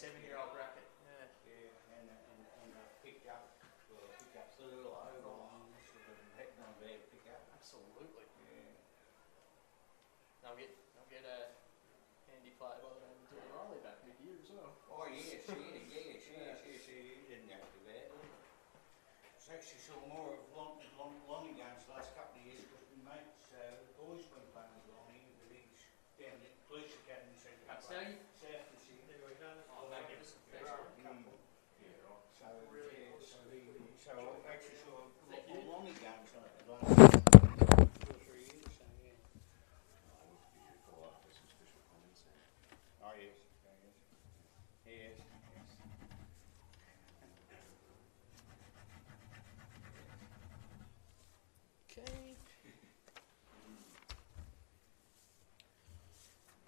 7-year-old bracket. Yeah. Yeah, and picked up furloughs and had no bad pick up. Absolutely. Yeah. They'll get a handy player by the name of DALY back mid-year as well. Oh yes, he didn't go too bad. It's actually saw more of Lonnie games the last couple of years because my mates, the boys been playing with Lonnie, but he's down at Police Academy, so he At played Stadium? South this year. There we go. Oh, magnificent. Yeah, right. So Really yeah, awesome. so I've actually saw a lot Thank more you. Lonnie games on it the last 2 or 3 years. So yeah. Oh yes, yes. Okay.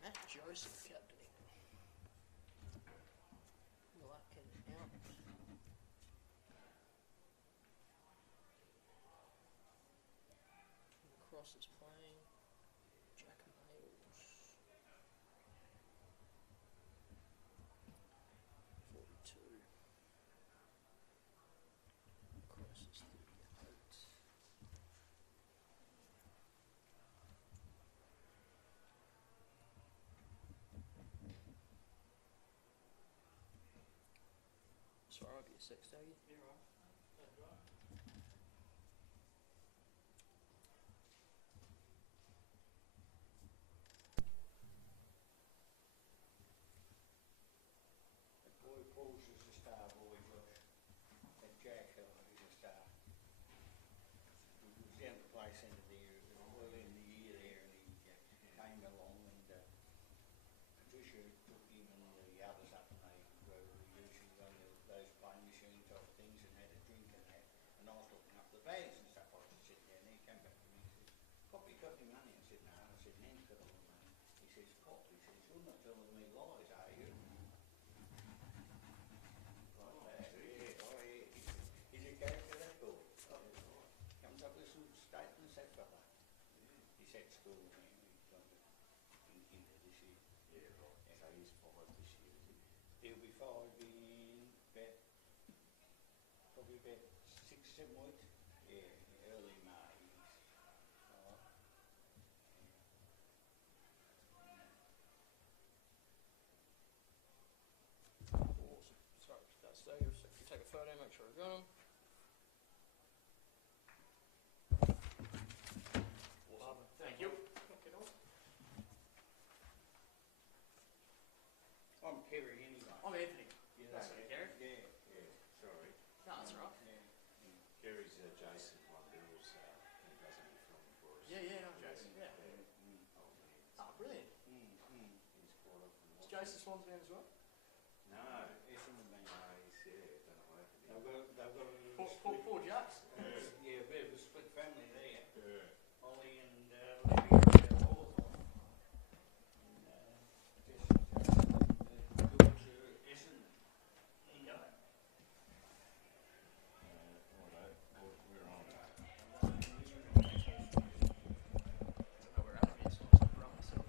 Matt Joseph captaining. Larkin out. Cross is playing. Jack Mayles. 42. Cross is 38. Sorry, I'll be a sec, Staggy. You're right. That's right. That boy Paul's is a star boy, Josh. That Jack is a star. He was down at the play centre there early in the year there, and he came along, and Patricia took him and the others up, and they were usually on those playing machines off things and had a drink and that. And I was looking up the bags and stuff. I was just sitting down there. He came back to me and says, "Pop, you got any money?" I said, "No." I said, "Nan's got all the money." He says, "Pop," he says, "you're not telling me lies, are you?" He's a character, that boy. Comes up with some statements, that fella. He's at school now. He's gone to Kinder this year. Yeah, right. So he's 5 this year, isn't he? He'll be 5 in probably about 6-7 weeks. Yeah, early May. Awesome. Sorry, that's Staggy. So if you take a photo, make sure I got him. Awesome. Thank you. Okay, I'm Kerry anyway. I'm Anthony. Yeah, That's okay, Gary. Yeah. Sorry. No, that's all right. Yeah. Kerry's Jason Wonders, he does a film for us. Yeah, no, Jason. yeah. Oh, man. Ah, brilliant. He's quite often Is watching. Jason Swan's man as well? No. It's in the main. No, he's done a work with him. They've got a little Poor Jacks. yeah, a bit of a split family there. Yeah. Ollie and Libby and Hawthorne. And just Essendon. There you go. We're on. I don't know where Alan is, so I'll just run myself.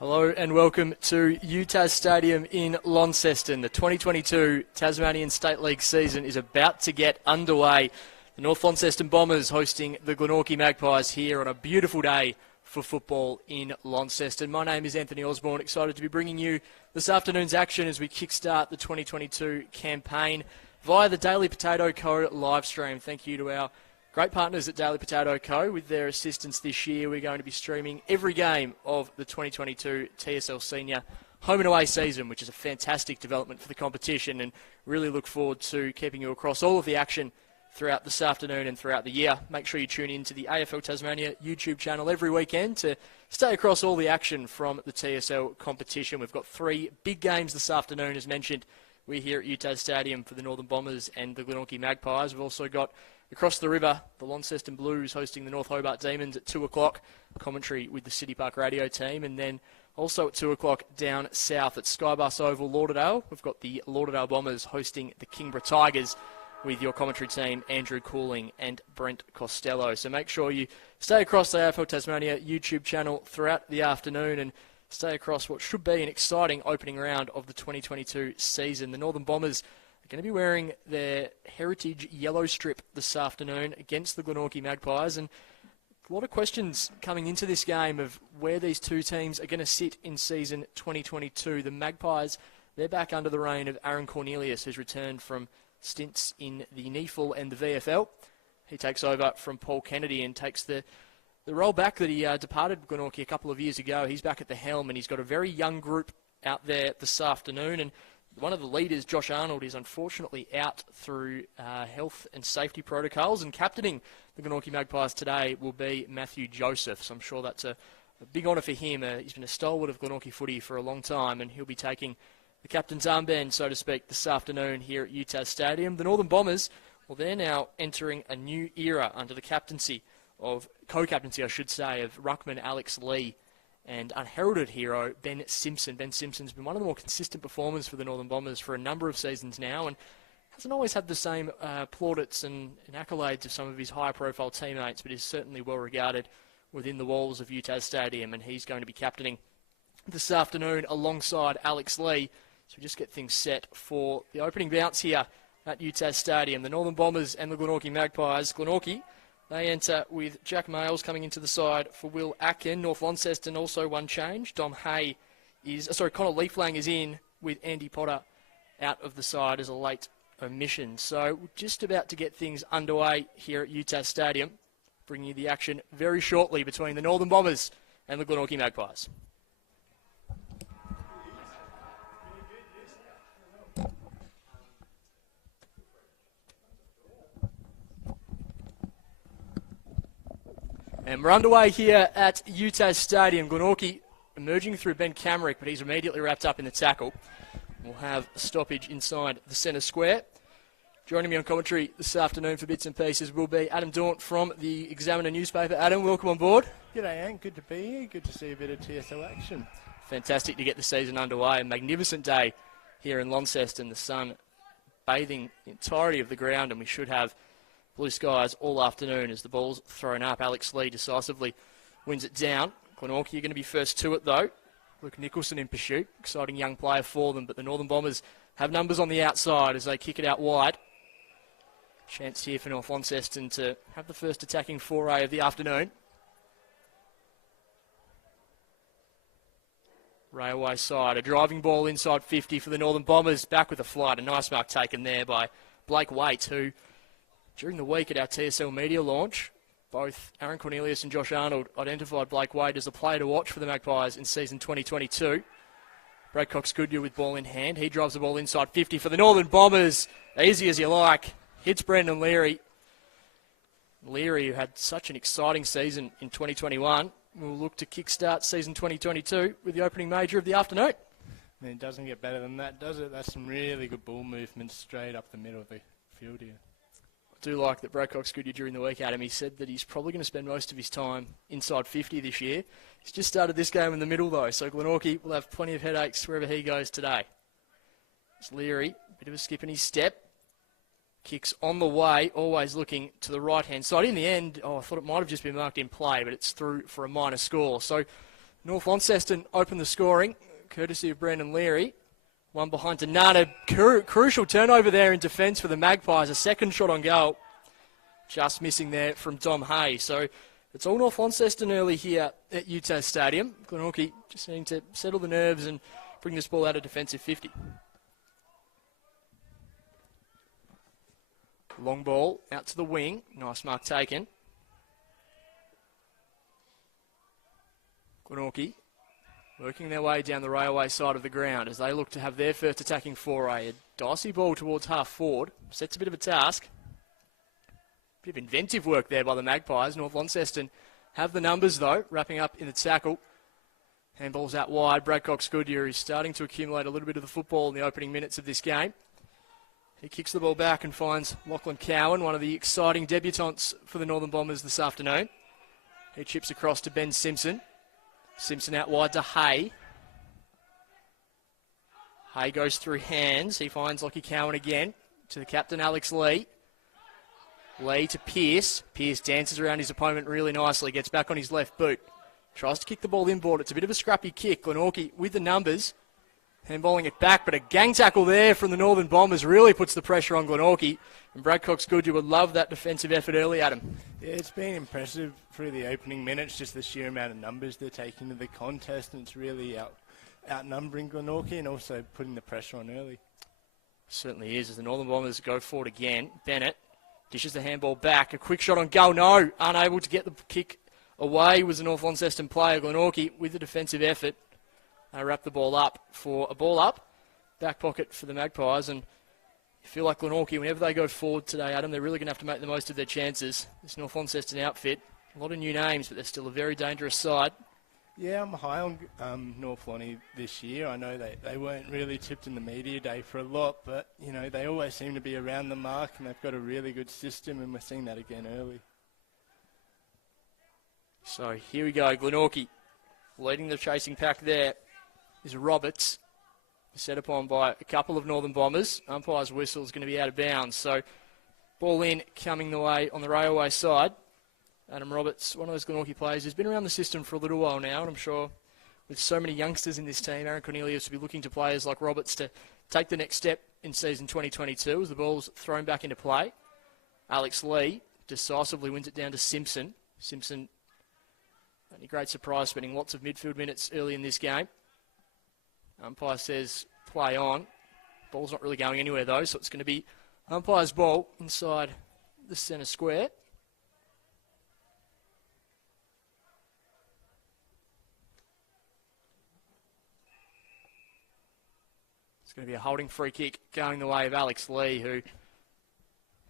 Hello and welcome to UTAS Stadium in Launceston. The 2022 Tasmanian State League season is about to get underway. The North Launceston Bombers hosting the Glenorchy Magpies here on a beautiful day for football in Launceston. My name is Anthony Osborne, excited to be bringing you this afternoon's action as we kickstart the 2022 campaign via the Daily Potato Co. live stream. Thank you to our great partners at Daily Potato Co. With their assistance this year, we're going to be streaming every game of the 2022 TSL Senior home and away season, which is a fantastic development for the competition, and really look forward to keeping you across all of the action throughout this afternoon and throughout the year. Make sure you tune in to the AFL Tasmania YouTube channel every weekend to stay across all the action from the TSL competition. We've got 3 big games this afternoon, as mentioned. We're here at UTAS Stadium for the Northern Bombers and the Glenorchy Magpies. We've also got across the river, the Launceston Blues hosting the North Hobart Demons at 2 o'clock. Commentary with the City Park radio team. And then also at 2 o'clock down south at Skybus Oval, Lauderdale, we've got the Lauderdale Bombers hosting the Kingborough Tigers with your commentary team, Andrew Cooling and Brent Costello. So make sure you stay across the AFL Tasmania YouTube channel throughout the afternoon and stay across what should be an exciting opening round of the 2022 season. The Northern Bombers going to be wearing their heritage yellow strip this afternoon against the Glenorchy Magpies, and a lot of questions coming into this game of where these two teams are going to sit in season 2022. The Magpies, they're back under the reign of Aaron Cornelius, who's returned from stints in the NEFL and the VFL. He takes over from Paul Kennedy and takes the role back that he departed Glenorchy a couple of years ago. He's back at the helm, and he's got a very young group out there this afternoon, and one of the leaders, Josh Arnold, is unfortunately out through health and safety protocols, and captaining the Glenorchy Magpies today will be Matthew Joseph. So I'm sure that's a big honour for him. He's been a stalwart of Glenorchy footy for a long time, and he'll be taking the captain's armband, so to speak, this afternoon here at UTAS Stadium. The Northern Bombers, well, they're now entering a new era under the captaincy of, co-captaincy I should say, of Ruckman Alex Lee and unheralded hero Ben Simpson. Ben Simpson's been one of the more consistent performers for the Northern Bombers for a number of seasons now, and hasn't always had the same plaudits and accolades of some of his high-profile teammates, but is certainly well regarded within the walls of UTAS Stadium, and he's going to be captaining this afternoon alongside Alex Lee. So we just get things set for the opening bounce here at UTAS Stadium. The Northern Bombers and the Glenorchy Magpies. Glenorchy, they enter with Jack Mayles coming into the side for Will Atkin. North Launceston also one change. Connor Leaflang is in with Andy Potter out of the side as a late omission. So we're just about to get things underway here at UTAS Stadium, bringing you the action very shortly between the Northern Bombers and the Glenorchy Magpies. And we're underway here at UTAS Stadium. Glenorchy emerging through Ben Camerick, but he's immediately wrapped up in the tackle. We'll have a stoppage inside the centre square. Joining me on commentary this afternoon for bits and pieces will be Adam Daunt from the Examiner newspaper. Adam, welcome on board. G'day, Ant. Good to be here. Good to see a bit of TSL action. Fantastic to get the season underway. A magnificent day here in Launceston. The sun bathing the entirety of the ground, and we should have blue skies all afternoon as the ball's thrown up. Alex Lee decisively wins it down. Glenorchy are going to be first to it, though. Luke Nicholson in pursuit. Exciting young player for them, but the Northern Bombers have numbers on the outside as they kick it out wide. Chance here for North Launceston to have the first attacking foray of the afternoon. Railway side, a driving ball inside 50 for the Northern Bombers. Back with a flight. A nice mark taken there by Blake Waite, who during the week at our TSL media launch, both Aaron Cornelius and Josh Arnold identified Blake Waite as a player to watch for the Magpies in season 2022. Brad Cox-Goodyear with ball in hand. He drives the ball inside 50 for the Northern Bombers. Easy as you like. Hits Brendan Leary. Leary, who had such an exciting season in 2021, will look to kickstart season 2022 with the opening major of the afternoon. I mean, it doesn't get better than that, does it? That's some really good ball movement straight up the middle of the field here. I do like that Brad Cox-Goodyear during the week, Adam. He said that he's probably going to spend most of his time inside 50 this year. He's just started this game in the middle, though, so Glenorchy will have plenty of headaches wherever he goes today. It's Leary, bit of a skip in his step. Kicks on the way, always looking to the right-hand side. In the end, I thought it might have just been marked in play, but it's through for a minor score. So North Launceston opened the scoring, courtesy of Brandon Leary. One behind to Nana. Crucial turnover there in defence for the Magpies. A second shot on goal. Just missing there from Dom Hay. So it's all North Launceston early here at UTAS Stadium. Glenorchy just needing to settle the nerves and bring this ball out of defensive 50. Long ball out to the wing. Nice mark taken. Glenorchy working their way down the railway side of the ground as they look to have their first attacking foray. A dicey ball towards half forward. Sets a bit of a task. Bit of inventive work there by the Magpies. North Launceston have the numbers though, wrapping up in the tackle. Handball's out wide. Bradcock's Goodyear is starting to accumulate a little bit of the football in the opening minutes of this game. He kicks the ball back and finds Lachlan Cowan, one of the exciting debutants for the Northern Bombers this afternoon. He chips across to Ben Simpson. Simpson out wide to Hay. Hay goes through hands. He finds Lockie Cowan again to the captain, Alex Lee. Lee to Pearce. Pearce dances around his opponent really nicely. Gets back on his left boot. Tries to kick the ball inboard. It's a bit of a scrappy kick. Glenorchy with the numbers. Handballing it back, but a gang tackle there from the Northern Bombers really puts the pressure on Glenorchy. And Bradcock's Goodyear would love that defensive effort early, Adam. Yeah, it's been impressive through the opening minutes, just the sheer amount of numbers they're taking to the contest, and it's really outnumbering Glenorchy and also putting the pressure on early. Certainly is, as the Northern Bombers go forward again. Bennett dishes the handball back. A quick shot on goal. No, unable to get the kick away was the North Launceston player. Glenorchy with the defensive effort. They wrap the ball up for a ball up. Back pocket for the Magpies, and you feel like Glenorchy, whenever they go forward today, Adam, they're really going to have to make the most of their chances. This North Launceston outfit, a lot of new names, but they're still a very dangerous side. Yeah, I'm high on North Lonnie this year. I know they weren't really tipped in the media day for a lot, but, you know, they always seem to be around the mark, and they've got a really good system, and we're seeing that again early. So here we go, Glenorchy leading the chasing pack there is Roberts. Set upon by a couple of Northern Bombers. Umpire's whistle is going to be out of bounds. So ball in, coming the way on the railway side. Adam Roberts, one of those Glenorchy players who's been around the system for a little while now, and I'm sure with so many youngsters in this team, Aaron Cornelius will be looking to players like Roberts to take the next step in season 2022 as the ball's thrown back into play. Alex Lee decisively wins it down to Simpson. Simpson, only great surprise, spending lots of midfield minutes early in this game. Umpire says play on. Ball's not really going anywhere though, so it's going to be umpire's ball inside the centre square. It's going to be a holding free kick going the way of Alex Lee, who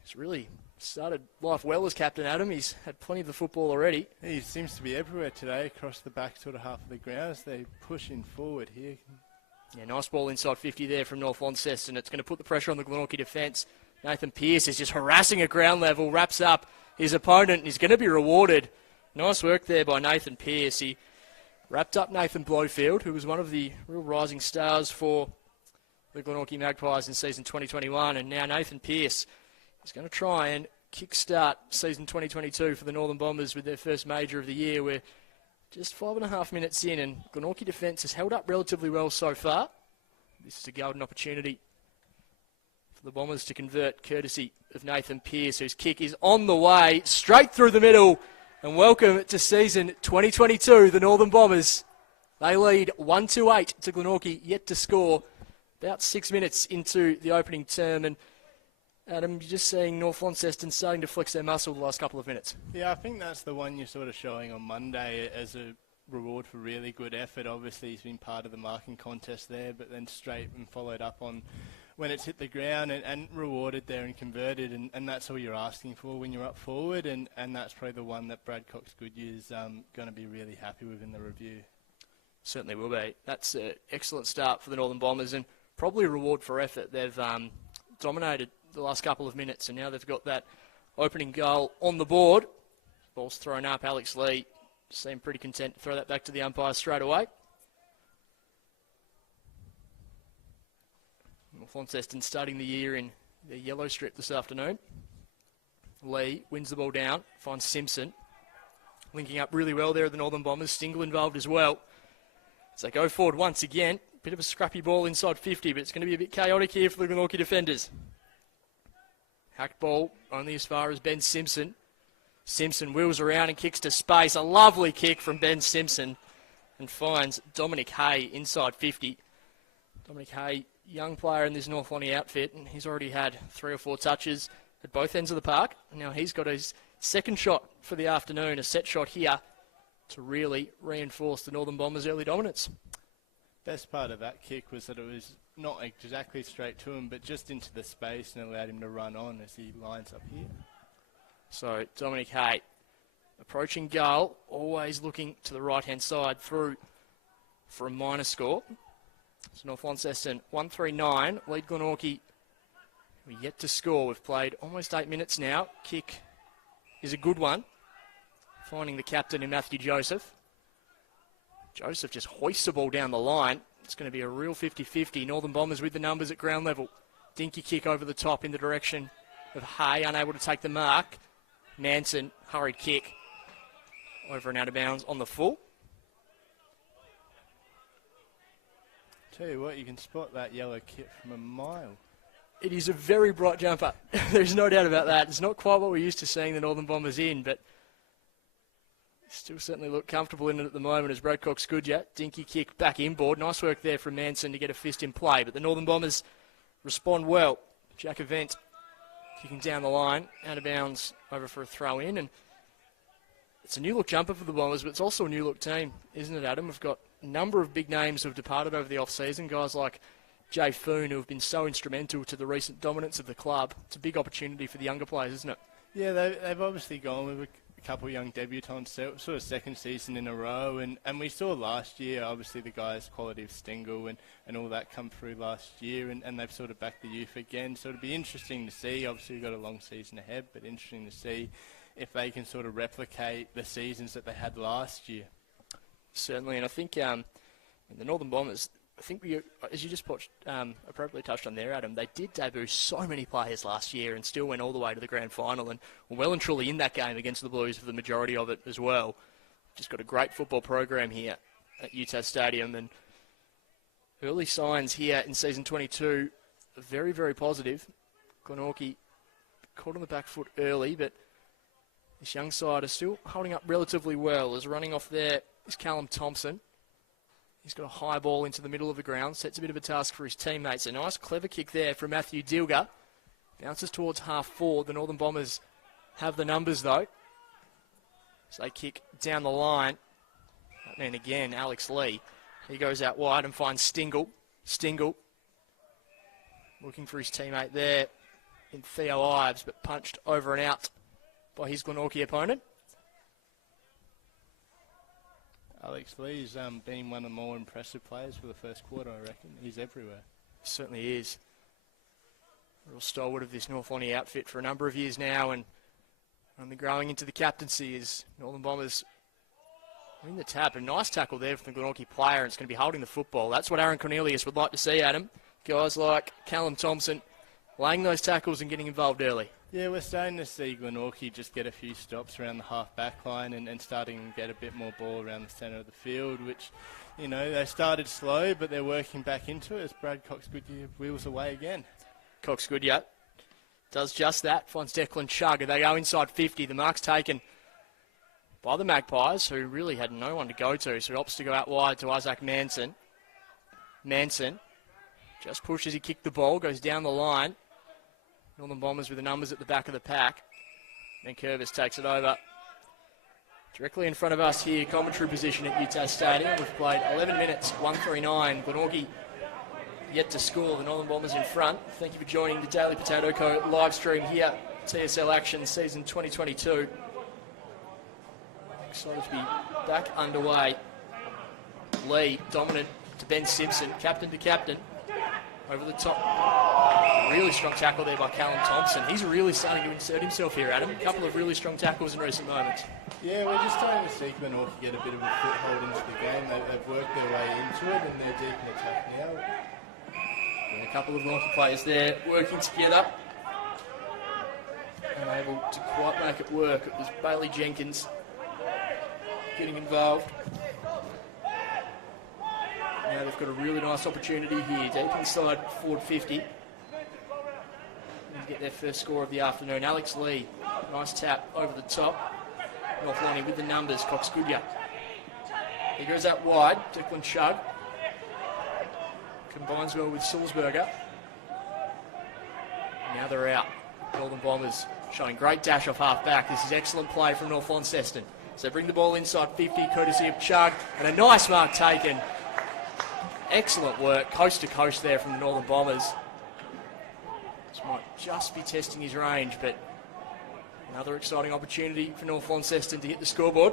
has really started life well as captain, Adam. He's had plenty of the football already. He seems to be everywhere today, across the back sort of half of the ground as they push in forward here. Yeah, nice ball inside 50 there from North Launceston. It's going to put the pressure on the Glenorchy defence. Nathan Pearce is just harassing at ground level, wraps up his opponent. He's going to be rewarded. Nice work there by Nathan Pearce. He wrapped up Nathan Blowfield, who was one of the real rising stars for the Glenorchy Magpies in season 2021. And now Nathan Pearce is going to try and kickstart season 2022 for the Northern Bombers with their first major of the year. We're just 5.5 minutes in, and Glenorchy defence has held up relatively well so far. This is a golden opportunity for the Bombers to convert, courtesy of Nathan Pearce, whose kick is on the way, straight through the middle. And welcome to season 2022, the Northern Bombers. They lead 1-8 to Glenorchy, yet to score. About 6 minutes into the opening term, and Adam, you're just seeing North Launceston starting to flex their muscle the last couple of minutes. Yeah, I think that's the one you're sort of showing on Monday as a reward for really good effort. Obviously, he's been part of the marking contest there, but then straight and followed up on when it's hit the ground and rewarded there and converted, and that's all you're asking for when you're up forward, and that's probably the one that Brad Cox Goodyear is going to be really happy with in the review. Certainly will be. That's an excellent start for the Northern Bombers, and probably a reward for effort. They've dominated the last couple of minutes, and now they've got that opening goal on the board. Ball's thrown up. Alex Lee seemed pretty content to throw that back to the umpire straight away. North Launceston starting the year in the yellow strip this afternoon. Lee wins the ball down, finds Simpson. Linking up really well there at the Northern Bombers. Stingle involved as well. As they go forward once again, bit of a scrappy ball inside 50, but it's going to be a bit chaotic here for the Glenorchy defenders. Hacked ball only as far as Ben Simpson. Simpson wheels around and kicks to space. A lovely kick from Ben Simpson and finds Dominic Hay inside 50. Dominic Hay, young player in this North Lonnie outfit, and he's already had 3 or 4 touches at both ends of the park. Now he's got his second shot for the afternoon, a set shot here to really reinforce the Northern Bombers' early dominance. Best part of that kick was that it was not exactly straight to him, but just into the space and allowed him to run on as he lines up here. So Dominic Hay approaching goal, always looking to the right-hand side through for a minor score. So North Launceston 1-3-9, lead Glenorchy. We're yet to score. We've played almost 8 minutes now. Kick is a good one, finding the captain in Matthew Joseph. Joseph just hoists the ball down the line. It's going to be a real 50-50. Northern Bombers with the numbers at ground level. Dinky kick over the top in the direction of Hay, unable to take the mark. Manson, hurried kick. Over and out of bounds on the full. Tell you what, you can spot that yellow kit from a mile. It is a very bright jumper. There's no doubt about that. It's not quite what we're used to seeing the Northern Bombers in, but still certainly look comfortable in it at the moment as Bradcock's good yet. Dinky kick back inboard. Nice work there from Manson to get a fist in play, but the Northern Bombers respond well. Jack Event kicking down the line, out of bounds, over for a throw in, and it's a new look jumper for the Bombers, but it's also a new look team, isn't it, Adam? We've got a number of big names who have departed over the off-season, guys like Jay Foon, who have been so instrumental to the recent dominance of the club. It's a big opportunity for the younger players, isn't it? Yeah, they've obviously gone with a couple of young debutants, sort of second season in a row, and we saw last year, obviously, the guys' quality of Stengel and all that come through last year, and they've sort of backed the youth again, so it'll be interesting to see. Obviously, we've got a long season ahead, but interesting to see if they can sort of replicate the seasons that they had last year. Certainly, and I think the Northern Bombers, I think we, as you just appropriately touched on there, Adam, they did debut so many players last year and still went all the way to the grand final and were well and truly in that game against the Blues for the majority of it as well. Just got a great football program here at UTAS Stadium, and early signs here in season 22 are very, very positive. Glenorchy caught on the back foot early, but this young side is still holding up relatively well. As running off there is Callum Thompson. He's got a high ball into the middle of the ground, sets a bit of a task for his teammates. A nice, clever kick there from Matthew Dilger. Bounces towards half forward. The Northern Bombers have the numbers, though. So they kick down the line. And again, Alex Lee. He goes out wide and finds Stingle. Stingle looking for his teammate there in Theo Ives, but punched over and out by his Glenorchy opponent. Alex Lee's been one of the more impressive players for the first quarter, I reckon. He's everywhere. Certainly is. Real stalwart of this North Lonnie outfit for a number of years now, and only growing into the captaincy as Northern Bombers win the tap. A nice tackle there from the Glenorchy player, and it's going to be holding the football. That's what Aaron Cornelius would like to see, Adam. Guys like Callum Thompson laying those tackles and getting involved early. Yeah, we're starting to see Glenorchy just get a few stops around the half-back line and starting to get a bit more ball around the centre of the field, which, you know, they started slow, but they're working back into it as Brad Cox-Goodyear wheels away again. Cox-Goodyear does just that, finds Declan Chugger. They go inside 50. The mark's taken by the Magpies, who really had no one to go to, so he opts to go out wide to Isaac Manson. Manson just pushes, he kicked the ball, goes down the line. Northern Bombers with the numbers at the back of the pack. Then Curvis takes it over. Directly in front of us here, commentary position at UTAS Stadium. We've played 11 minutes, 1-3-9. Glenorchy yet to score. The Northern Bombers in front. Thank you for joining the Daily Potato Co. live stream here. TSL Action Season 2022. Excited to be back underway. Lee, dominant to Ben Simpson, captain to captain. Over the top. Really strong tackle there by Callum Thompson. He's really starting to insert himself here, Adam. A couple of really strong tackles in recent moments. Yeah, we're just starting to see Glenorchy get a bit of a foothold into the game. They've worked their way into it, and they're deep in attack now. And a couple of Glenorchy players there working together. Unable to quite make it work. It was Bailey Jenkins getting involved. Now they've got a really nice opportunity here, deep inside forward 50. And get their first score of the afternoon. Alex Lee, nice tap over the top. North Lonnie with the numbers, Cox Goodyear. He goes out wide, Declan Shug. Combines well with Sulzberger. Now they're out. Northern Bombers showing great dash off half back. This is excellent play from North Launceston. So they bring the ball inside 50, courtesy of Chug, and a nice mark taken. Excellent work, coast to coast there from the Northern Bombers. This might just be testing his range, but another exciting opportunity for North Launceston to hit the scoreboard.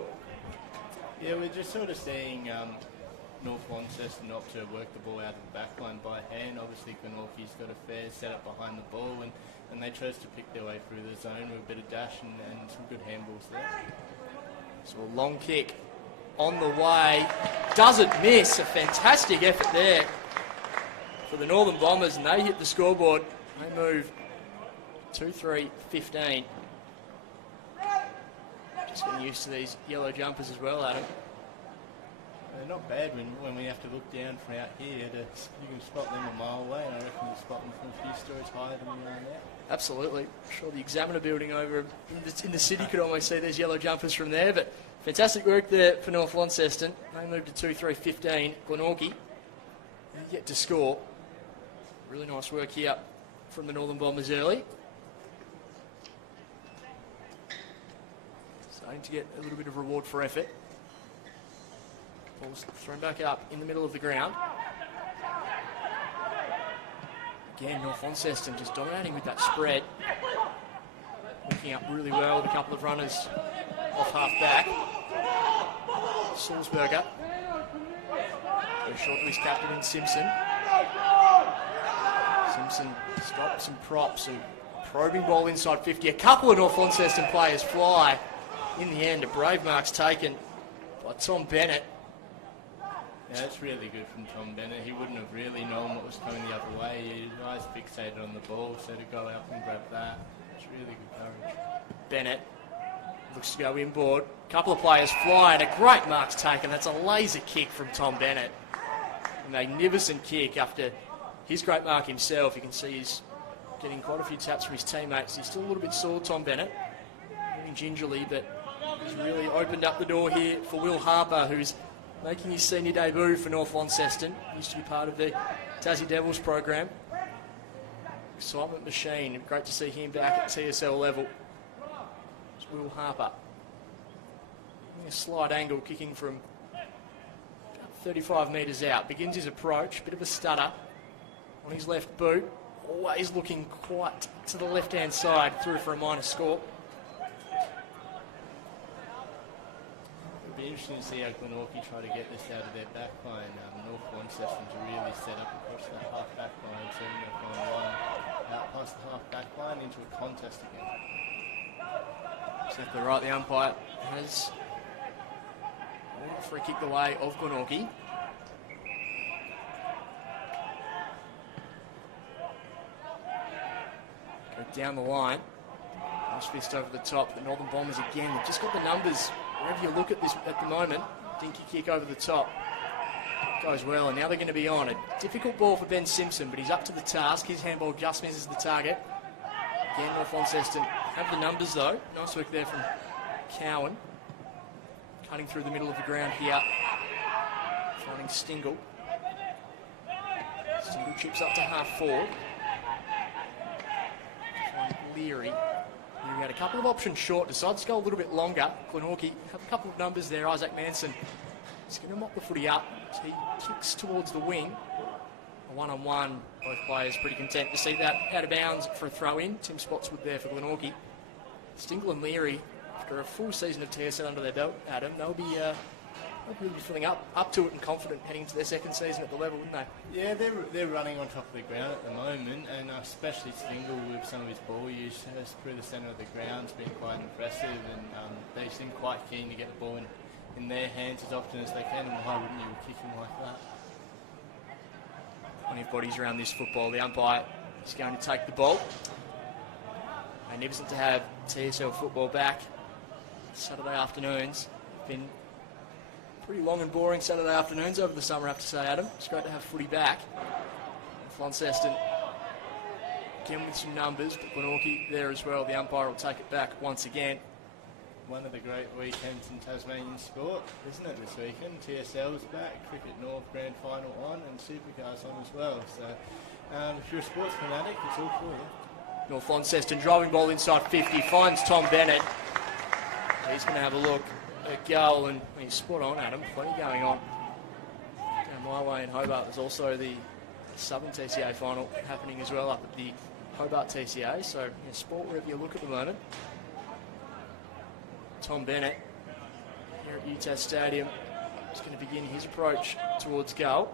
Yeah, we're just sort of seeing North Launceston opt to work the ball out of the back line by hand. Obviously, Glenorchy's got a fair setup behind the ball, and they chose to pick their way through the zone with a bit of dash and some good handballs there. So a long kick on the way. Doesn't miss. A fantastic effort there for the Northern Bombers, and they hit the scoreboard. They move 2-3-15. Just getting used to these yellow jumpers as well, Adam. They're not bad when we have to look down from out here. You can spot them a mile away, and I reckon you spot them from a few stories higher than we are now. Absolutely. I'm sure the Examiner building over in the city could almost see those yellow jumpers from there, but fantastic work there for North Launceston. They moved to 2-3-15. Glenorchy, they get to score. Really nice work here from the Northern Bombers early. Starting to get a little bit of reward for effort. Ball's thrown back up in the middle of the ground. Again, North Launceston just dominating with that spread. Looking up really well with a couple of runners off half back. Sulzberger. Goes short to his captain, Simpson. Simpson stops and props. A probing ball inside 50. A couple of North Launceston players fly. In the end, a brave mark's taken by Tom Bennett. Yeah, that's really good from Tom Bennett. He wouldn't have really known what was coming the other way. His eyes fixated on the ball, so to go out and grab that, it's really good courage. Bennett looks to go inboard. A couple of players fly, and a great mark's taken. That's a laser kick from Tom Bennett. A magnificent kick after his great mark himself. You can see he's getting quite a few taps from his teammates. He's still a little bit sore, Tom Bennett. Moving gingerly, but he's really opened up the door here for Will Harper, who's making his senior debut for North Launceston. Used to be part of the Tassie Devils program. Excitement machine. Great to see him back at TSL level. It's Will Harper. A slight angle, kicking from about 35 metres out. Begins his approach. Bit of a stutter on his left boot. Always looking quite to the left-hand side. Through for a minor score. It'll be interesting to see how Glenorchy try to get this out of their back line. North Launceston to really set up across the half back line, so they've gone one out past the half back line into a contest again. Exactly right, the umpire has a free kick the way of Glenorchy. Go down the line. Nice fist over the top. The Northern Bombers again, they've just got the numbers. Wherever you look at this at the moment, dinky kick over the top. Goes well, and now they're going to be on. A difficult ball for Ben Simpson, but he's up to the task. His handball just misses the target. Again, North Launceston have the numbers though. Nice work there from Cowan. Cutting through the middle of the ground here. Finding Stingle. Stingle chips up to half forward. Finding Leary. He had a couple of options short, decides to go a little bit longer. Glenorchy have a couple of numbers there. Isaac Manson is going to mop the footy up. He kicks towards the wing. A one-on-one. Both players pretty content to see that out of bounds for a throw-in. Tim Spotswood there for Glenorchy. Stingle and Leary, after a full season of TSL under their belt, Adam, they'll be really feeling up to it and confident heading into their second season at the level, wouldn't they? Yeah, they're running on top of the ground at the moment, and especially Stingle with some of his ball use through the centre of the ground has been quite impressive, and they seem quite keen to get the ball in their hands as often as they can, and why wouldn't you kick him like that? Plenty of bodies around this football. The umpire is going to take the ball. Magnificent to have TSL football back Saturday afternoons. Been Pretty long and boring Saturday afternoons over the summer, I have to say, Adam. It's great to have footy back. Launceston again with some numbers, but Glenorchy there as well. The umpire will take it back once again. One of the great weekends in Tasmanian sport, isn't it, this weekend? TSL's back, Cricket North Grand Final on, and Supercars on as well. So if you're a sports fanatic, it's all for you. North Launceston driving ball inside 50, finds Tom Bennett. He's going to have a look at goal, and he's spot on, Adam. Plenty going on down my way in Hobart. There's also the Southern TCA final happening as well up at the Hobart TCA. So sport wherever you look at the moment. Tom Bennett here at UTAS Stadium is going to begin his approach towards goal.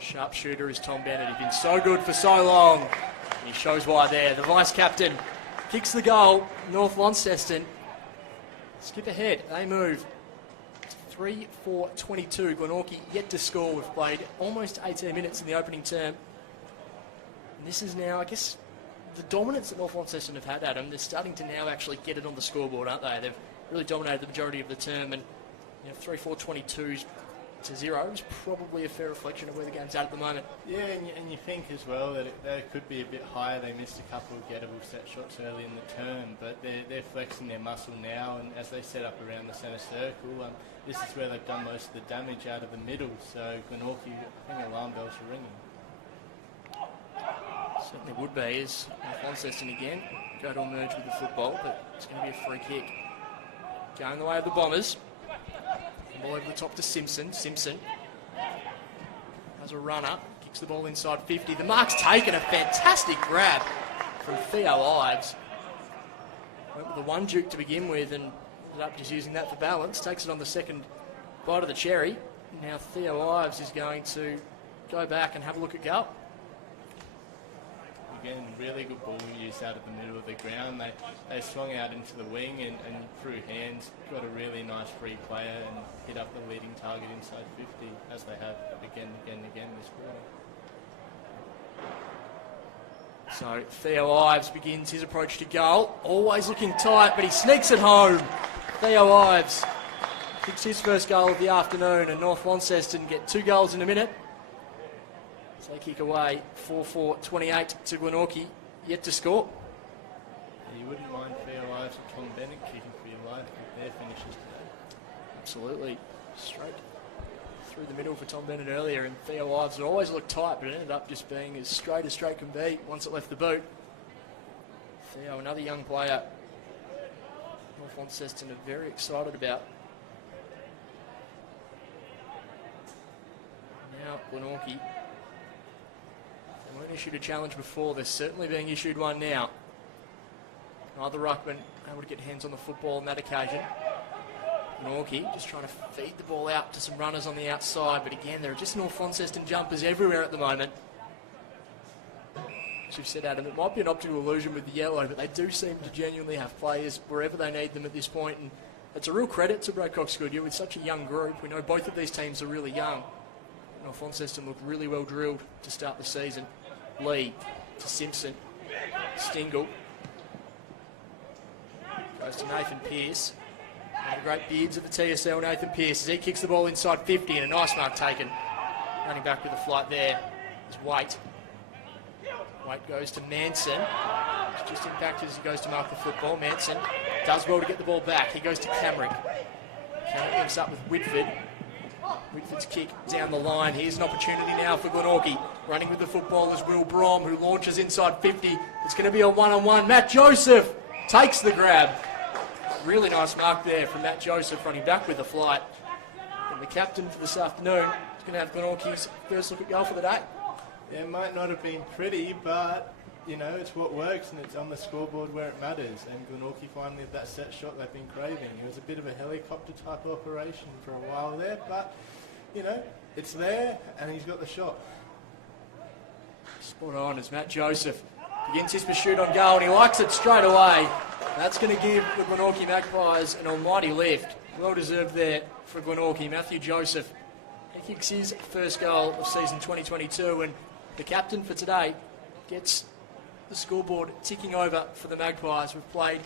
Sharpshooter is Tom Bennett. He's been so good for so long. And he shows why there. The vice-captain kicks the goal. North Launceston skip ahead. They move. 3-4-22. Glenorchy yet to score. We've played almost 18 minutes in the opening term. And this is now, I guess, the dominance that North Launceston have had, Adam. They're starting to now actually get it on the scoreboard, aren't they? They've really dominated the majority of the term, and 3-4-22 to 0 is probably a fair reflection of where the game's at the moment. Yeah, and you think as well that they could be a bit higher. They missed a couple of gettable set shots early in the term, but they're flexing their muscle now, and as they set up around the centre circle, this is where they've done most of the damage out of the middle. So Glenorchy, I think alarm bells are ringing. Certainly would be, as Launceston again go to emerge with the football, but it's going to be a free kick. Going the way of the Bombers. Ball over the top to Simpson. Simpson has a runner, kicks the ball inside 50. The mark's taken, a fantastic grab from Theo Ives. Went with the one juke to begin with and ended up just using that for balance. Takes it on the second bite of the cherry. Now Theo Ives is going to go back and have a look at goal. Again, really good ball use out of the middle of the ground. They swung out into the wing and through hands, got a really nice free player and hit up the leading target inside 50, as they have again this quarter. So Theo Ives begins his approach to goal. Always looking tight, but he sneaks it home. Theo Ives kicks his first goal of the afternoon, and North Launceston get 2 goals in a minute. So they kick away 4-4-28 to Glenorchy, yet to score. You wouldn't mind Theo Ives and Tom Bennett kicking for your life with their finishes today. Absolutely. Straight through the middle for Tom Bennett earlier, and Theo Ives always looked tight, but it ended up just being as straight can be once it left the boot. Theo, another young player North Launceston are very excited about. Now Glenorchy. They weren't issued a challenge before. They're certainly being issued one now. Neither ruckman able to get hands on the football on that occasion. Glenorchy just trying to feed the ball out to some runners on the outside, but again, there are just North Launceston jumpers everywhere at the moment. As you've said, Adam, it might be an optical illusion with the yellow, but they do seem to genuinely have players wherever they need them at this point, and it's a real credit to Brocox Goodyear with such a young group. We know both of these teams are really young. North Launceston look really well drilled to start the season. Lee to Simpson. Stingle. Goes to Nathan Pearce. One of the great beards of the TSL, Nathan Pearce, as he kicks the ball inside 50 and a nice mark taken. Running back with a flight there is Waite. Waite goes to Manson. It's just impacted as he goes to mark the football. Manson does well to get the ball back. He goes to Camrick. Camrick links up with Whitford. Whitford's kick down the line. Here's an opportunity now for Glenorchy. Running with the football is Will Brom, who launches inside 50. It's going to be a one-on-one. Matt Joseph takes the grab. Really nice mark there from Matt Joseph, running back with the flight. And the captain for this afternoon is going to have Glenorchy's first look at goal for the day. Yeah, it might not have been pretty, but, it's what works and it's on the scoreboard where it matters. And Glenorchy finally had that set shot they've been craving. It was a bit of a helicopter type operation for a while there, but, it's there and he's got the shot. Spot on as Matt Joseph begins his pursuit on goal, and he likes it straight away. That's going to give the Glenorchy Magpies an almighty lift. Well deserved there for Glenorchy. Matthew Joseph, he kicks his first goal of season 2022, and the captain for today gets the scoreboard ticking over for the Magpies. We've played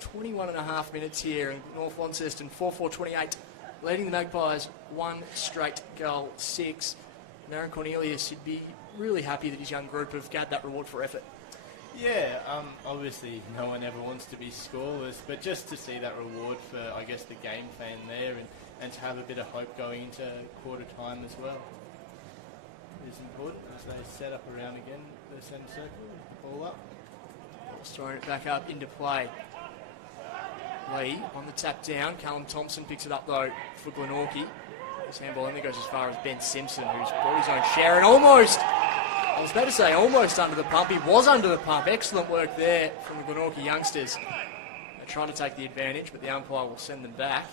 21 and a half minutes here, and North Launceston 4-4-28, leading the Magpies one straight goal, 6. And Aaron Cornelius, he'd be really happy that his young group have got that reward for effort. Yeah, obviously no one ever wants to be scoreless, but just to see that reward for, I guess, the game plan there and to have a bit of hope going into quarter time as well is important as they set up around again the centre circle, ball up. Ball's throwing it back up into play. Lee on the tap down. Callum Thompson picks it up though for Glenorchy. His handball only goes as far as Ben Simpson, who's brought his own share and almost, I was about to say almost under the pump. He was under the pump. Excellent work there from the Glenorchy youngsters. They're trying to take the advantage, but the umpire will send them back.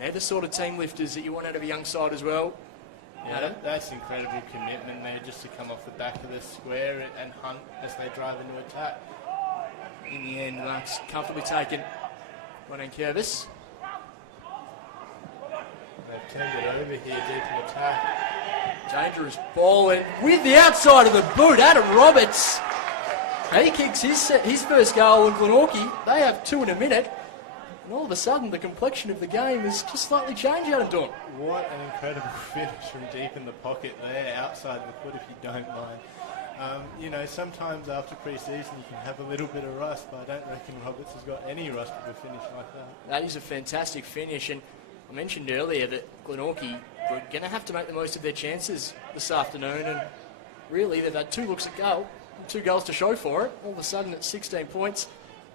They're the sort of team lifters that you want out of a young side as well. Yeah, that's incredible commitment there, just to come off the back of the square and hunt as they drive into attack. In the end, that's comfortably taken by Nankervis. They've turned it over here deep in attack. Dangerous ball, and with the outside of the boot, Adam Roberts. He kicks his first goal in Glenorchy. They have 2 in a minute. And all of a sudden, the complexion of the game has just slightly changed, Adam Dawn. What an incredible finish from deep in the pocket there, outside the foot if you don't mind. You know, sometimes after pre-season you can have a little bit of rust, but I don't reckon Roberts has got any rust with a finish like that. That is a fantastic finish, and I mentioned earlier that Glenorchy were going to have to make the most of their chances this afternoon, and really they've had 2 looks at goal, 2 goals to show for it. All of a sudden at 16 points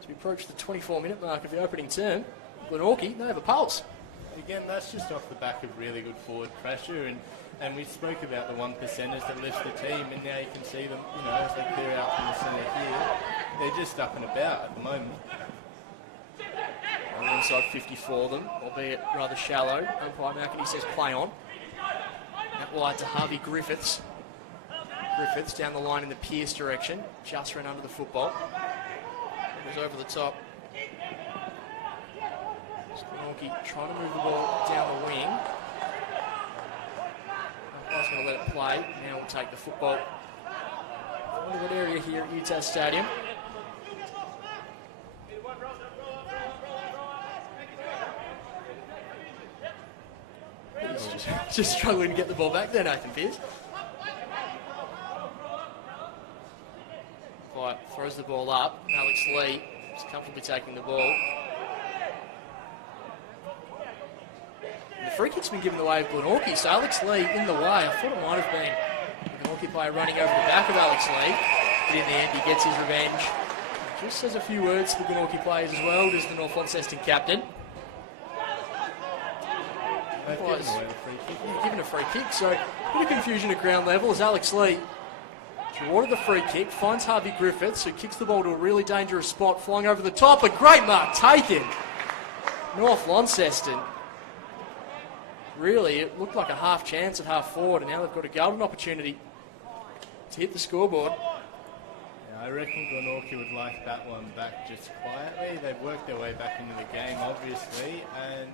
to approach the 24-minute mark of the opening term. Glenorchy, they have a pulse. Again, that's just off the back of really good forward pressure, and we spoke about the 1%ers that lift the team, and now you can see them, you know, as they clear out from the centre here, they're just up and about at the moment. On the inside 50 for them, albeit rather shallow. Umpire McAtee says play on. Out wide to Harvey Griffiths. Griffiths down the line in the Pierce direction, just ran under the football. Goes over the top. Glenorchy trying to move the ball down the wing. Umpire's going to let it play. Now we'll take the football. I wonder what area here at UTAS Stadium. He's just struggling to get the ball back there, Nathan Pearce. Right, throws the ball up. Alex Lee is comfortably taking the ball. And the free kick's been given away of Glenorchy, so Alex Lee in the way. I thought it might have been a Glenorchy player running over the back of Alex Lee, but in the end he gets his revenge. Just says a few words to the Glenorchy players as well, does the North Launceston captain. They've given away the free kick. Yeah, given a free kick, so a bit of confusion at ground level as Alex Lee rewarded the free kick, finds Harvey Griffiths, who kicks the ball to a really dangerous spot, flying over the top. A great mark taken. North Launceston. Really, it looked like a half chance at half forward, and now they've got a golden opportunity to hit the scoreboard. Yeah, I reckon Glenorchy would like that one back just quietly. They've worked their way back into the game, obviously, and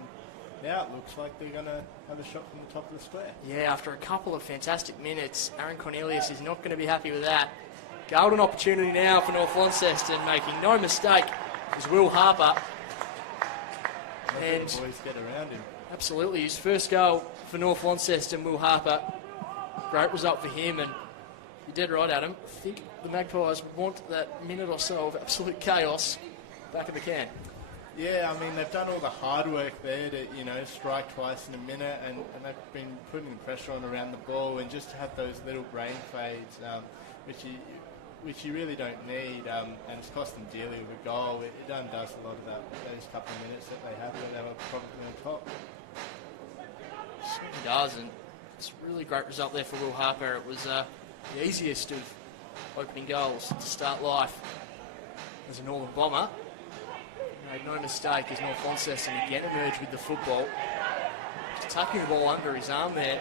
now it looks like they're going to have a shot from the top of the square. Yeah, after a couple of fantastic minutes, Aaron Cornelius is not going to be happy with that. Golden opportunity now for North Launceston, making no mistake, is Will Harper. And the boys get around him. Absolutely, his first goal for North Launceston, Will Harper. Great result for him, and you're dead right, Adam. I think the Magpies want that minute or so of absolute chaos back of the can. Yeah, I mean, they've done all the hard work there to, you know, strike twice in a minute, and they've been putting pressure on around the ball, and just to have those little brain fades, which you really don't need, and it's cost them dearly with a goal. It undoes a lot of those couple of minutes that they have when they were probably on top. It does, and it's a really great result there for Will Harper. It was the easiest of opening goals to start life as a Northern Bomber. Made no mistake as North Launceston again emerged with the football. Just tucking the ball under his arm there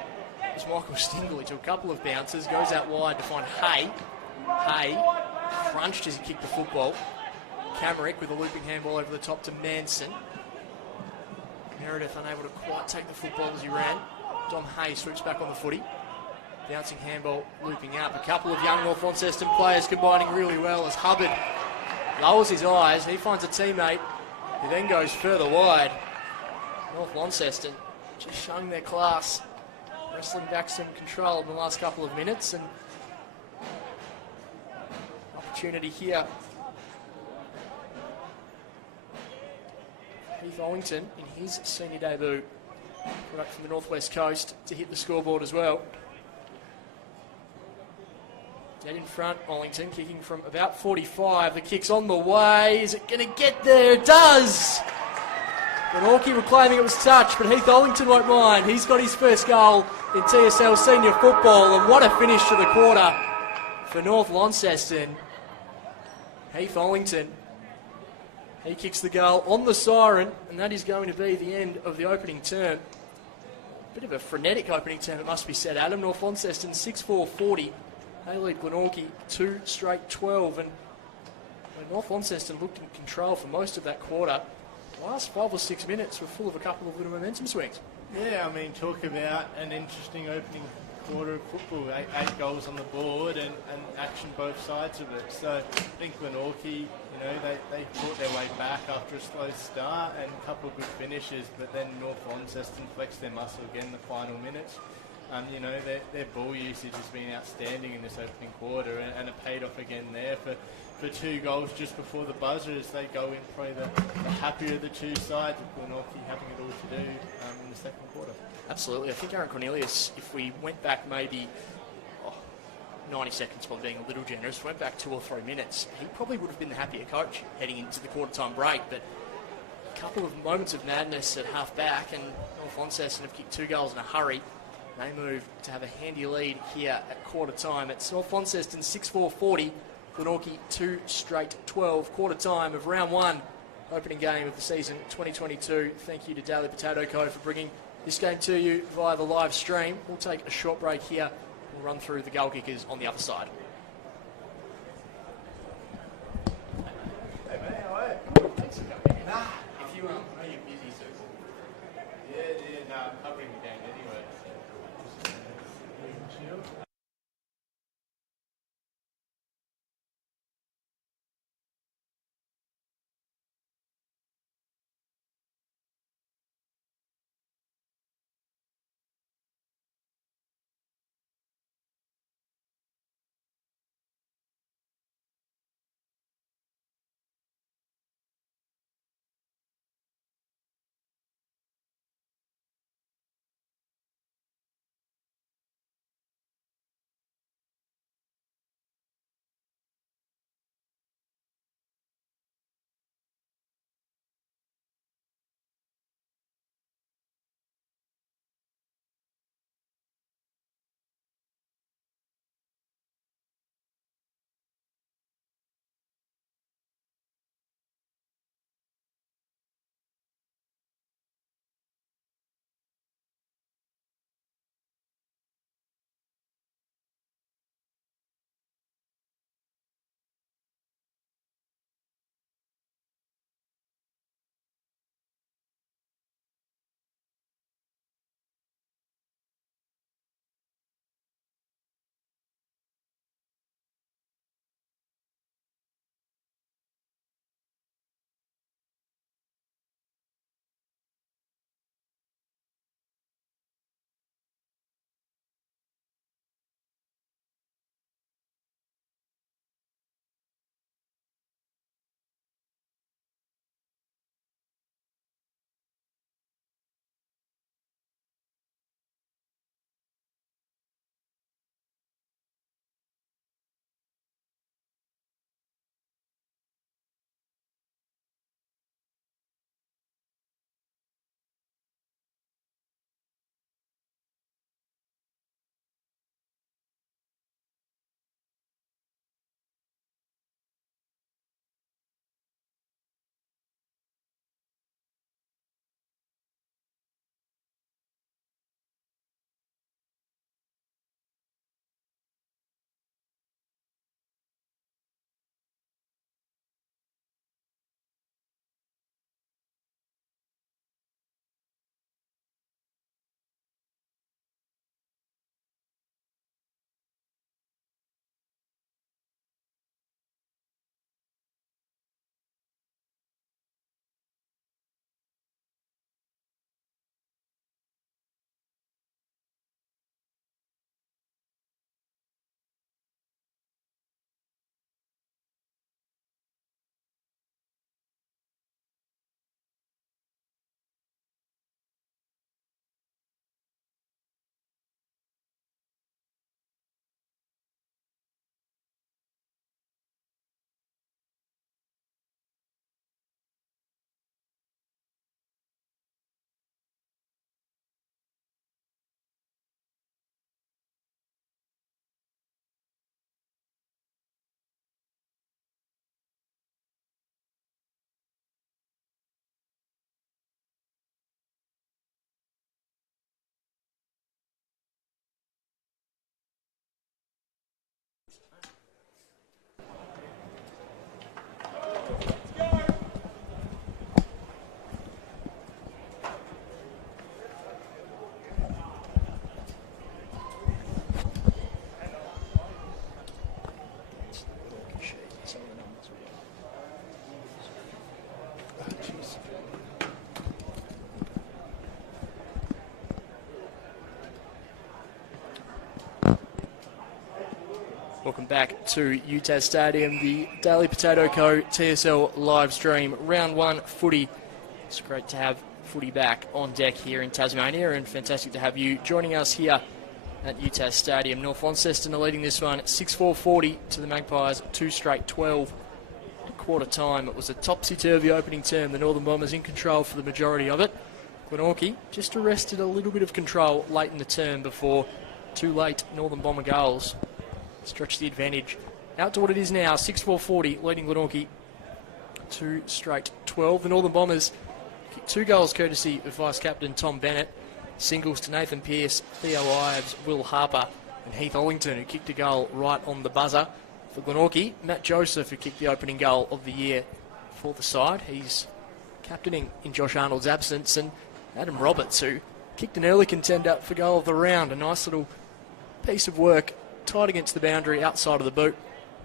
was Michael Stingley to a couple of bounces, goes out wide to find Hay. Hay crunched as he kicked the football. Camerick with a looping handball over the top to Manson. Meredith unable to quite take the football as he ran. Dom Hay swoops back on the footy. Bouncing handball looping up. A couple of young North Launceston players combining really well as Hubbard lowers his eyes. He finds a teammate He then goes further wide. North Launceston just showing their class, wrestling back some control in the last couple of minutes, and opportunity here. Heath Ollington in his senior debut, product from the Northwest Coast, to hit the scoreboard as well. Dead in front, Ollington kicking from about 45. The kick's on the way. Is it going to get there? It does! Glenorchy were claiming it was touch, but Heath Ollington won't mind. He's got his first goal in TSL senior football, and what a finish to the quarter for North Launceston. Heath Ollington, he kicks the goal on the siren, and that is going to be the end of the opening term. Bit of a frenetic opening term, it must be said, Adam. North Launceston 6-4-40. They lead Glenorchy 2 straight 12, and North Launceston looked in control for most of that quarter. The last 5 or 6 minutes were full of a couple of little momentum swings. Yeah, I mean, talk about an interesting opening quarter of football. Eight goals on the board and action both sides of it. So I think Glenorchy, they fought their way back after a slow start and a couple of good finishes, but then North Launceston flexed their muscle again in the final minutes. Their ball usage has been outstanding in this opening quarter, and it paid off again there for 2 goals just before the buzzer as they go in probably the happier of the two sides, with Glenorchy having it all to do in the second quarter. Absolutely. I think Aaron Cornelius, if we went back maybe 90 seconds, probably being a little generous, went back 2 or 3 minutes, he probably would have been the happier coach heading into the quarter-time break, but a couple of moments of madness at half-back, and North Launceston have kicked 2 goals in a hurry. They move to have a handy lead here at quarter-time. It's North Launceston 6-4-40, Glenorchy 2 straight 12, quarter-time of round 1, opening game of the season 2022. Thank you to Daily Potato Co. for bringing this game to you via the live stream. We'll take a short break here. We'll run through the goal kickers on the other side. Hey, mate, how are you? Thanks for coming in. If you are busy, so. Yeah, no, I'm covering the game anyway. So. Welcome back to UTAS Stadium, the Daily Potato Co. TSL live stream, round one footy. It's great to have footy back on deck here in Tasmania, and fantastic to have you joining us here at UTAS Stadium. North Launceston are leading this one 6-4-40 to the Magpies, 2 straight 12. At quarter time, it was a topsy-turvy opening term. The Northern Bombers in control for the majority of it. Glenorchy just arrested a little bit of control late in the term before two late Northern Bomber goals stretch the advantage out to what it is now, 6-4-40, leading Glenorchy 2 straight 12. The Northern Bombers kicked 2 goals courtesy of Vice-Captain Tom Bennett, singles to Nathan Pearce, Theo Ives, Will Harper and Heath Ollington, who kicked a goal right on the buzzer. For Glenorchy, Matt Joseph, who kicked the opening goal of the year for the side. He's captaining in Josh Arnold's absence, and Adam Roberts, who kicked an early contender for goal of the round. A nice little piece of work, tight against the boundary, outside of the boot.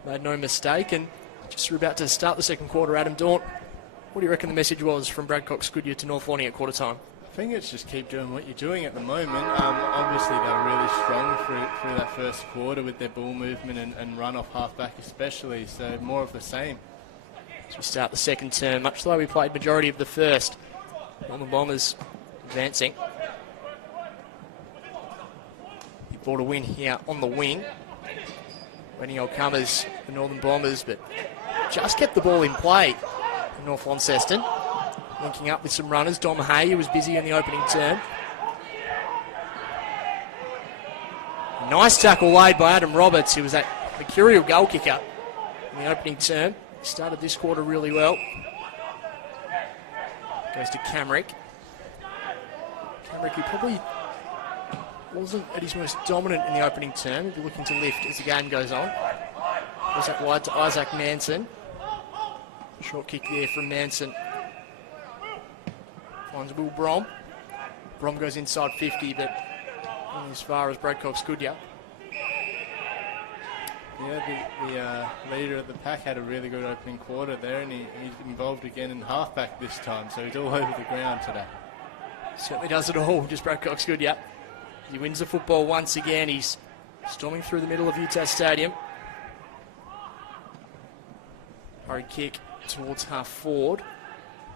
Made no mistake, and just we're about to start the second quarter. Adam Daunt, what do you reckon the message was from Brad Cox-Goodyear to North Lonnie at quarter time? I think it's just keep doing what you're doing at the moment. Obviously, they were really strong through that first quarter with their ball movement and run off half-back especially, so more of the same. As we start the second term, much like we played majority of the first. Northern Bombers advancing. He brought a win here on the wing. Winning old comers, the Northern Bombers, but just kept the ball in play in North Launceston. Linking up with some runners. Dom Hay, who was busy in the opening term. Nice tackle laid by Adam Roberts, who was that mercurial goal kicker in the opening term. Started this quarter really well. Goes to Camrick. Camrick, who probably wasn't at his most dominant in the opening term. He'll be looking to lift as the game goes on. Goes that wide to Isaac Manson. Short kick there from Manson. Finds Will Brom. Brom goes inside 50, but not as far as Brad Cox-Goodyear. Yeah, the leader of the pack had a really good opening quarter there, and he's involved again in halfback this time, so he's all over the ground today. Certainly does it all, just Brad Cox-Goodyear. He wins the football once again. He's storming through the middle of UTAS Stadium. Hurried kick towards half forward.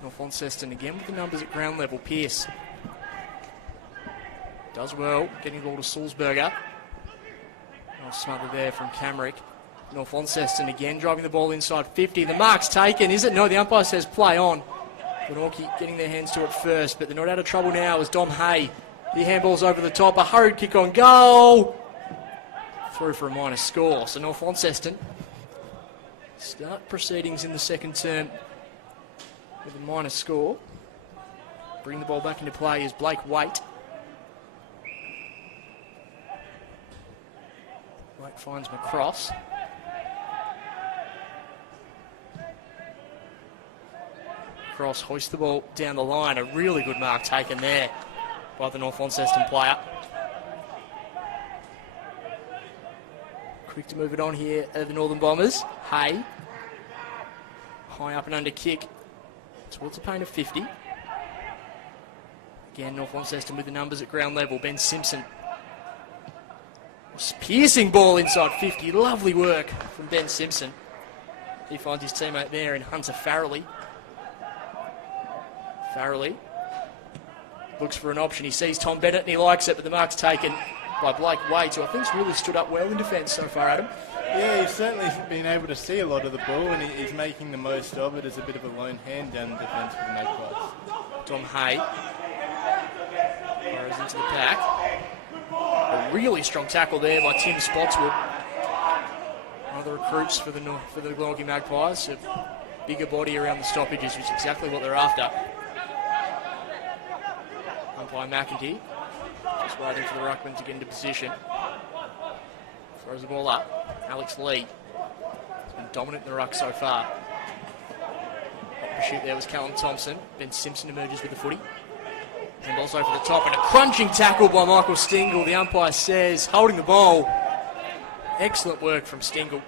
North Launceston again with the numbers at ground level. Pearce does well, getting the ball to Sulzberger. Nice smother there from Camrick. North Launceston again driving the ball inside 50. The mark's taken, is it? No, the umpire says play on. Glenorchy getting their hands to it first, but they're not out of trouble now as Dom Hay. He handballs over the top, a hurried kick on goal. Through for a minor score. So North Launceston start proceedings in the second term with a minor score. Bring the ball back into play is Blake Waite. Blake finds McCross. Cross hoists the ball down the line. A really good mark taken there by the North Launceston player. Quick to move it on here are the Northern Bombers. Hay. High up and under kick towards a paint of 50. Again, North Launceston with the numbers at ground level. Ben Simpson. Piercing ball inside 50. Lovely work from Ben Simpson. He finds his teammate there in Hunter Farrelly. Farrelly looks for an option. He sees Tom Bennett and he likes it, but the mark's taken by Blake Waite, who I think's really stood up well in defence so far, Adam. Yeah, he's certainly been able to see a lot of the ball, and he's making the most of it as a bit of a lone hand down the defence for the Magpies. Dom Hay fires into the pack. A really strong tackle there by Tim Spotswood. One of the recruits for the Glenorchy Magpies. A bigger body around the stoppages, which is exactly what they're after. Umpire McEntee just waiting for the ruckman to get into position. Throws the ball up. Alex Lee has been dominant in the ruck so far. Up the shoot there was Callum Thompson. Ben Simpson emerges with the footy. Handballs over the top and a crunching tackle by Michael Stingle. The umpire says holding the ball. Excellent work from Stingle.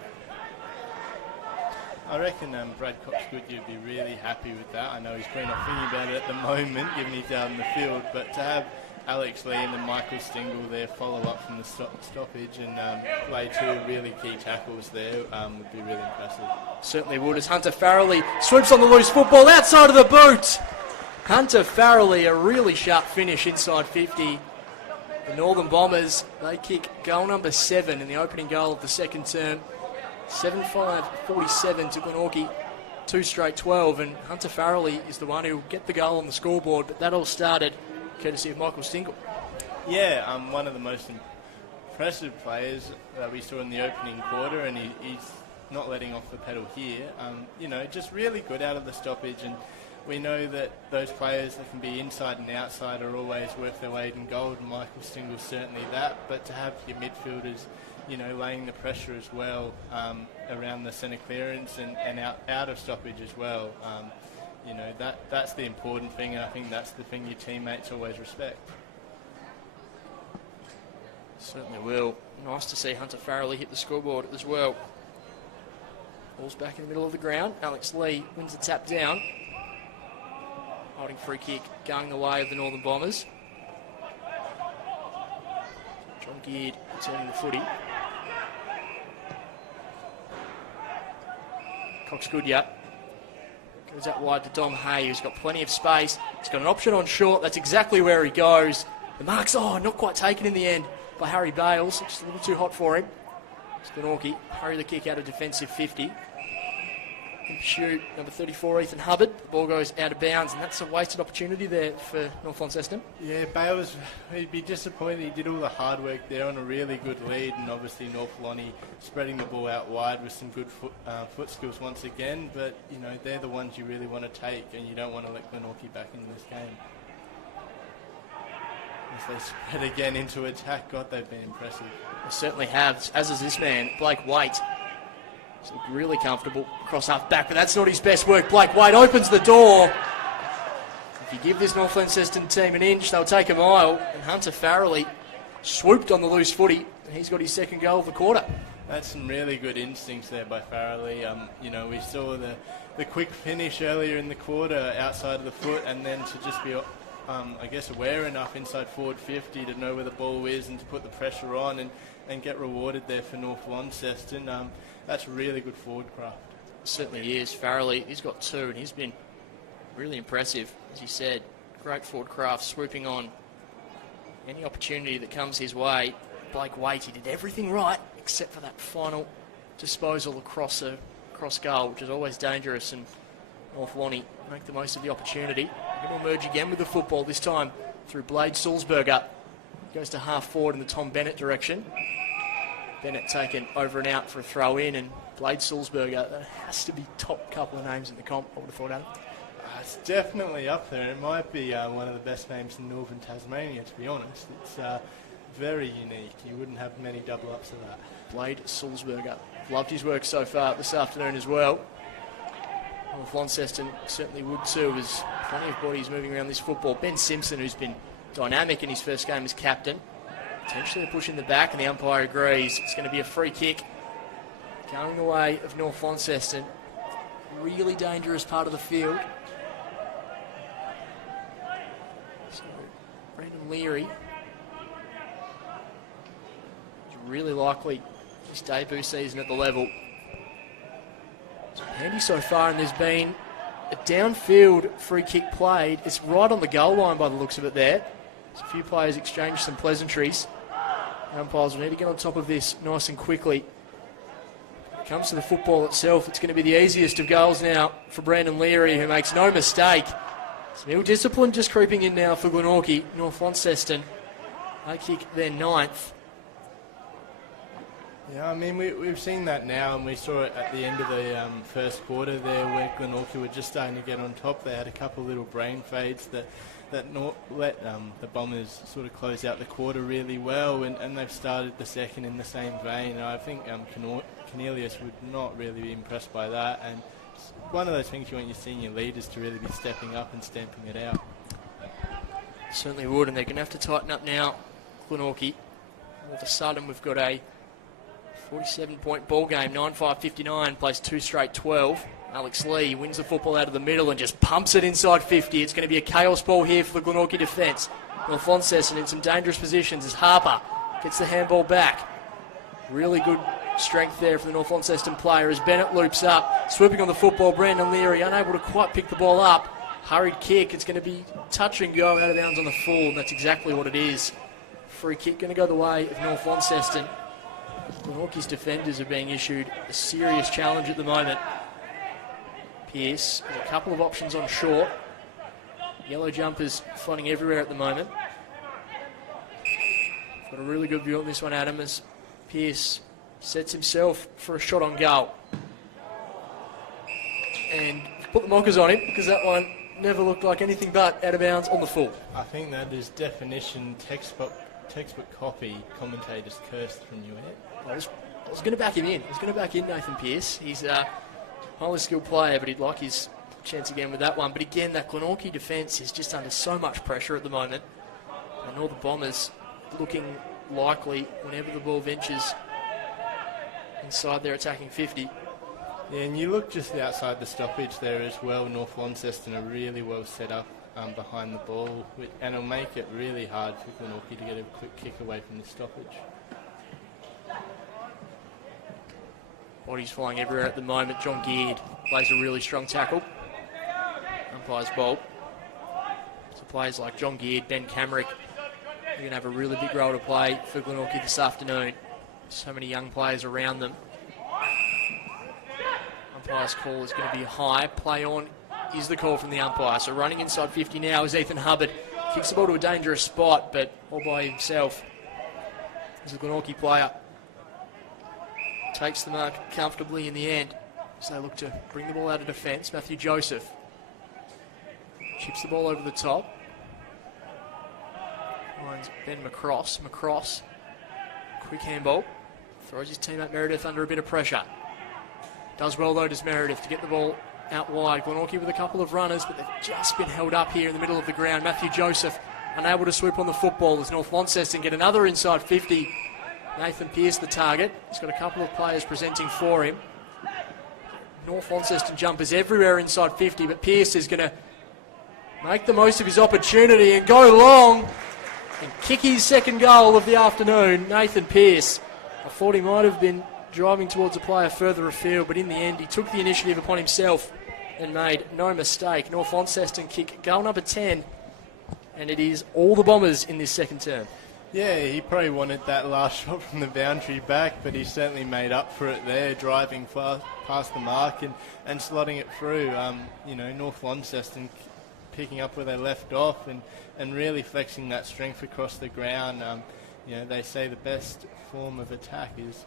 I reckon Brad Cox-Goodyear would be really happy with that. I know he's probably not thinking about it at the moment, given he's out in the field, but to have Alex Lee and then Michael Stingle there follow up from the stoppage and play two really key tackles there would be really impressive. Certainly would, as Hunter Farrelly swoops on the loose football outside of the boot. Hunter Farrelly, a really sharp finish inside 50. The Northern Bombers, they kick goal number 7 in the opening goal of the second term. 7-5-47 to Glenorchy, 2 straight 12, and Hunter Farrelly is the one who will get the goal on the scoreboard, but that all started courtesy of Michael Stingle. Yeah, one of the most impressive players that we saw in the opening quarter, and he's not letting off the pedal here. Just really good out of the stoppage, and we know that those players that can be inside and outside are always worth their weight in gold, and Michael Stingle's certainly that, but to have your midfielders, laying the pressure as well around the centre clearance and out of stoppage as well, that's the important thing, and I think that's the thing your teammates always respect. Certainly will. Nice to see Hunter Farrelly hit the scoreboard as well. Ball's back in the middle of the ground. Alex Lee wins the tap down. Holding free kick, going the way of the Northern Bombers. John Geard returning the footy. Cox Goodyear goes out wide to Dom Hay, who's got plenty of space. He's got an option on short. That's exactly where he goes. The mark's, not quite taken in the end by Harry Bales. Just a little too hot for him. Glenorchy hurry the kick out of defensive 50. In pursuit, number 34, Ethan Hubbard. The ball goes out of bounds, and that's a wasted opportunity there for North Launceston. Yeah, Bales, he'd be disappointed. He did all the hard work there on a really good lead, and obviously North Lonnie spreading the ball out wide with some good foot skills once again. But, they're the ones you really want to take, and you don't want to let Glenorchy back into this game. As they spread again into attack, God, they've been impressive. They certainly have, as is this man, Blake Waite. So really comfortable, cross half back, but that's not his best work. Blake Waite opens the door. If you give this North Launceston team an inch, they'll take a mile. And Hunter Farrelly swooped on the loose footy, and he's got his second goal of the quarter. That's some really good instincts there by Farrelly. We saw the quick finish earlier in the quarter outside of the foot, and then to just be, aware enough inside forward 50 to know where the ball is and to put the pressure on and get rewarded there for North Launceston. That's really good forward craft. Certainly is. Farrelly, he's got 2, and he's been really impressive, as you said. Great forward craft, swooping on any opportunity that comes his way. Blake Waite, he did everything right, except for that final disposal across goal, which is always dangerous, and North Lonnie make the most of the opportunity. They're going to emerge again with the football, this time through Blade Sulzberger. Goes to half forward in the Tom Bennett direction. Bennett taken over and out for a throw in, and Blade Sulzberger, that has to be top couple of names in the comp, I would have thought, Adam. It's definitely up there. It might be one of the best names in northern Tasmania, to be honest. It's very unique. You wouldn't have many double-ups of that. Blade Sulzberger. Loved his work so far this afternoon as well. North Launceston certainly would too. There's plenty of bodies moving around this football. Ben Simpson, who's been dynamic in his first game as captain. Potentially a push in the back, and the umpire agrees. It's going to be a free kick going the way of North Launceston. Really dangerous part of the field. So, Brendan Leary is really likely his debut season at the level. It's been handy so far, and there's been a downfield free kick played. It's right on the goal line by the looks of it there. There's a few players exchanged some pleasantries. Umpires will need to get on top of this nice and quickly. When it comes to the football itself, it's going to be the easiest of goals now for Brandon Leary, who makes no mistake. Some ill discipline just creeping in now for Glenorchy. North Launceston, they kick their 9th. Yeah, we've seen that now, and we saw it at the end of the first quarter there where Glenorchy were just starting to get on top. They had a couple of little brain fades that let the Bombers sort of close out the quarter really well, and they've started the second in the same vein. And I think Cornelius would not really be impressed by that, and it's one of those things you want your senior leaders to really be stepping up and stamping it out. Certainly would, and they're going to have to tighten up now, Glenorchy. All of a sudden we've got a 47-point ball game, 9-5-59, plays 2 straight 12. Alex Lee wins the football out of the middle and just pumps it inside 50. It's going to be a chaos ball here for the Glenorchy defence. North Launceston in some dangerous positions as Harper gets the handball back. Really good strength there for the North Launceston player as Bennett loops up. Swooping on the football, Brandon Leary unable to quite pick the ball up. Hurried kick, it's going to be touch and go out of bounds on the full, and that's exactly what it is. Free kick going to go the way of North Launceston. Glenorchy's defenders are being issued a serious challenge at the moment. Pearce has a couple of options on short. Yellow jumpers flooding everywhere at the moment. Got a really good view on this one, Adam, as Pearce sets himself for a shot on goal. And put the mockers on him because that one never looked like anything but out of bounds on the full. I think that is definition textbook copy. Commentators cursed from you, Ed. I was going to back him in. I was going to back in Nathan Pearce. He's a highly skilled player, but he'd like his chance again with that one. But again, that Glenorchy defence is just under so much pressure at the moment. And all the Bombers looking likely whenever the ball ventures inside their attacking 50. Yeah, and you look just outside the stoppage there as well. North Launceston are really well set up behind the ball, and it'll make it really hard for Glenorchy to get a quick kick away from the stoppage. Bodies flying everywhere at the moment. John Geard plays a really strong tackle. Umpire's ball. So players like John Geard, Ben Camrick are going to have a really big role to play for Glenorchy this afternoon. So many young players around them. Umpire's call is going to be high. Play on is the call from the umpire. So running inside 50 now is Ethan Hubbard. Kicks the ball to a dangerous spot, but all by himself. As a Glenorchy player takes the mark comfortably in the end. So they look to bring the ball out of defence. Matthew Joseph chips the ball over the top. Finds Ben Macross. Macross, quick handball. Throws his teammate Meredith under a bit of pressure. Does well though, does Meredith, to get the ball out wide. Glenorchy with a couple of runners, but they've just been held up here in the middle of the ground. Matthew Joseph unable to swoop on the football as North Launceston get another inside 50. Nathan Pearce the target. He's got a couple of players presenting for him. North Launceston jumpers everywhere inside 50, but Pearce is going to make the most of his opportunity and go long and kick his second goal of the afternoon. Nathan Pearce. I thought he might have been driving towards a player further afield, but in the end he took the initiative upon himself and made no mistake. North Launceston kick goal number 10, and it is all the Bombers in this second term. Yeah, he probably wanted that last shot from the boundary back, but he certainly made up for it there, driving far past the mark and slotting it through. North Launceston picking up where they left off and really flexing that strength across the ground. They say the best form of attack is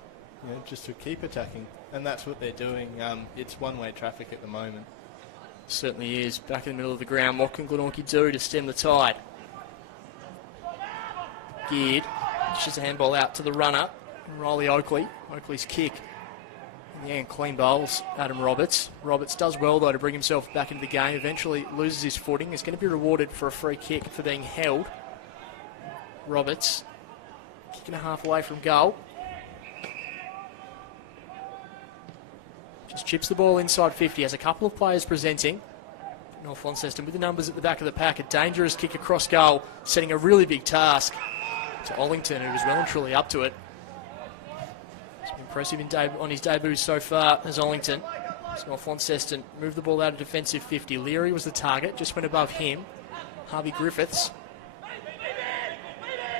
just to keep attacking, and that's what they're doing. It's one-way traffic at the moment. Certainly is. Back in the middle of the ground, what can Glenorchy do to stem the tide? Geared, just a handball out to the runner, Riley Oakley. Oakley's kick. In the end, clean bowls, Adam Roberts. Roberts does well, though, to bring himself back into the game. Eventually loses his footing. He's going to be rewarded for a free kick for being held. Roberts, kicking a half away from goal. Just chips the ball inside 50. Has a couple of players presenting. North Launceston with the numbers at the back of the pack. A dangerous kick across goal, setting a really big task to Ollington, who was well and truly up to it. He's been impressive on his debut so far as Ollington. So North Launceston moved the ball out of defensive 50. Leary was the target, just went above him. Harvey Griffiths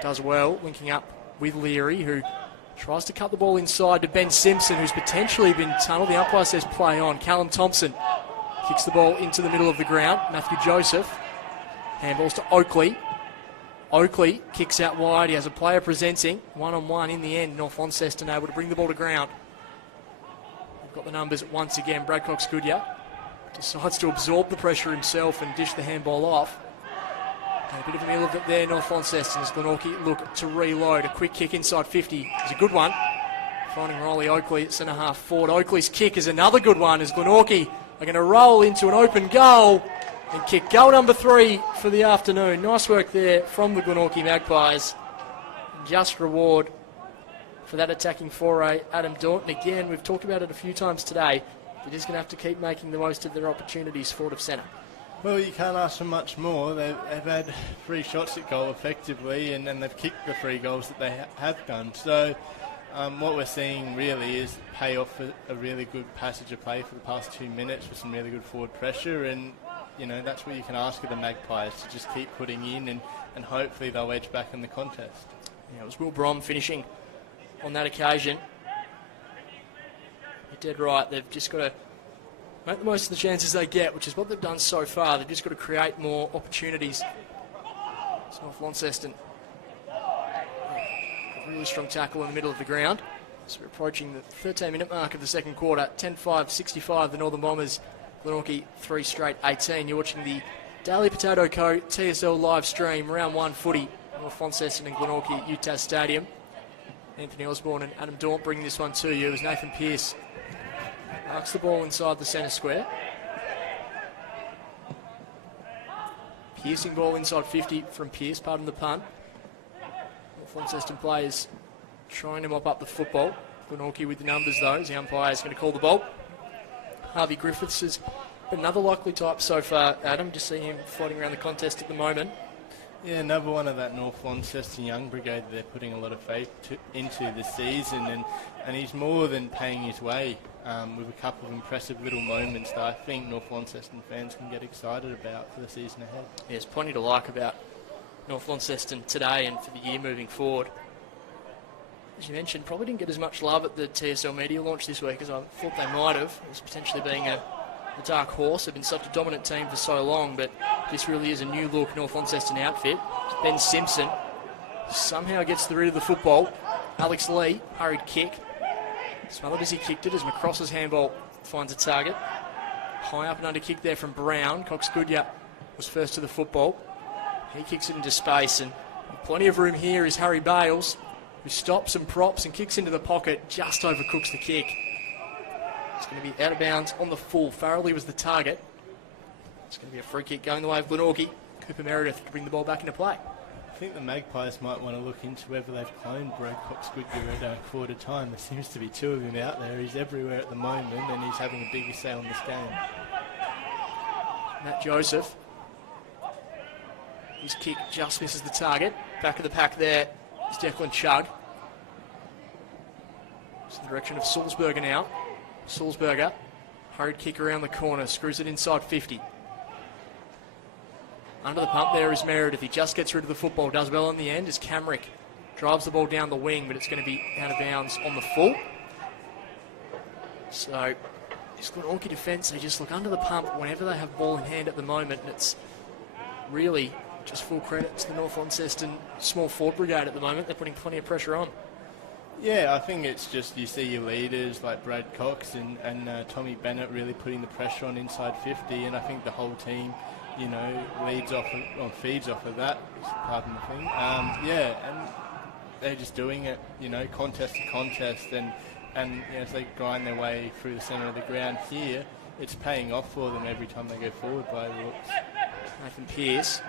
does well, linking up with Leary, who tries to cut the ball inside to Ben Simpson, who's potentially been tunnelled. The umpire says play on. Callum Thompson kicks the ball into the middle of the ground. Matthew Joseph handballs to Oakley. Oakley kicks out wide. He has a player presenting. One-on-one in the end. North Launceston able to bring the ball to ground. We've got the numbers once again. Brad Cox-Goodyear decides to absorb the pressure himself and dish the handball off. And a bit of a meal of it there, North Launceston, as Glenorchy look to reload. A quick kick inside 50 is a good one. Finding Riley Oakley at centre-half forward. Oakley's kick is another good one as Glenorchy are going to roll into an open goal and kick goal number 3 for the afternoon. Nice work there from the Glenorchy Magpies. Just reward for that attacking foray. Adam Daunton, again, we've talked about it a few times today. They're just going to have to keep making the most of their opportunities forward of centre. Well, you can't ask for much more. They've had 3 shots at goal effectively, and then they've kicked the 3 goals that they have done. So what we're seeing really is payoff for a really good passage of play for the past 2 minutes with some really good forward pressure, and that's what you can ask of the Magpies, to just keep putting in, and hopefully they'll edge back in the contest. Yeah, it was Will Brom finishing on that occasion. You're dead right. They've just got to make the most of the chances they get, which is what they've done so far. They've just got to create more opportunities. It's North Launceston. A really strong tackle in the middle of the ground. So we're approaching the 13-minute mark of the second quarter. 10-5-65, the Northern Bombers. Glenorchy 3 straight 18. You're watching the Daily Potato Co. TSL live stream, round 1 footy. North Launceston and Glenorchy at UTAS Stadium. Anthony Osborne and Adam Daunt bringing this one to you as Nathan Pearce marks the ball inside the centre square. Piercing ball inside 50 from Pearce, pardon the pun. North Launceston players trying to mop up the football. Glenorchy with the numbers though, as the umpire is going to call the ball. Harvey Griffiths has been another likely type so far, Adam. Just see him floating around the contest at the moment. Yeah, another one of that North Launceston young brigade they're putting a lot of faith into this season, and he's more than paying his way with a couple of impressive little moments that I think North Launceston fans can get excited about for the season ahead. Yeah, there's plenty to like about North Launceston today and for the year moving forward. As you mentioned, probably didn't get as much love at the TSL media launch this week as I thought they might have, as potentially being a dark horse. They've been such a dominant team for so long, but this really is a new look North Launceston outfit. Ben Simpson somehow gets rid of the football. Alex Lee, hurried kick. Smothered as he kicked it as Macross's handball finds a target. High up and under kick there from Brown. Cox Goodyear was first to the football. He kicks it into space, and plenty of room here is Harry Bales, who stops and props and kicks into the pocket, just overcooks the kick. It's going to be out of bounds on the full. Farrelly was the target. It's going to be a free kick going the way of Glenorchy. Cooper Meredith to bring the ball back into play. I think the Magpies might want to look into whether they've cloned Brad Cox Goodyear at quarter time. There seems to be 2 of him out there. He's everywhere at the moment, and he's having a big say on this game. Matt Joseph. His kick just misses the target. Back of the pack there is Declan Chugg. It's in the direction of Sulzberger now. Sulzberger, hurried kick around the corner, screws it inside 50. Under the pump there is Meredith. He just gets rid of the football. Does well in the end as Camrick drives the ball down the wing, but it's going to be out of bounds on the full. So, this Glenorchy defence, they just look under the pump whenever they have ball in hand at the moment, and it's really just full credit to the North Launceston small forward brigade at the moment. They're putting plenty of pressure on. Yeah, I think it's just you see your leaders like Brad Cox and Tommy Bennett really putting the pressure on inside 50, and I think the whole team, feeds off of that, pardon the thing. And they're just doing it, contest to contest, and as they grind their way through the centre of the ground here, it's paying off for them every time they go forward by looks. Nathan Pearce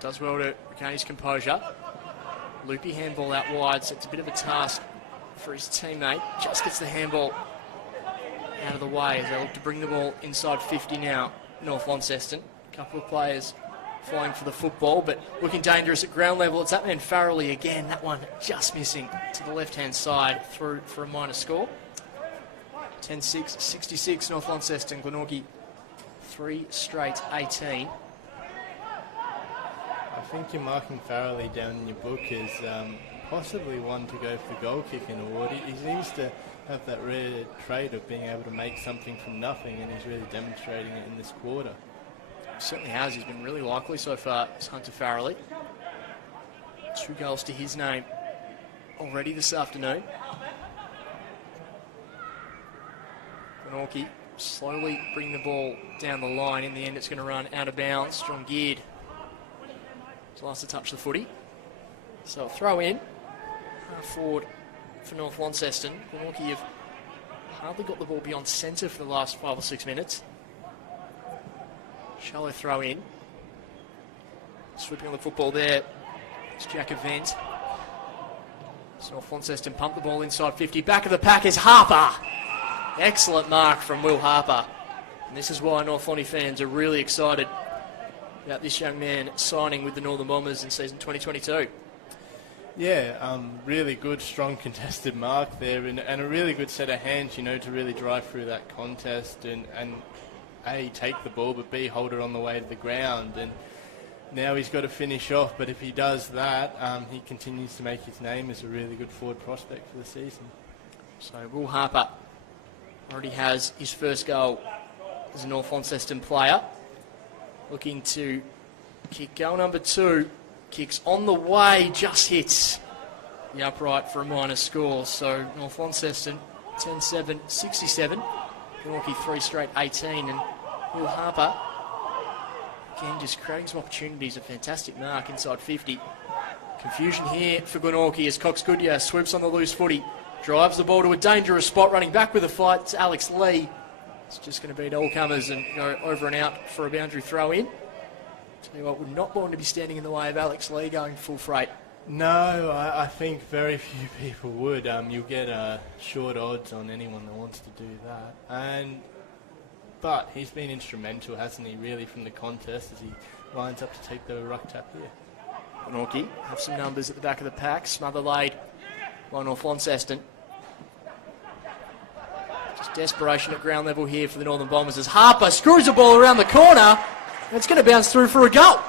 does well to regain his composure. Loopy handball out wide, so it's a bit of a task for his teammate. Just gets the handball out of the way as they look to bring the ball inside 50 now. North Launceston, a couple of players flying for the football, but looking dangerous at ground level. It's that man Farrelly again, that one just missing to the left-hand side through for a minor score. 10-6, 66 North Launceston, Glenorchy 3 straight 18. I think you're marking Farrelly down in your book as possibly one to go for the goal kicking award. He seems to have that rare trait of being able to make something from nothing, and he's really demonstrating it in this quarter. Certainly has. He's been really likely so far, is Hunter Farrelly. 2 goals to his name already this afternoon. Glenorchy slowly bring the ball down the line. In the end, it's going to run out of bounds. John Geared was last to touch the footy. So a throw in, half forward for North Launceston. Glenorchy have hardly got the ball beyond centre for the last 5 or 6 minutes. Shallow throw in. Sweeping on the football there. It's Jack Event. So North Launceston pump the ball inside 50. Back of the pack is Harper. Excellent mark from Will Harper. And this is why North Launty fans are really excited about this young man signing with the Northern Bombers in season 2022. Yeah, really good, strong contested mark there, and a really good set of hands, you know, to really drive through that contest and A, take the ball, but B, hold it on the way to the ground. And now he's got to finish off, but if he does that, he continues to make his name as a really good forward prospect for the season. So Will Harper already has his first goal as a North Launceston player. Looking to kick goal number 2. Kicks on the way, just hits the upright for a minor score. So North Launceston 10-7, 67. Glenorchy 3 straight 18. And Will Harper, again, just creating some opportunities. A fantastic mark inside 50. Confusion here for Glenorchy as Cox Goodyear swoops on the loose footy. Drives the ball to a dangerous spot, running back with a fight. It's Alex Lee. It's just going to beat all comers and go over and out for a boundary throw in. Tell you what, would not want to be standing in the way of Alex Lee going full freight. No, I think very few people would. You'll get short odds on anyone that wants to do that. But he's been instrumental, hasn't he, really, from the contest as he lines up to take the ruck tap here. Glenorchy have some numbers at the back of the pack. Smother laid by North Launceston. Just desperation at ground level here for the Northern Bombers as Harper screws the ball around the corner. And it's going to bounce through for a goal.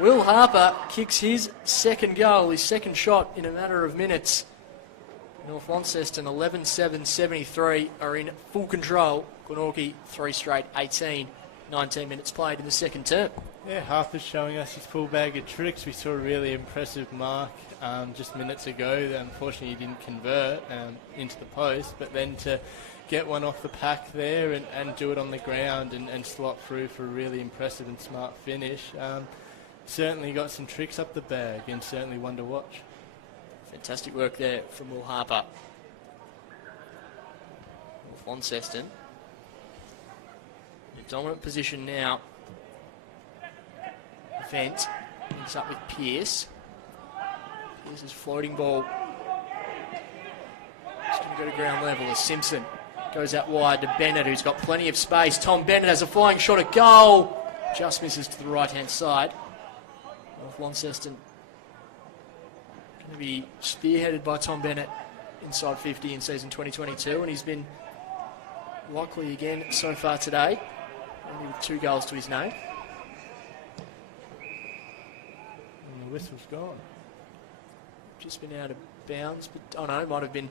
Will Harper kicks his second goal, his second shot in a matter of minutes. North Launceston 11-7, 73 are in full control. Glenorchy 3 straight 18. 19 minutes played in the second term. Yeah, Harper's showing us his full bag of tricks. We saw a really impressive mark just minutes ago that unfortunately he didn't convert into the post, but then to get one off the pack there and do it on the ground and slot through for a really impressive and smart finish. Certainly got some tricks up the bag and certainly one to watch. Fantastic work there from Will Harper. North Launceston in a dominant position now. Vent links up with Pearce. Pearce's floating ball. It's going to go to ground level as Simpson goes out wide to Bennett, who's got plenty of space. Tom Bennett has a flying shot at goal. Just misses to the right-hand side. North Launceston going to be spearheaded by Tom Bennett inside 50 in season 2022, and he's been likely again so far today, only with 2 goals to his name. And the whistle's gone. Just been out of bounds, but oh no, might have been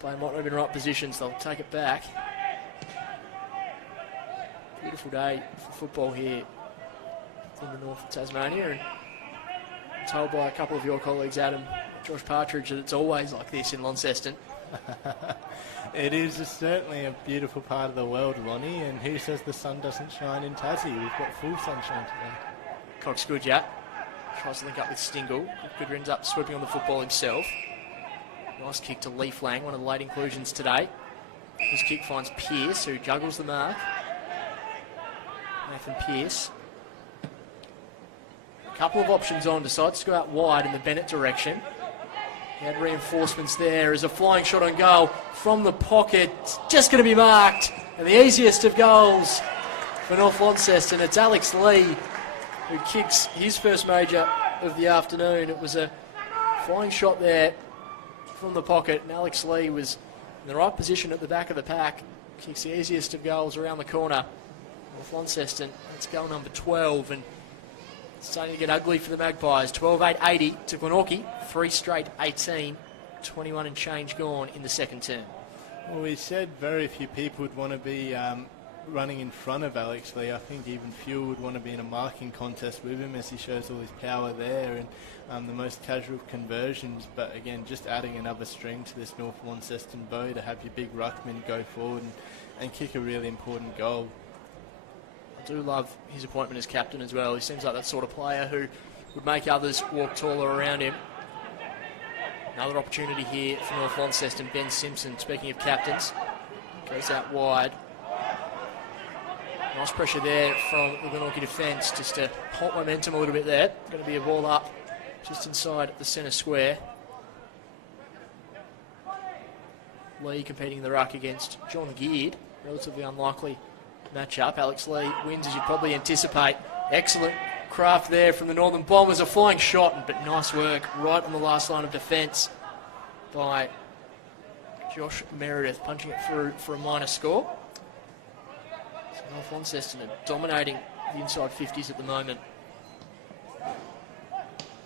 playing, might not have been right positions. They'll take it back. Beautiful day for football here in the north of Tasmania, and I'm told by a couple of your colleagues, Adam, Josh Partridge, that it's always like this in Launceston. It is certainly a beautiful part of the world, Lonnie, and who says the sun doesn't shine in Tassie? We've got full sunshine today. Cox Goodyear tries to link up with Stingle. Goodyear ends up swooping on the football himself. Nice kick to Leaf Lang, one of the late inclusions today. His kick finds Pearce, who juggles the mark. Nathan Pearce. A couple of options on, decides to go out wide in the Bennett direction. He had reinforcements there as a flying shot on goal from the pocket. It's just going to be marked. And the easiest of goals for North Launceston, it's Alex Lee who kicks his first major of the afternoon. It was a flying shot there from the pocket, and Alex Lee was in the right position at the back of the pack. Kicks the easiest of goals around the corner. North Launceston, that's goal number 12, and it's starting to get ugly for the Magpies. 12-8-80 to Glenorchy, 3 straight 18, 21 and change gone in the second term. Well, we said very few people would want to be running in front of Alex Lee. I think even fewer would want to be in a marking contest with him as he shows all his power there and the most casual of conversions. But again, just adding another string to this North Launceston bow to have your big ruckman go forward and kick a really important goal. I do love his appointment as captain as well. He seems like that sort of player who would make others walk taller around him. Another opportunity here for North Launceston. Ben Simpson, speaking of captains, goes out wide. Nice pressure there from the Glenorchy defence, just to halt momentum a little bit there. Going to be a ball up just inside the centre square. Lee competing in the ruck against John Geard. Relatively unlikely matchup. Alex Lee wins, as you'd probably anticipate, Excellent craft there from the Northern Bombers. A flying shot, but nice work right on the last line of defence by Josh Meredith, punching it through for a minor score. So North Launceston are dominating the inside 50s at the moment.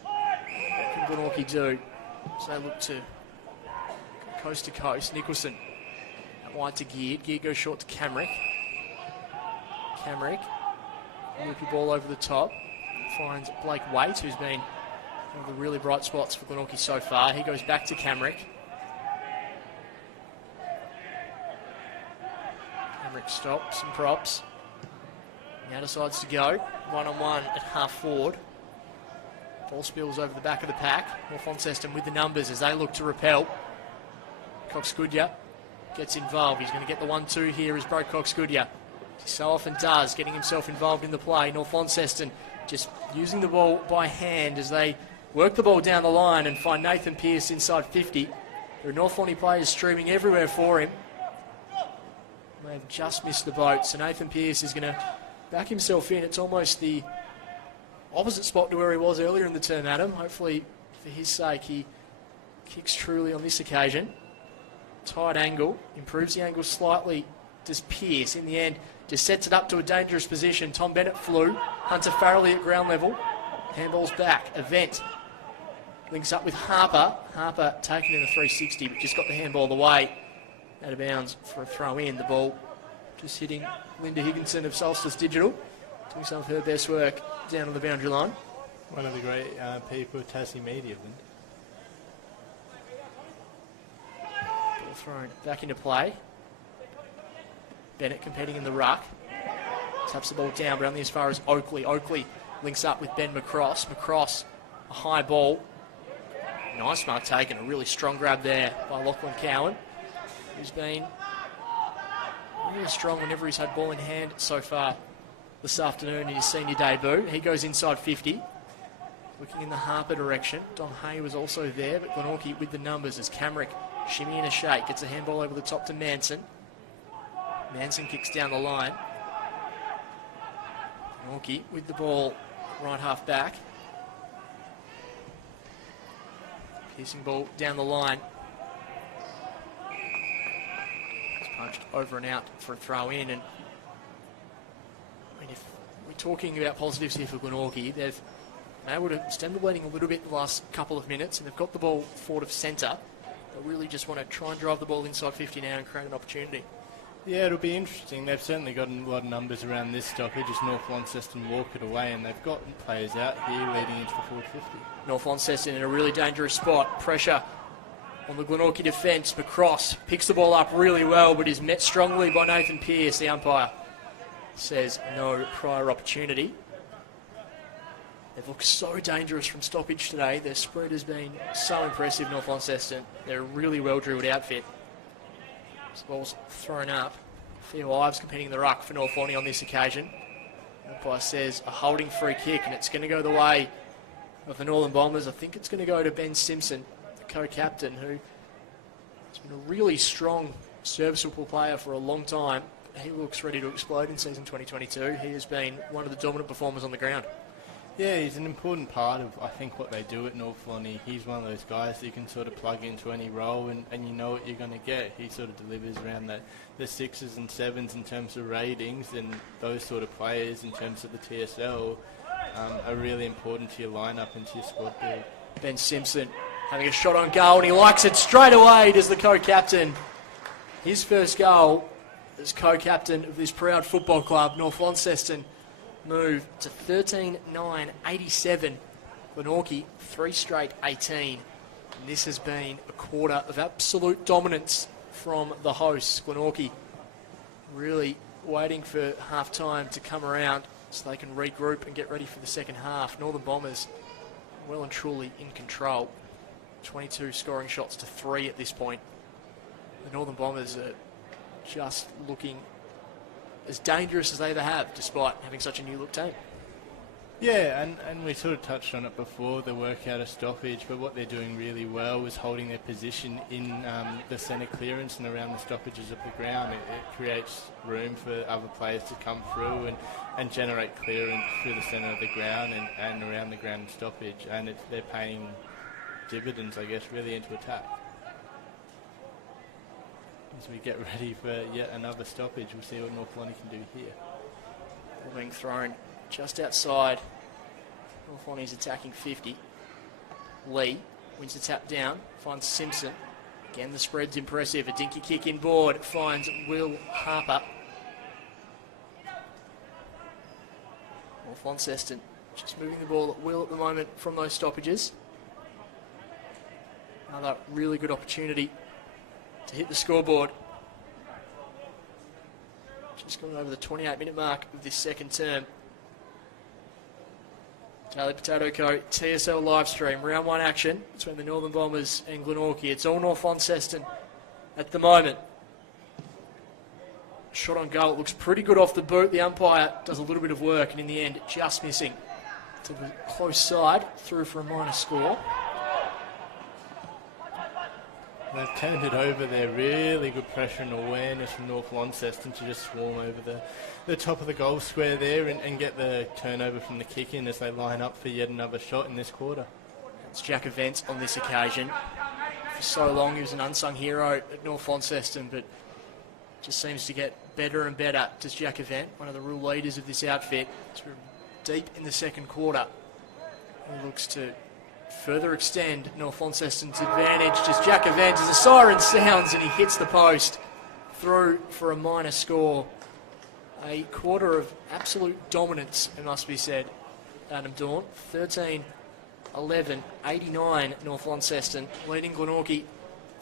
What can Glenorchy do? So they look to go coast to coast. Nicholson out wide to Geard. Geard goes short to Camrick. Camrick, loopy ball over the top. Finds Blake Waite, who's been one of the really bright spots for Glenorchy so far. He goes back to Camrick. Camrick stops and props. Now decides to go. One-on-one at half forward. Ball spills over the back of the pack. North Launceston with the numbers as they look to repel. Cox-Goodyear gets involved. He's going to get the 1-2 here as Broke Cox-Goodyear. He so often does, getting himself involved in the play. North Launceston just using the ball by hand as they work the ball down the line and find Nathan Pearce inside 50. There are North Lawney players streaming everywhere for him. They've just missed the boat, so Nathan Pearce is going to back himself in. It's almost the opposite spot to where he was earlier in the term, Adam. Hopefully, for his sake, he kicks truly on this occasion. Tight angle, improves the angle slightly. Does Pearce in the end just sets it up to a dangerous position. Tom Bennett flew. Hunter Farrelly at ground level. Handball's back. Event links up with Harper. Harper taken in the 360, but just got the handball away. Out of bounds for a throw in. The ball just hitting Linda Higginson of Solstice Digital. Doing some of her best work down on the boundary line. One of the great people at Tassie Media, Linda. Ball thrown back into play. Bennett competing in the ruck. Taps the ball down, but only as far as Oakley. Oakley links up with Ben McCross. McCross, a high ball. Nice mark taken. A really strong grab there by Lachlan Cowan, who's been really strong whenever he's had ball in hand so far this afternoon in his senior debut. He goes inside 50. Looking in the Harper direction. Dom Hay was also there, but Glenorchy with the numbers as Camrick shimmy and a shake. Gets a handball over the top to Manson. Manson kicks down the line. Glenorchy with the ball right half back. Piercing ball down the line. It's punched over and out for a throw in. And I mean, if we're talking about positives here for Glenorchy, they've been able to stem the bleeding a little bit the last couple of minutes, and they've got the ball forward of centre. They really just want to try and drive the ball inside 50 now and create an opportunity. Yeah, it'll be interesting. They've certainly got a lot of numbers around this stoppage as North Launceston walk it away, and they've got players out here leading into the forward 50. North Launceston in a really dangerous spot. Pressure on the Glenorchy defence. McCross picks the ball up really well, but is met strongly by Nathan Pearce. The umpire says no prior opportunity. They've looked so dangerous from stoppage today. Their spread has been so impressive, North Launceston. They're a really well-drilled outfit. This ball's thrown up. Theo Ives competing in the ruck for North Lawney on this occasion. The umpire says a holding free kick, and it's going to go the way of the Northern Bombers. I think it's going to go to Ben Simpson, the co-captain, who has been a really strong, serviceable player for a long time. He looks ready to explode in season 2022. He has been one of the dominant performers on the ground. Yeah, he's an important part of, I think, what they do at North Lawney. He's one of those guys that you can sort of plug into any role and you know what you're going to get. He sort of delivers around the 6s and 7s in terms of ratings, and those sort of players in terms of the TSL are really important to your lineup and to your squad build. Ben Simpson having a shot on goal, and he likes it straight away, does the co-captain. His first goal as co-captain of this proud football club. North Launceston move to 13-9-87. Glenorchy 3 straight 18. And this has been a quarter of absolute dominance from the hosts. Glenorchy really waiting for half-time to come around so they can regroup and get ready for the second half. Northern Bombers well and truly in control. 22 scoring shots to 3 at this point. The Northern Bombers are just looking as dangerous as they ever have, despite having such a new look team. Yeah, and we sort of touched on it before, the work out of stoppage, but what they're doing really well is holding their position in the centre clearance and around the stoppages of the ground. It creates room for other players to come through and generate clearance through the centre of the ground and around the ground stoppage, and they're paying dividends, I guess, really into attack. As we get ready for yet another stoppage, we'll see what North Lonnie can do here. Ball being thrown just outside. North Lonnie's attacking 50. Lee wins the tap down, finds Simpson. Again, the spread's impressive. A dinky kick inboard finds Will Harper. North Launceston just moving the ball at will at the moment from those stoppages. Another really good opportunity to hit the scoreboard. Just going over the 28-minute mark of this second term. Daily Potato Co. TSL live stream. Round 1 action between the Northern Bombers and Glenorchy. It's all North Launceston at the moment. Shot on goal. It looks pretty good off the boot. The umpire does a little bit of work, and in the end, just missing to the close side. Through for a minor score. They've turned it over there. Really good pressure and awareness from North Launceston to just swarm over the top of the goal square there and get the turnover from the kick in as they line up for yet another shot in this quarter. It's Jack Events on this occasion. For so long he was an unsung hero at North Launceston, but just seems to get better and better. Does Jack Event, one of the real leaders of this outfit. It's deep in the second quarter. He looks to further extend North Launceston's advantage. Just Jack Event as the siren sounds and he hits the post. Through for a minor score. A quarter of absolute dominance, it must be said, Adam Dawn. 13-11, 89 North Launceston, leading Glenorchy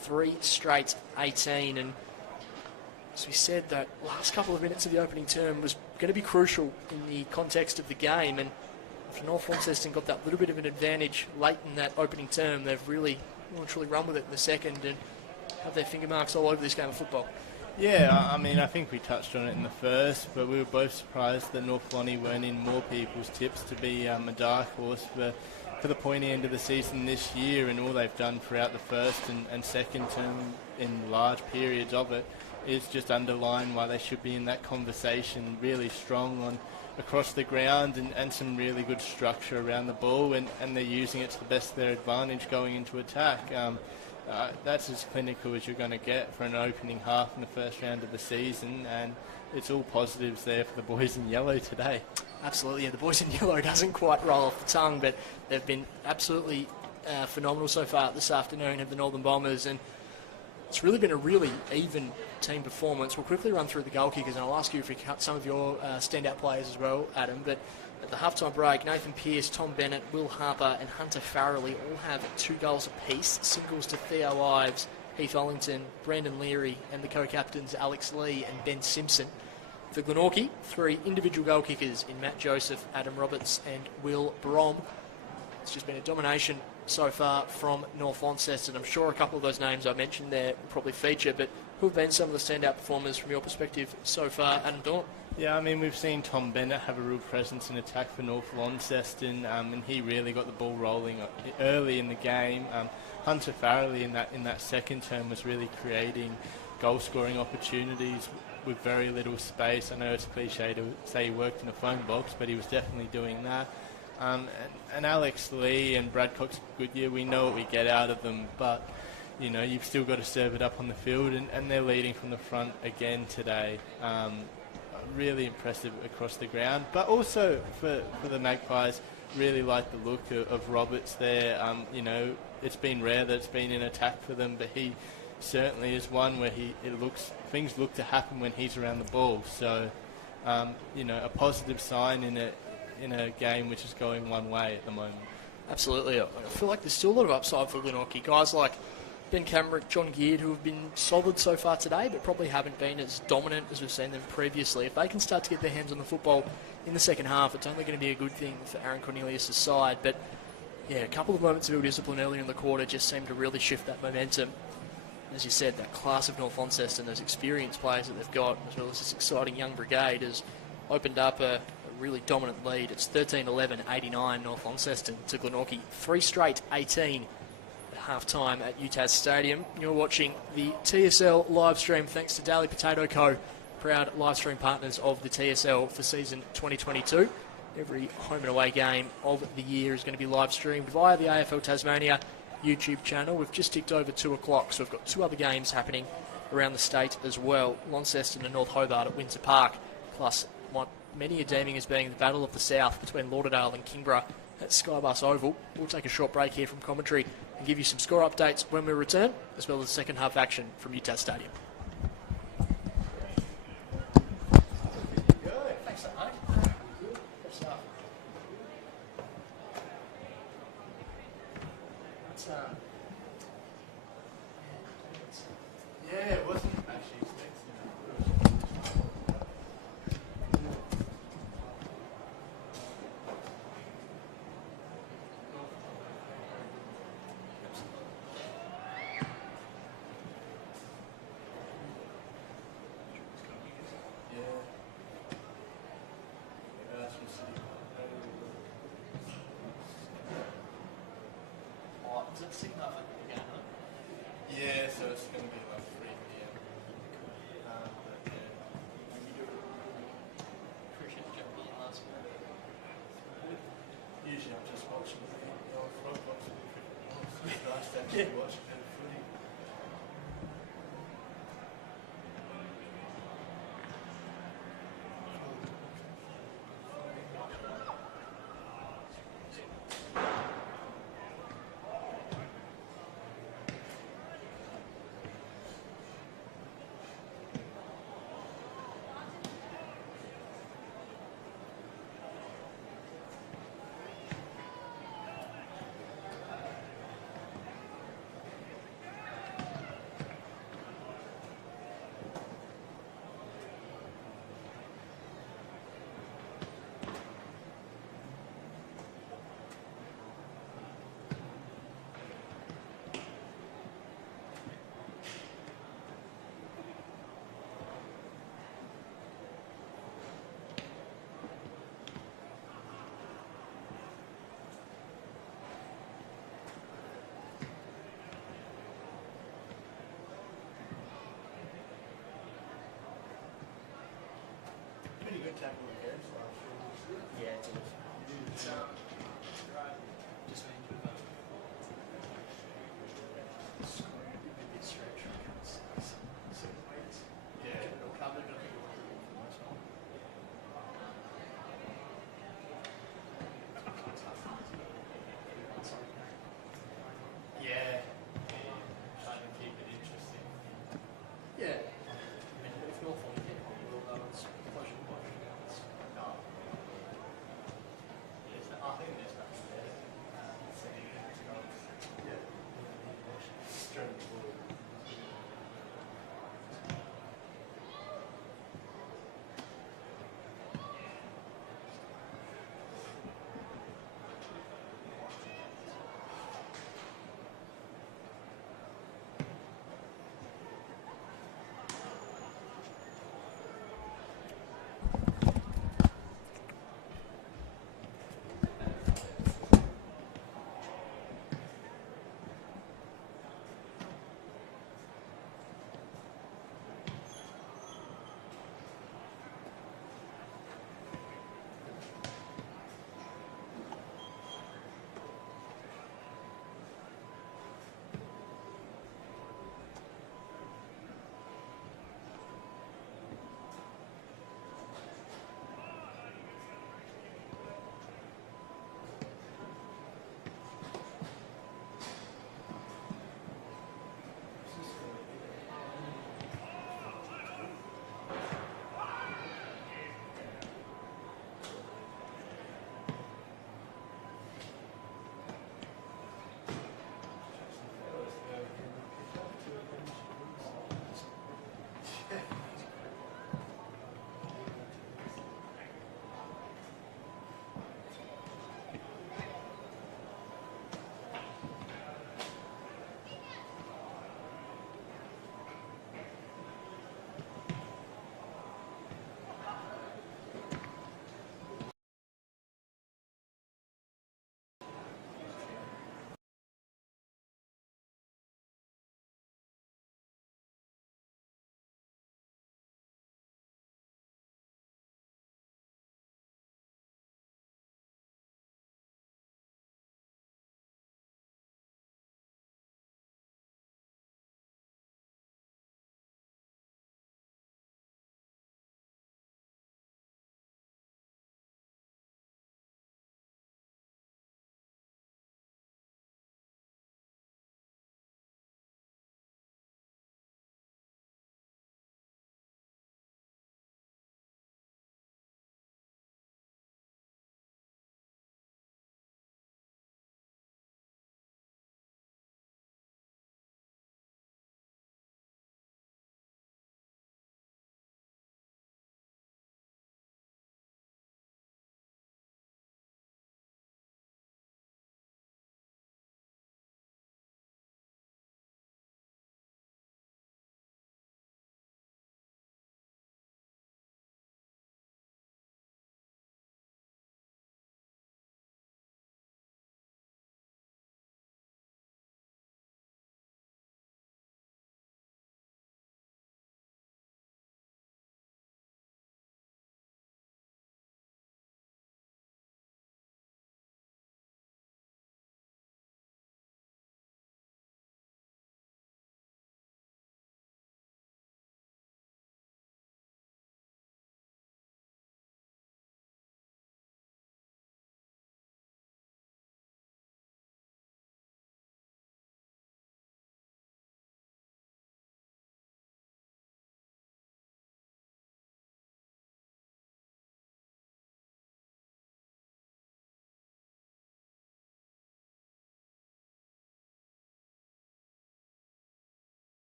3 straight 18. And as we said, that last couple of minutes of the opening term was going to be crucial in the context of the game. And after North Launceston got that little bit of an advantage late in that opening term, they've really truly run with it in the second and have their finger marks all over this game of football. Yeah, I mean, I think we touched on it in the first, but we were both surprised that North Lonnie weren't in more people's tips to be a dark horse for the pointy end of the season this year, and all they've done throughout the first and second term in large periods of it is just underline why they should be in that conversation. Really strong on across the ground and some really good structure around the ball, and they're using it to the best of their advantage going into attack. That's as clinical as you're going to get for an opening half in the first round of the season, and it's all positives there for the boys in yellow today. Absolutely, yeah, the boys in yellow doesn't quite roll off the tongue, but they've been absolutely phenomenal so far this afternoon, have the Northern Bombers, and it's really been a really even team performance. We'll quickly run through the goal kickers, and I'll ask you if you cut some of your standout players as well, Adam, but at the halftime break, Nathan Pearce, Tom Bennett, Will Harper and Hunter Farrelly all have 2 goals apiece. Singles to Theo Ives, Heath Ollington, Brandon Leary and the co-captains Alex Lee and Ben Simpson. For Glenorchy, 3 individual goal kickers in Matt Joseph, Adam Roberts and Will Brom. It's just been a domination so far from North Launceston. I'm sure a couple of those names I mentioned there will probably feature, but who have been some of the standout performers from your perspective so far, Adam Dawn? Yeah, I mean, we've seen Tom Bennett have a real presence in attack for North Launceston, and he really got the ball rolling early in the game. Hunter Farrelly in that second term was really creating goal-scoring opportunities with very little space. I know it's cliche to say he worked in a phone box, but he was definitely doing that. And Alex Lee and Brad Cox Goodyear, we know what we get out of them, but you know, you've still got to serve it up on the field, and they're leading from the front again today. Really impressive across the ground, but also for the Magpies, really like the look of Roberts there. You know, it's been rare that it's been in attack for them, but he certainly is one where things look to happen when he's around the ball. So, you know, a positive sign in a game which is going one way at the moment. Absolutely. I feel like there's still a lot of upside for Glenorchy. Guys like Ben Camrick, John Geard, who have been solid so far today, but probably haven't been as dominant as we've seen them previously. If they can start to get their hands on the football in the second half, it's only going to be a good thing for Aaron Cornelius' side. But yeah, a couple of moments of ill discipline earlier in the quarter just seemed to really shift that momentum. As you said, that class of North Launceston, those experienced players that they've got, as well as this exciting young brigade, has opened up a really dominant lead. It's 13-11-89 North Launceston to Glenorchy. 3 straight 18 at half-time at UTAS Stadium. You're watching the TSL live stream thanks to DALY Potato Co., proud live stream partners of the TSL for season 2022. Every home and away game of the year is going to be live streamed via the AFL Tasmania YouTube channel. We've just ticked over 2 o'clock, so we've got 2 other games happening around the state as well. Launceston and North Hobart at Windsor Park, plus what many are deeming as being the Battle of the South between Lauderdale and Kingborough at Skybus Oval. We'll take a short break here from commentary and give you some score updates when we return, as well as second half action from UTAS Stadium. Thanks, mate. Good stuff. Yeah, it wasn't actually expecting Is that sick enough again, huh? Yeah, so it's going to be like 3 p.m. But yeah. Appreciate you jumping in last minute. Usually I'm just watching the old front box. It's nice to actually watch a bit of footy. Pretty good tackle against last year. Yeah, it's awesome. It's great. Just means we've scoring a bit stretch. Yeah. It'll come, but I think it'll be for the most part. Yeah. Trying to keep it interesting. Yeah. I mean, if North want to get on, we'll know it's a pleasure to watch. No. Yes, I think there's nothing there. Yeah. Straight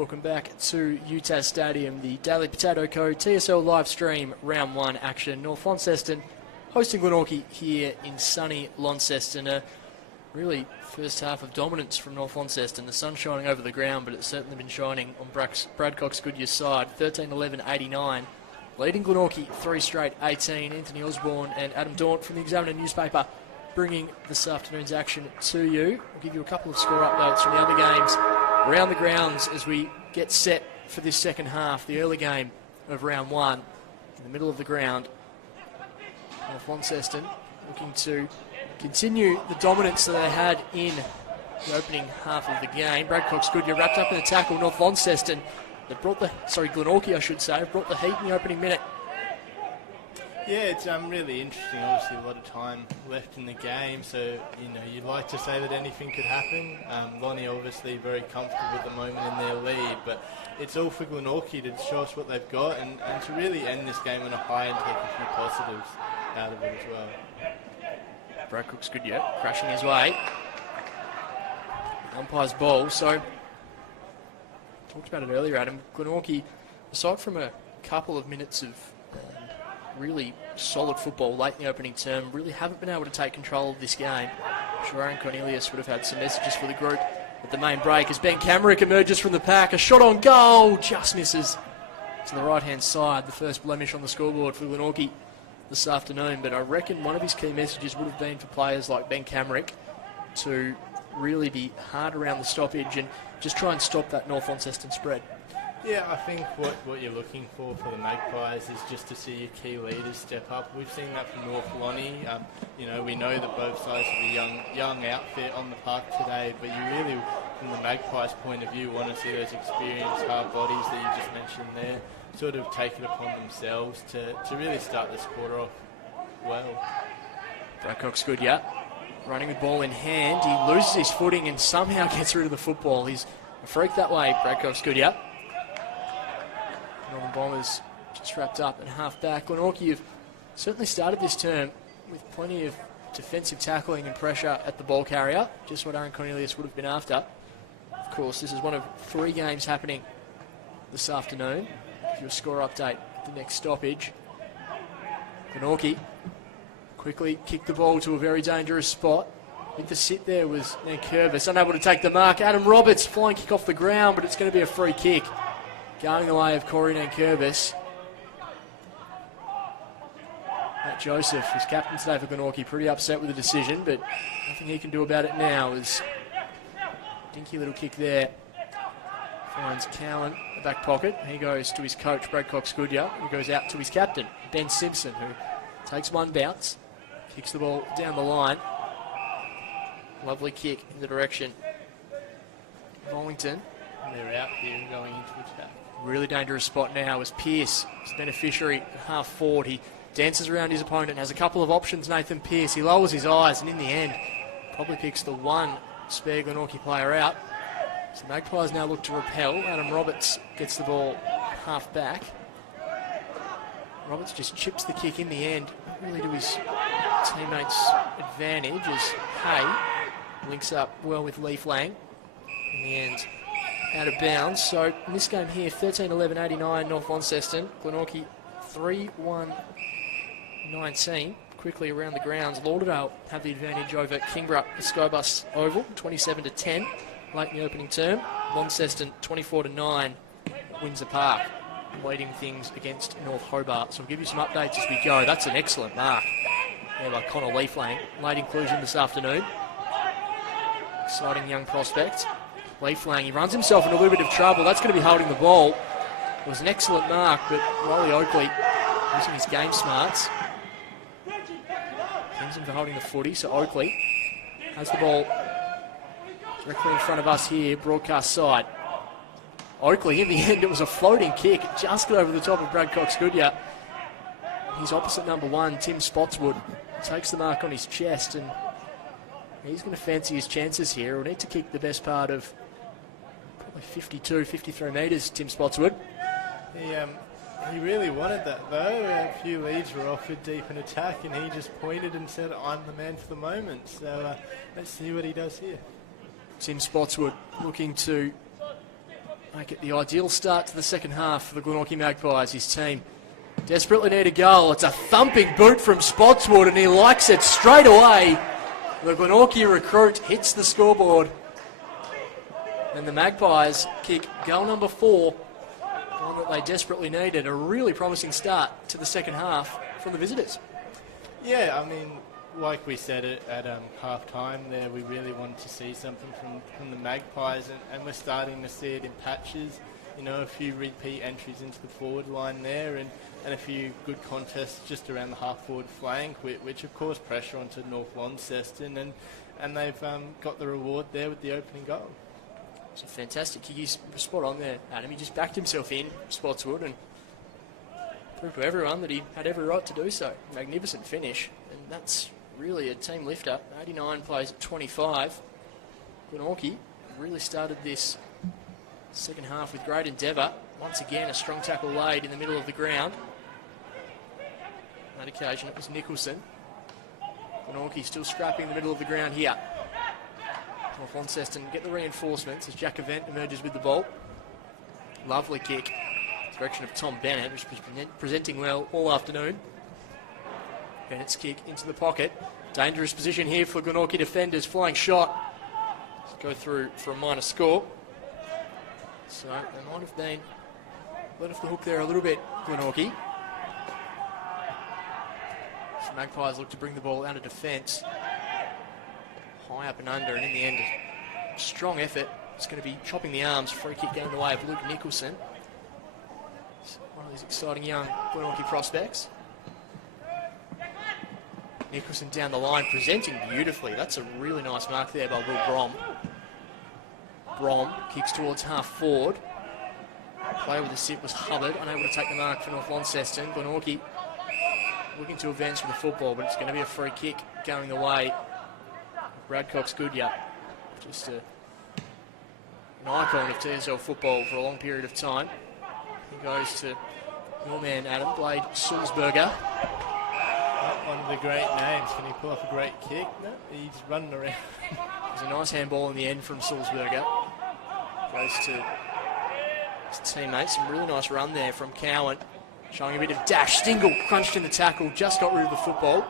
Welcome back to UTAS Stadium, the Daily Potato Co. TSL live stream round 1 action. North Launceston hosting Glenorchy here in sunny Launceston. A really first half of dominance from North Launceston. The sun's shining over the ground, but it's certainly been shining on Brad Cox-Goodyear's side. 13-11-89. Leading Glenorchy 3 straight 18. Anthony Osborne and Adam Daunt from the Examiner newspaper bringing this afternoon's action to you. We'll give you a couple of score updates from the other games around the grounds as we get set for this second half, the early game of round 1 in the middle of the ground. North Launceston looking to continue the dominance that they had in the opening half of the game. Brad Cox-Goodyear wrapped up in a tackle. North Launceston, Glenorchy, I should say, brought the heat in the opening minute. Yeah, it's really interesting. Obviously, a lot of time left in the game, so you'd like to say that anything could happen. Lonnie obviously very comfortable at the moment in their lead, but it's all for Glenorchy to show us what they've got and to really end this game on a high and take a few positives out of it as well. Brad Cox-Goodyear crashing his way. Umpire's ball. So, talked about it earlier, Adam. Glenorchy, aside from a couple of minutes of really solid football late in the opening term, really haven't been able to take control of this game. I'm sure Aaron Cornelius would have had some messages for the group at the main break as Ben Camerick emerges from the pack. A shot on goal, just misses to the right-hand side. The first blemish on the scoreboard for Glenorchy this afternoon. But I reckon one of his key messages would have been for players like Ben Camerick to really be hard around the stoppage and just try and stop that North Launceston spread. Yeah, I think what you're looking for the Magpies is just to see your key leaders step up. We've seen that from North Lonnie. We know that both sides have a young outfit on the park today, but you really, from the Magpies' point of view, want to see those experienced hard bodies that you just mentioned there sort of take it upon themselves to really start this quarter off well. Brad Cox-Goodyear running with ball in hand. He loses his footing and somehow gets rid of the football. He's a freak that way, Brad Cox-Goodyear. Northern Bombers just wrapped up at half-back. Glenorchy have certainly started this term with plenty of defensive tackling and pressure at the ball carrier, just what Aaron Cornelius would have been after. Of course, this is one of 3 games happening this afternoon. Give you a score update at the next stoppage. Glenorchy quickly kicked the ball to a very dangerous spot. I think the sit there was Nankervis, unable to take the mark. Adam Roberts, flying kick off the ground, but it's going to be a free kick. Going the way of Corey Nankervis. Matt Joseph is captain today for Glenorchy, pretty upset with the decision, but nothing he can do about it now. As dinky little kick there. Finds Cowan in the back pocket. He goes to his coach, Brad Cox-Goodyear, who goes out to his captain, Ben Simpson, who takes one bounce, kicks the ball down the line. Lovely kick in the direction of Wellington. And they're out here going into attack. Really dangerous spot now as Pearce, his beneficiary at half forward. He dances around his opponent, has a couple of options, Nathan Pearce. He lowers his eyes and in the end probably picks the one spare Glenorchy player out. So Magpies now look to repel. Adam Roberts gets the ball half back. Roberts just chips the kick in the end, not really to his teammates' advantage as Hay links up well with Leaf Lang. In the end, out of bounds. So in this game here, 13-11-89 North Launceston. Glenorchy 3-1-19. Quickly around the grounds. Lauderdale have the advantage over Kingborough at Skybus Oval, 27-10 late in the opening term. Launceston 24-9 wins the park, leading things against North Hobart. So we'll give you some updates as we go. That's an excellent mark there by Connor Leaflang. Late inclusion this afternoon. Exciting young prospect. Leaflang, he runs himself in a little bit of trouble. That's going to be holding the ball. It was an excellent mark, but Riley Oakley using his game smarts. Pins him for holding the footy, so Oakley has the ball directly in front of us here, broadcast side. Oakley, in the end, it was a floating kick. Just got over the top of Brad Cox-Goodyear. His opposite number 1, Tim Spotswood, takes the mark on his chest, and he's going to fancy his chances here. He'll need to kick the best part of probably 52, 53 metres, Tim Spotswood. He really wanted that, though. A few leads were offered deep in attack, and he just pointed and said, I'm the man for the moment. So let's see what he does here. Tim Spotswood looking to make it the ideal start to the second half for the Glenorchy Magpies. His team desperately need a goal. It's a thumping boot from Spotswood, and he likes it straight away. The Glenorchy recruit hits the scoreboard. And the Magpies kick goal number 4, one that they desperately needed. A really promising start to the second half from the visitors. Yeah, I mean, like we said at half-time there, we really wanted to see something from the Magpies, and we're starting to see it in patches. You know, a few repeat entries into the forward line there, and a few good contests just around the half-forward flank, which of course pressure onto North Launceston, and they've got the reward there with the opening goal. It's a fantastic kick. He's spot on there, Adam. He just backed himself in, Spotswood, and proved to everyone that he had every right to do so. Magnificent finish, and that's really a team lifter. 89 plays at 25. Glenorchy really started this second half with great endeavour. Once again, a strong tackle laid in the middle of the ground. On that occasion, it was Nicholson. Glenorchy still scrapping in the middle of the ground here. North Launceston get the reinforcements as Jack Event emerges with the ball. Lovely kick. Direction of Tom Bennett, who's been presenting well all afternoon. Bennett's kick into the pocket. Dangerous position here for Glenorchy defenders. Flying shot. Go through for a minor score. So they might have been let off the hook there a little bit, Glenorchy. So Magpies look to bring the ball out of defence. High up and under, and in the end, a strong effort. It's going to be chopping the arms. Free kick going the way of Luke Nicholson. It's one of these exciting young Glenorchy prospects. Nicholson down the line, presenting beautifully. That's a really nice mark there by Will Brom. Brom kicks towards half forward. Play with the sit was Hubbard, unable to take the mark for North Launceston. Glenorchy looking to advance with the football, but it's going to be a free kick going the way of Brad Cox-Goodyear. Just an icon of TSL football for a long period of time. He goes to your man, Adam, Blade Sulzberger. One of the great names. Can he pull off a great kick? No, he's running around. There's a nice handball in the end from Sulzberger. Goes to his teammates. Some really nice run there from Cowan. Showing a bit of dash. Stingle crunched in the tackle. Just got rid of the football.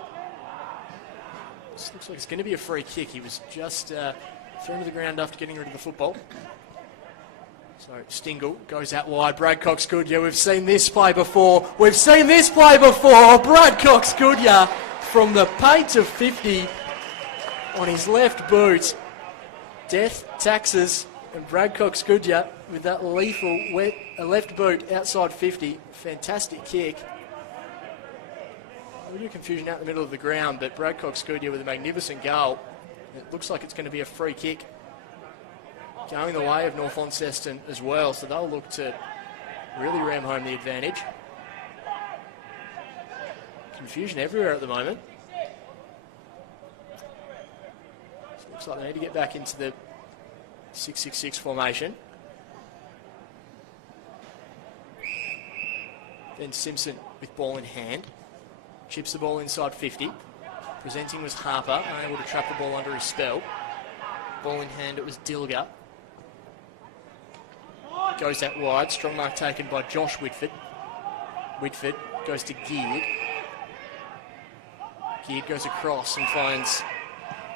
This looks like it's going to be a free kick. He was just thrown to the ground after getting rid of the football. So Stingle goes out wide. Brad Cox-Goodyear. We've seen this play before. We've seen this play before. Brad Cox-Goodyear from the paint of 50 on his left boot. Death, taxes, and Brad Cox-Goodyear with that lethal left boot outside 50. Fantastic kick. A little confusion out in the middle of the ground, but Brad Cox-Goodyear with a magnificent goal. It looks like it's going to be a free kick going the way of North Launceston as well, so they'll look to really ram home the advantage. Confusion everywhere at the moment. So it looks like they need to get back into the 6-6-6 formation. Then Simpson with ball in hand. Chips the ball inside 50. Presenting was Harper, unable to trap the ball under his spell. Ball in hand, it was Dilger. Goes out wide. Strong mark taken by Josh Whitford. Whitford goes to Geard. Geard goes across and finds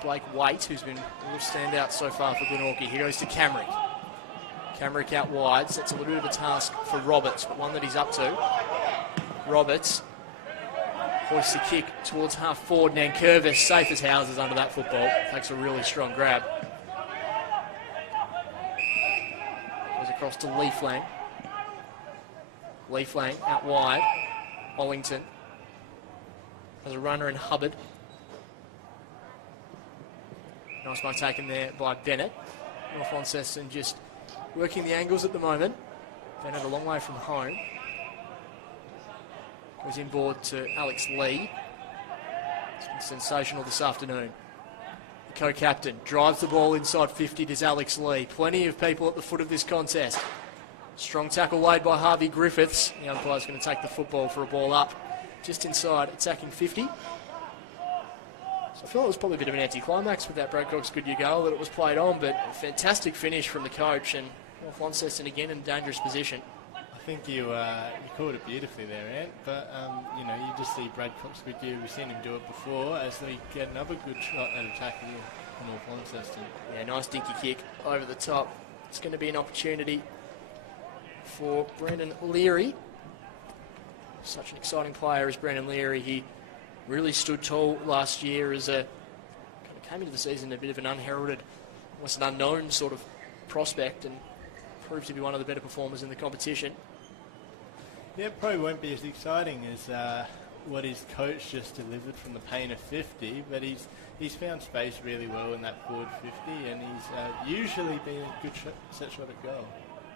Blake Waite, who's been a little standout so far for Glenorchy. He goes to Camrick. Camrick out wide. So that's a little bit of a task for Roberts, but one that he's up to. Roberts hoists a kick towards half forward. Nankervis, safe as houses under that football. Takes a really strong grab. Across to Lee Flang. Lee Flang out wide. Ollington has a runner in Hubbard. Nice one taken there by Bennett. North Launceston just working the angles at the moment. Bennett a long way from home. Goes inboard to Alex Lee. It's been sensational this afternoon. Co-captain drives the ball inside 50 to Alex Lee. Plenty of people at the foot of this contest. Strong tackle laid by Harvey Griffiths. The umpire's going to take the football for a ball up just inside attacking 50. So I feel it was probably a bit of an anticlimax with that Brad Cox-Goodyear goal that it was played on, but a fantastic finish from the coach, and North Launceston again in a dangerous position. I think you called it beautifully there, Ant. But you know, you just see Brad Coxwood do. We've seen him do it before, as they get another good shot at attacking North Launceston. Yeah, nice dinky kick over the top. It's going to be an opportunity for Brendan Leary. Such an exciting player as Brendan Leary. He really stood tall last year as a kind of came into the season a bit of an unheralded, almost an unknown sort of prospect, and proved to be one of the better performers in the competition. Yeah, it probably won't be as exciting as what his coach just delivered from the paint of 50, but he's found space really well in that forward 50, and he's usually been a good set shot at goal.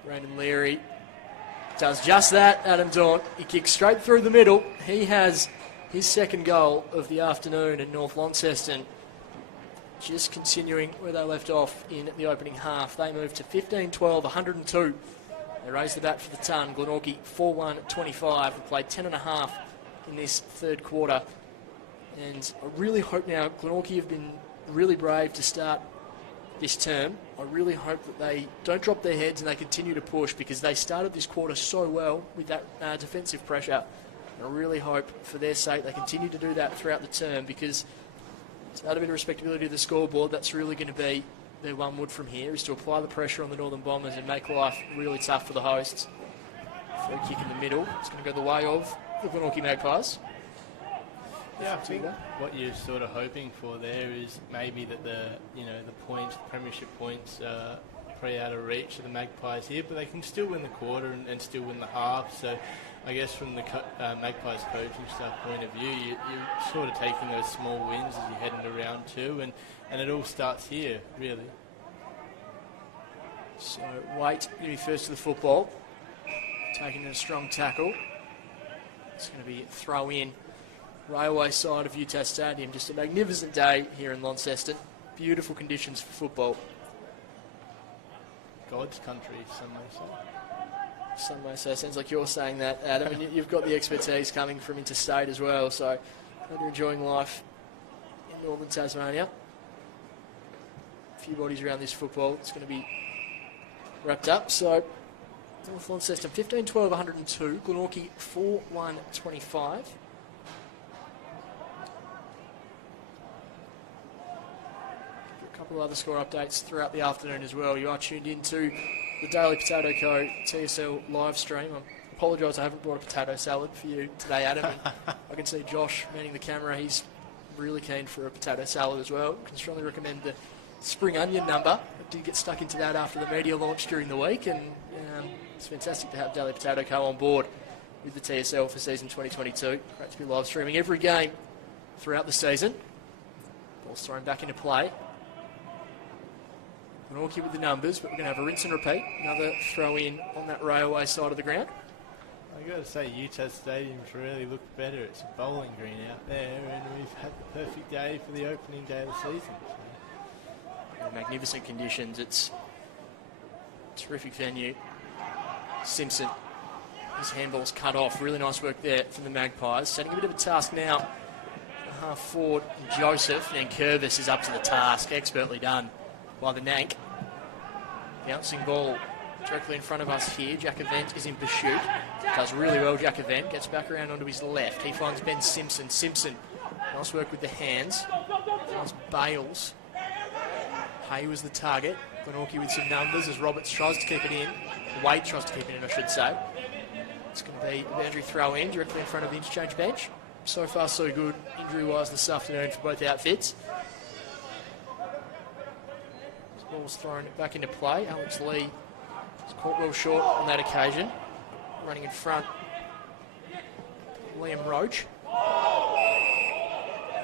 Brendan Leary does just that, Adam Daunt. He kicks straight through the middle. He has his second goal of the afternoon in North Launceston. Just continuing where they left off in the opening half. They moved to 15-12, 102. They raised the bat for the ton. Glenorchy 4-1-25. We played 10.5 in this third quarter. And I really hope now, Glenorchy have been really brave to start this term. I really hope that they don't drop their heads and they continue to push, because they started this quarter so well with that defensive pressure. And I really hope for their sake they continue to do that throughout the term, because to add a bit of respectability to the scoreboard, that's really going to be their one wood from here, is to apply the pressure on the Northern Bombers and make life really tough for the hosts. Free kick in the middle. It's going to go the way of the Glenorchy Magpies. Yeah, I think what you're sort of hoping for there is maybe that the premiership points are pretty out of reach of the Magpies here, but they can still win the quarter and still win the half. So I guess from the Magpies coaching staff point of view, you're sort of taking those small wins as you head into round 2, and it all starts here, really. So Waite, going to be first to the football, taking a strong tackle. It's going to be a throw in. Railway side of UTAS Stadium. Just a magnificent day here in Launceston. Beautiful conditions for football. God's country, some may say. Some may say. Sounds like you're saying that, Adam. And you've got the expertise coming from interstate as well. So glad you're enjoying life in northern Tasmania. A few bodies around this football. It's going to be wrapped up. So North Launceston 15-12, 102. Glenorchy 4-1-25. A couple of other score updates throughout the afternoon as well. You are tuned into the Daily Potato Co. TSL live stream. I apologise I haven't brought a potato salad for you today, Adam. And I can see Josh manning the camera. He's really keen for a potato salad as well. I can strongly recommend the spring onion number. I did get stuck into that after the media launch during the week, and it's fantastic to have Daily Potato Co. on board with the TSL for season 2022. Great to be live streaming every game throughout the season. Ball's thrown back into play. Glenorchy with the numbers, but we're going to have a rinse and repeat. Another throw in on that railway side of the ground. I've got to say, UTAS Stadium's really looked better. It's a bowling green out there, and we've had the perfect day for the opening day of the season. So. Magnificent conditions. It's a terrific venue. Simpson, his handball's cut off. Really nice work there from the Magpies. Setting a bit of a task now. Half forward, Joseph, and Curvis is up to the task. Expertly done by the Nank. Bouncing ball directly in front of us here. Jack Event is in pursuit. Does really well, Jack Event. Gets back around onto his left. He finds Ben Simpson. Simpson, nice work with the hands. Finds Bales. Hay was the target. Glenorchy with some numbers as Roberts tries to keep it in. Waite tries to keep it in, I should say. It's going to be a boundary throw in directly in front of the interchange bench. So far, so good, injury-wise this afternoon for both outfits. Ball's thrown back into play. Alex Lee was caught well short on that occasion. Running in front, Liam Roach.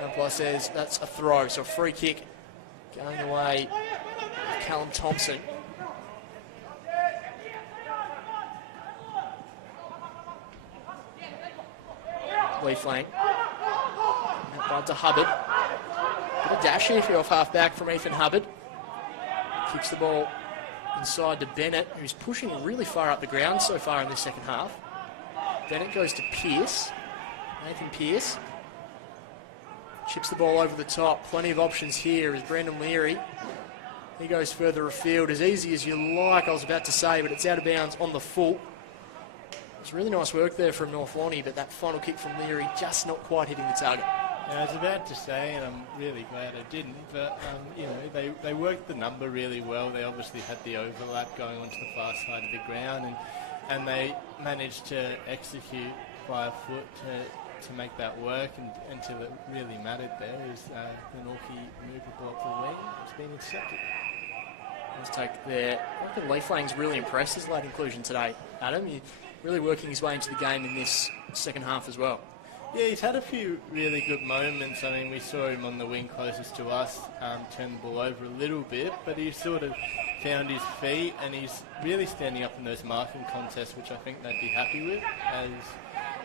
Umpire says that's a throw, so a free kick going away with Callum Thompson. Lee flank. Back to Hubbard. Bit of dash here for off half back from Ethan Hubbard. Kicks the ball inside to Bennett, who's pushing really far up the ground so far in the second half. Bennett goes to Pearce. Nathan Pearce. Chips the ball over the top. Plenty of options here as Brendan Leary He goes further afield, as easy as you like, I was about to say, but it's out of bounds on the full. It's really nice work there from North Lonnie, but that final kick from Leary just not quite hitting the target. Yeah, I was about to say, and I'm really glad I didn't, but, they worked the number really well. They obviously had the overlap going onto the far side of the ground, and they managed to execute by a foot to make that work until it really mattered there as Glenorchy moved the ball to the wing. It's been intercepted. Let's take there. I reckon Leaf Lang's really impressed his late inclusion today, Adam. He's really working his way into the game in this second half as well. Yeah, he's had a few really good moments. I mean, we saw him on the wing closest to us turn the ball over a little bit, but he sort of found his feet and he's really standing up in those marking contests, which I think they'd be happy with, as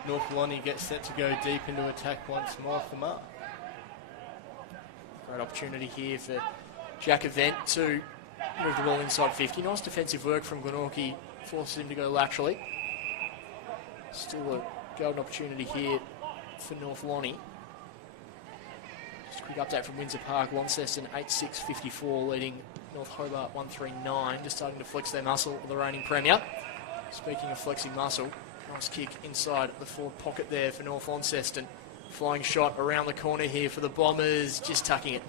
North Lonnie gets set to go deep into attack once more off the mark. Great opportunity here for Jack Event to move the ball inside 50. Nice defensive work from Glenorchy, forces him to go laterally. Still a golden opportunity here for North Lonnie. Just a quick update from Windsor Park. Launceston 8-6-54 leading North Hobart 1-3-9. Just starting to flex their muscle, the reigning premier. Speaking of flexing muscle, nice kick inside the forward pocket there for North Launceston. Flying shot around the corner here for the Bombers, just tucking it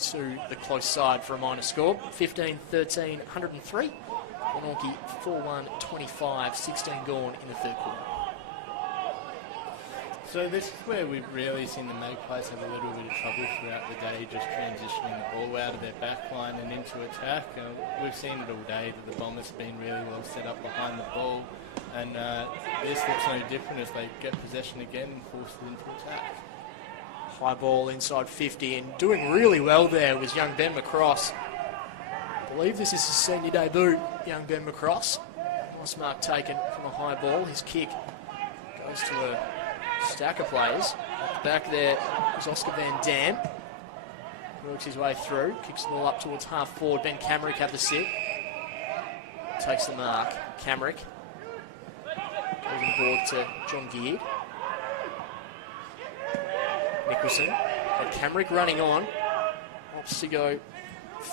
to the close side for a minor score. 15-13, 103. Glenorchy 4-1-25, 16 gone in the third quarter. So this is where we've really seen the Magpies have a little bit of trouble throughout the day, just transitioning the ball out of their back line and into attack. We've seen it all day that the Bombers have been really well set up behind the ball, and this looks no different as they get possession again and force it into attack. High ball inside 50, and doing really well there was young Ben McCross. I believe this is his senior debut, young Ben McCross. Nice mark taken from a high ball. His kick goes to a stack of players. At the back there is Oscar Van Dam. Works his way through, kicks the ball up towards half forward. Ben Camrick had the sit. Takes the mark. Camrick goes on board to John Geard. Nicholson. But Camrick running on. Opts to go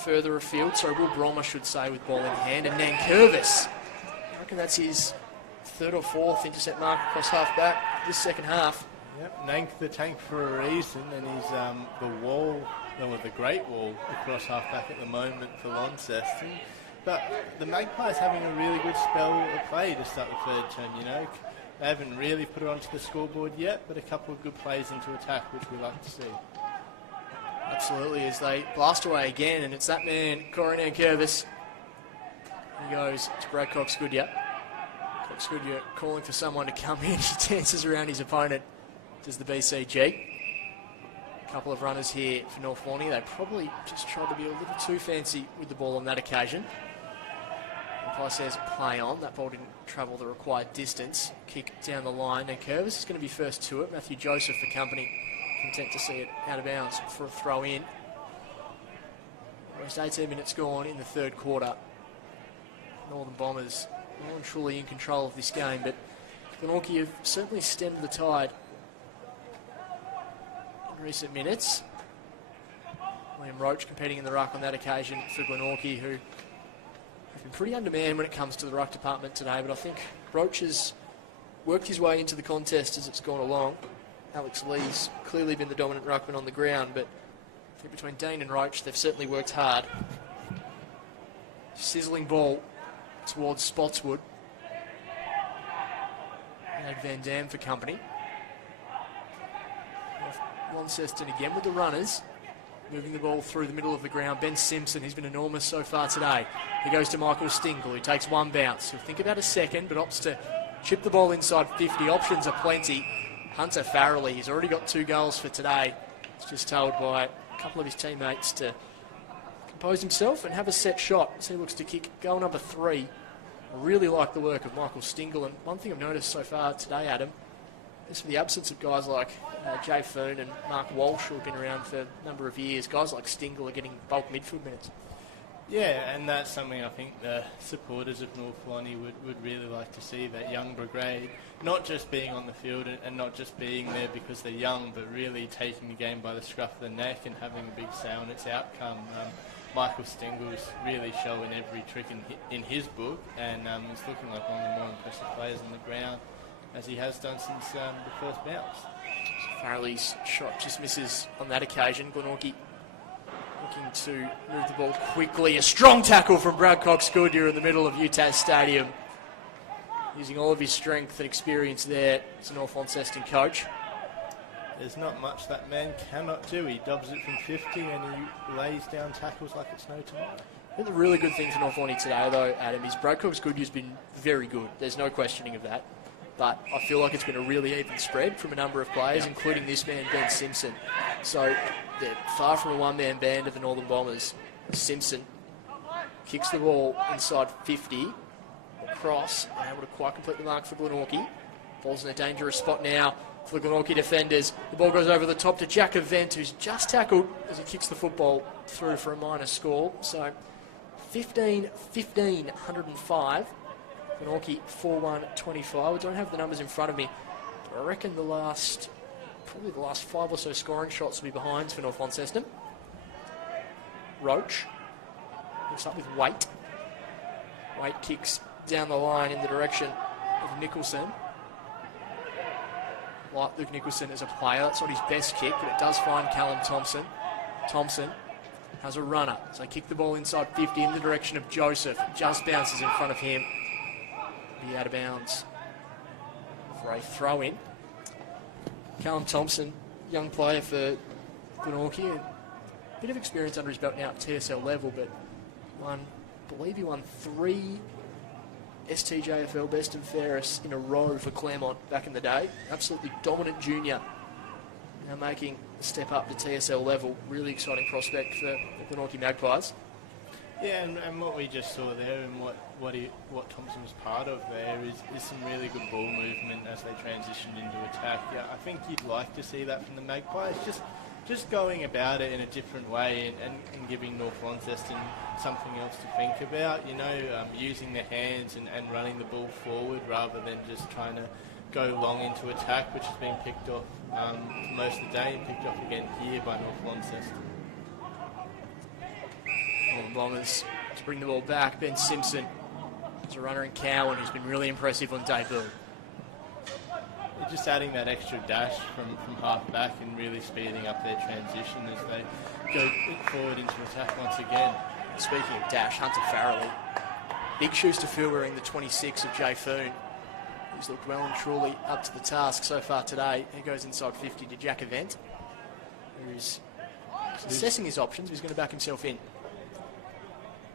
further afield. So Will Brom, I should say, with ball in hand. And Nankervis. I reckon that's his third or fourth intercept mark across half back this second half. Yep, Nank the tank for a reason, and he's the great wall across half back at the moment for Launceston. But the Magpies having a really good spell of play to start the third term, They haven't really put it onto the scoreboard yet, but a couple of good plays into attack, which we like to see. Absolutely, as they blast away again, and it's that man, Corey Nankervis. He goes to Brad Cox-Goodyear. Cox-Goodyear calling for someone to come in. He dances around his opponent, does the BCG. A couple of runners here for North Lonnie. They probably just tried to be a little too fancy with the ball on that occasion. Umpire says play on. That ball didn't travel the required distance. Kick down the line. And Curvis is going to be first to it. Matthew Joseph for company. Content to see it out of bounds for a throw in. Almost 18 minutes gone in the third quarter. Northern Bombers well and truly in control of this game, but Glenorchy have certainly stemmed the tide in recent minutes. Liam Roach competing in the ruck on that occasion for Glenorchy, who have been pretty undermanned when it comes to the ruck department today, but I think Roach has worked his way into the contest as it's gone along. Alex Lee's clearly been the dominant ruckman on the ground, but I think between Dean and Roach, they've certainly worked hard. Sizzling ball towards Spotswood. And Van Dam for company. Launceston again with the runners. Moving the ball through the middle of the ground. Ben Simpson, he's been enormous so far today. He goes to Michael Stingle, who takes one bounce. He'll think about a second, but opts to chip the ball inside 50. Options are plenty. Hunter Farrelly, he's already got 2 goals for today. He's just told by a couple of his teammates to compose himself and have a set shot as he looks to kick goal number 3. I really like the work of Michael Stingle, and one thing I've noticed so far today, Adam, is for the absence of guys like Jay Foon and Mark Walsh, who have been around for a number of years, guys like Stingle are getting bulk midfield minutes. Yeah, and that's something I think the supporters of North Lonnie would really like to see, that young brigade, not just being on the field and not just being there because they're young, but really taking the game by the scruff of the neck and having a big say on its outcome. Michael Stengel's really showing every trick in his book, and he's looking like one of the more impressive players on the ground, as he has done since the first bounce. Farrelly's shot just misses on that occasion. Glenorchy looking to move the ball quickly. A strong tackle from Brad Cox-Goodyear in the middle of UTAS Stadium. Using all of his strength and experience there as a North Launceston coach. There's not much that man cannot do. He dobs it from 50 and he lays down tackles like it's no tomorrow. I think the really good thing for North Lawney today, though, Adam, is Brad Cox-Goodyear's been very good. There's no questioning of that. But I feel like it's been a really even spread from a number of players, including this man, Ben Simpson. So they're far from a one-man band of the Northern Bombers. Simpson kicks the ball inside 50, across, and able to quite complete the mark for Glenorchy. Ball's in a dangerous spot now for the Glenorchy defenders. The ball goes over the top to Jack Event, who's just tackled as he kicks the football through for a minor score. So 15-15, 105. Glenorchy 4-1-25. I don't have the numbers in front of me, but I reckon probably the last 5 or so scoring shots will be behinds for North Launceston. Roach looks up with Waite. Waite kicks down the line in the direction of Nicholson. Like Luke Nicholson as a player, that's not his best kick, but it does find Callum Thompson. Thompson has a runner, so they kick the ball inside 50 in the direction of Joseph. Just bounces in front of him. Be out of bounds for a throw-in. Callum Thompson, young player for Glenorchy, a bit of experience under his belt now at TSL level, but I believe he won 3 STJFL Best and Fairest in a row for Claremont back in the day. Absolutely dominant junior. Now making a step up to TSL level. Really exciting prospect for the Glenorchy Magpies. Yeah, and what we just saw there and what Thompson was part of there is some really good ball movement as they transitioned into attack. Yeah, I think you'd like to see that from the Magpies. Just going about it in a different way and giving North Launceston something else to think about, using their hands and running the ball forward rather than just trying to go long into attack, which has been picked off for most of the day and picked off again here by North Launceston. Northern Bombers to bring the ball back. Ben Simpson is a runner in Cowan who's been really impressive on debut. Just adding that extra dash from half back and really speeding up their transition as they go forward into attack once again. Speaking of dash, Hunter Farrelly. Big shoes to fill wearing the 26 of Jay Foon. He's looked well and truly up to the task so far today. He goes inside 50 to Jack Event, who's assessing his options. He's going to back himself in.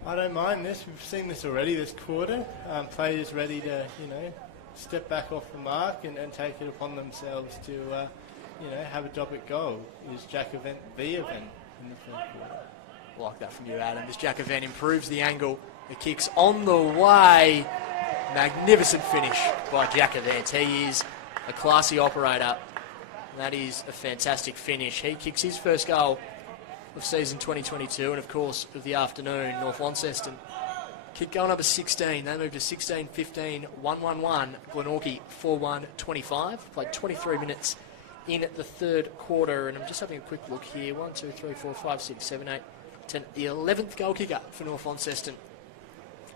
I don't mind this. We've seen this already this quarter. Players ready to, step back off the mark and take it upon themselves to, have a job at goal. Is Jack Event the event in the third quarter? Like that from you, Adam. As Jack Event improves the angle, the kick's on the way. Magnificent finish by Jack Event. He is a classy operator. That is a fantastic finish. He kicks his first goal of season 2022 and, of course, of the afternoon. North Launceston kick goal number 16. They moved to 16-15, 1-1-1. Glenorchy 4-1-25. Played 23 minutes in the third quarter. And I'm just having a quick look here. 1, 2, 3, 4, 5, 6, 7, 8, 10. The 11th goal kicker for North Launceston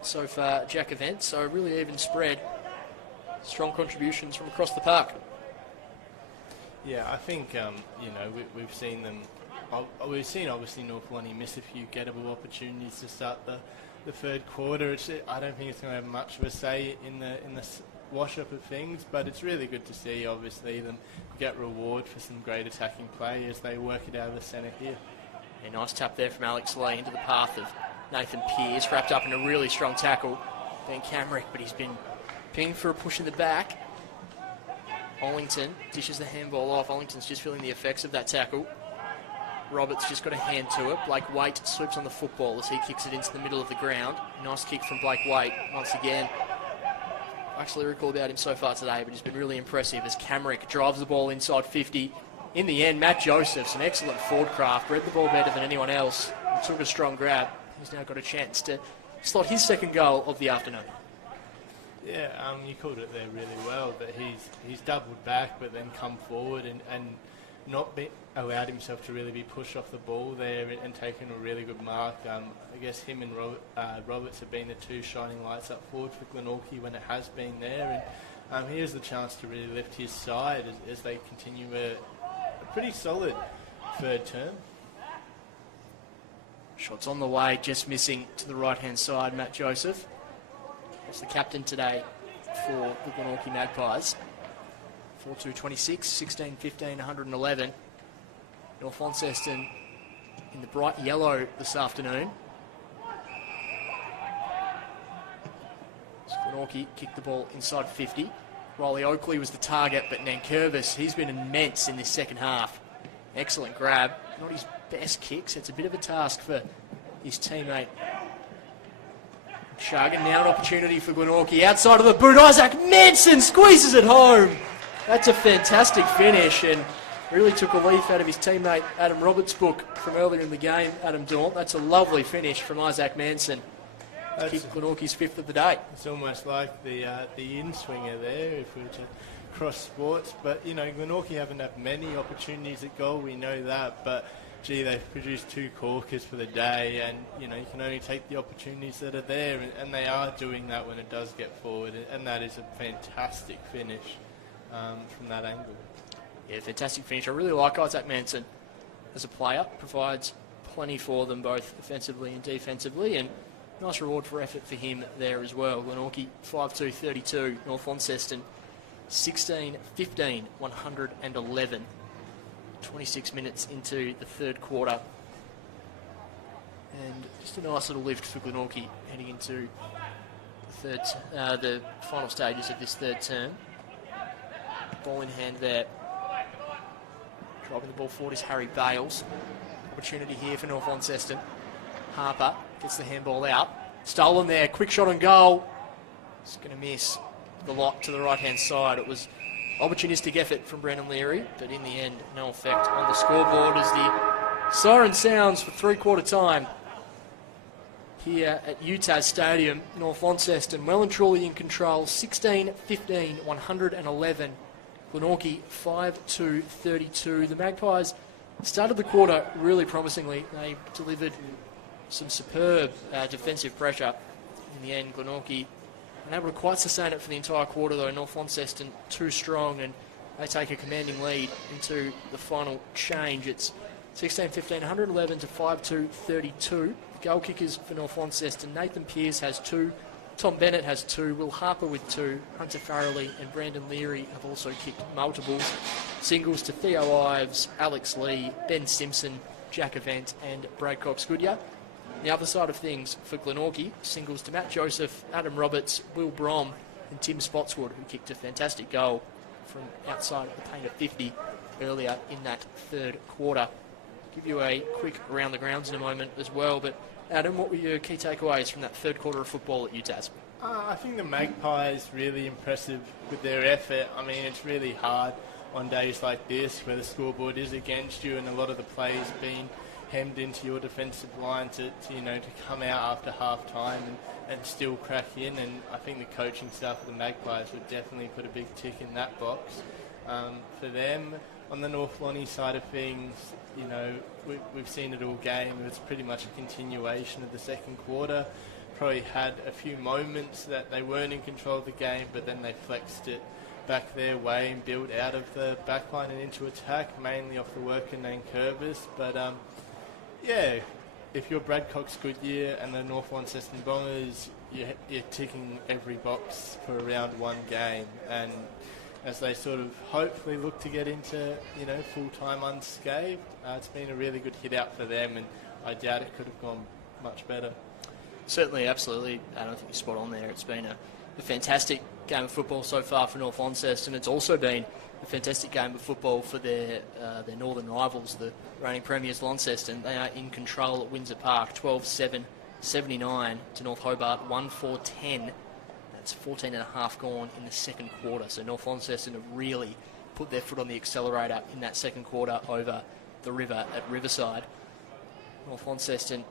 so far, Jack Event. So really even spread. Strong contributions from across the park. Yeah, I think, we've seen them. We've seen, obviously, North Lawney miss a few gettable opportunities to start the third quarter. I don't think it's going to have much of a say in the wash-up of things, but it's really good to see, obviously, them get reward for some great attacking play as they work it out of the centre here. A nice tap there from Alex Lee into the path of Nathan Pearce, wrapped up in a really strong tackle. Ben Camrick, but he's been pinged for a push in the back. Ollington dishes the handball off. Ollington's just feeling the effects of that tackle. Roberts just got a hand to it. Blake Waite sweeps on the football as he kicks it into the middle of the ground. Nice kick from Blake Waite once again. I actually recall about him so far today, but he's been really impressive as Camrick drives the ball inside 50. In the end, Matt Joseph's an excellent forward craft, read the ball better than anyone else, and took a strong grab. He's now got a chance to slot his second goal of the afternoon. Yeah, you called it there really well, that he's doubled back but then come forward and not allowed himself to really be pushed off the ball there and taken a really good mark. I guess him and Roberts have been the two shining lights up forward for Glenorchy when it has been there, and he has the chance to really lift his side as they continue a pretty solid third term. Shots on the way, just missing to the right-hand side, Matt Joseph. That's the captain today for the Glenorchy Magpies. 4-2-26, 16-15, 111. North Launceston in the bright yellow this afternoon. Glenorchy kicked the ball inside 50. Riley Oakley was the target, but Nankervis, he's been immense in this second half. Excellent grab. Not his best kicks. It's a bit of a task for his teammate. Shug, and now an opportunity for Glenorchy. Outside of the boot, Isaac Manson squeezes it home. That's a fantastic finish, and really took a leaf out of his teammate Adam Roberts' book from earlier in the game, Adam Daunt. That's a lovely finish from Isaac Manson. Kick Glenorchy's fifth of the day. It's almost like the in-swinger there, if we were to cross sports. But, Glenorchy haven't had many opportunities at goal, we know that. But, gee, they've produced 2 corkers for the day, and, you can only take the opportunities that are there, and they are doing that when it does get forward, and that is a fantastic finish from that angle. Yeah, fantastic finish. I really like Isaac Manson as a player. Provides plenty for them both offensively and defensively, and nice reward for effort for him there as well. Glenorchy 5-2-32, North Launceston 16-15, 111. 26 minutes into the third quarter. And just a nice little lift for Glenorchy heading into the final stages of this third term. Ball in hand there. Driving the ball forward is Harry Bales. Opportunity here for North Launceston. Harper gets the handball out. Stolen there, quick shot on goal. It's going to miss the lot to the right-hand side. It was opportunistic effort from Brandon Leary, but in the end, no effect on the scoreboard as the siren sounds for three-quarter time here at UTAS Stadium. North Launceston well and truly in control, 16-15, 111. Glenorchy 5-2-32. The Magpies started the quarter really promisingly. They delivered some superb defensive pressure. In the end, Glenorchy unable to quite sustain it for the entire quarter, though. North Launceston too strong, and they take a commanding lead into the final change. It's 16-15, 111 to 5-2-32. Goal kickers for North Launceston. Nathan Pearce has 2. Tom Bennett has 2. Will Harper with 2. Hunter Farrelly and Brandon Leary have also kicked multiples. Singles to Theo Ives, Alex Lee, Ben Simpson, Jack Event and Brad Cox-Goodyear. The other side of things for Glenorchy, singles to Matt Joseph, Adam Roberts, Will Brom and Tim Spotswood, who kicked a fantastic goal from outside the paint of 50 earlier in that third quarter. Give you a quick around the grounds in a moment as well, but Adam, what were your key takeaways from that third quarter of football at UTAS? I think the Magpies really impressive with their effort. I mean, it's really hard on days like this where the scoreboard is against you and a lot of the plays being hemmed into your defensive line to come out after half time and still crack in. And I think the coaching staff of the Magpies would definitely put a big tick in that box. For them, on the North Lonnie side of things, we've seen it all game. It's pretty much a continuation of the second quarter. Probably had a few moments that they weren't in control of the game, but then they flexed it back their way and built out of the back line and into attack, mainly off the work in Nankervis. But if you're Brad Cox-Goodyear and the North Launceston Bombers, you're ticking every box for around one game. And as they sort of hopefully look to get into, full-time unscathed, it's been a really good hit out for them, and I doubt it could have gone much better. Certainly, absolutely. I don't think you're spot on there. It's been a fantastic game of football so far for North Launceston. It's also been a fantastic game of football for their northern rivals, the reigning premiers Launceston. They are in control at Windsor Park, 12-7, 79 to North Hobart, 1-4-10. That's 14 and a half gone in the second quarter. So North Launceston have really put their foot on the accelerator in that second quarter over the river at Riverside. North Launceston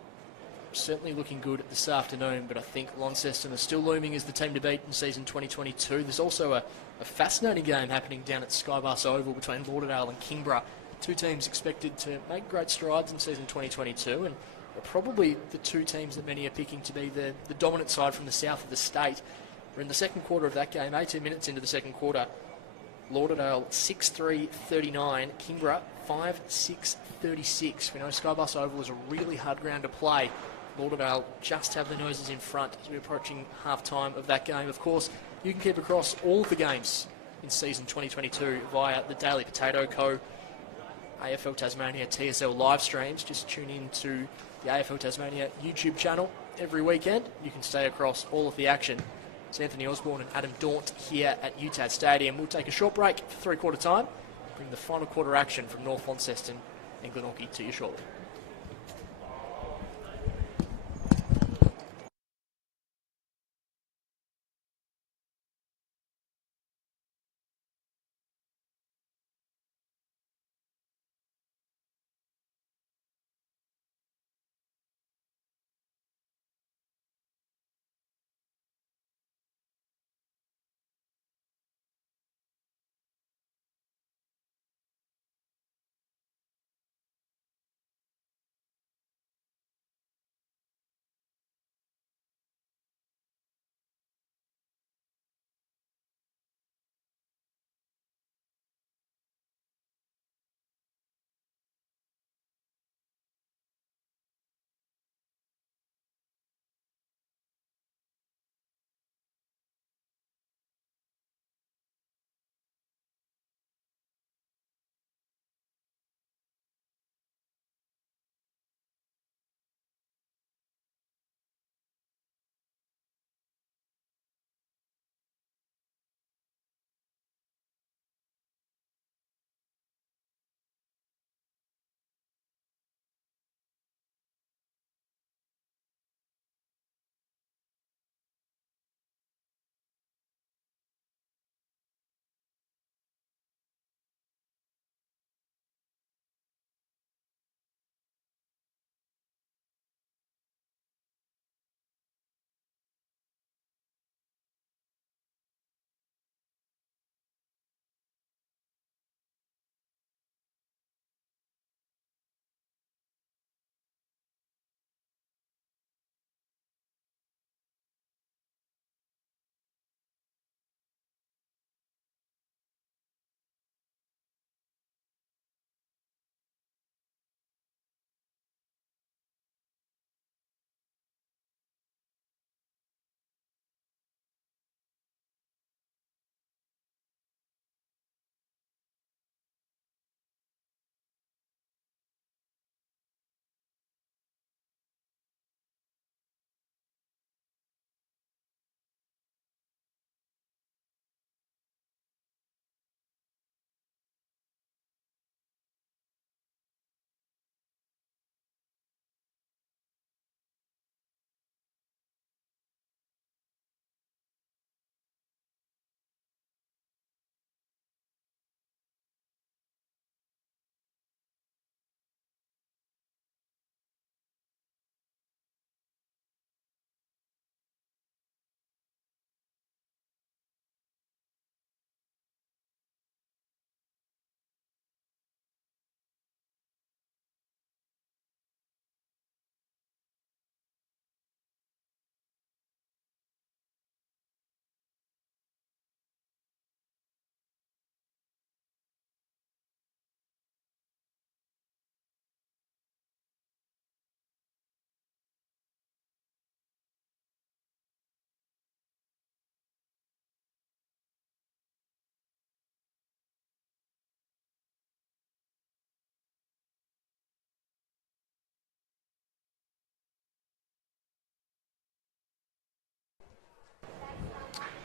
certainly looking good this afternoon, but I think Launceston are still looming as the team to beat in season 2022. There's also a fascinating game happening down at Skybus Oval between Lauderdale and Kingborough Two teams expected to make great strides in season 2022 and are probably the two teams that many are picking to be the dominant side from the south of the state. We're in the second quarter of that game, 18 minutes into the second quarter. Lauderdale 6-3-39, Kingborough 5-6-36. We know Skybus Oval is a really hard ground to play. Lauderdale just have their noses in front as we're approaching half-time of that game. Of course, you can keep across all of the games in season 2022 via the Daily Potato Co. AFL Tasmania TSL live streams. Just tune in to the AFL Tasmania YouTube channel every weekend. You can stay across all of the action. It's Anthony Osborne and Adam Daunt here at UTAS Stadium. We'll take a short break for three-quarter time. Bring the final quarter action from North Launceston and Glenorchy to you shortly.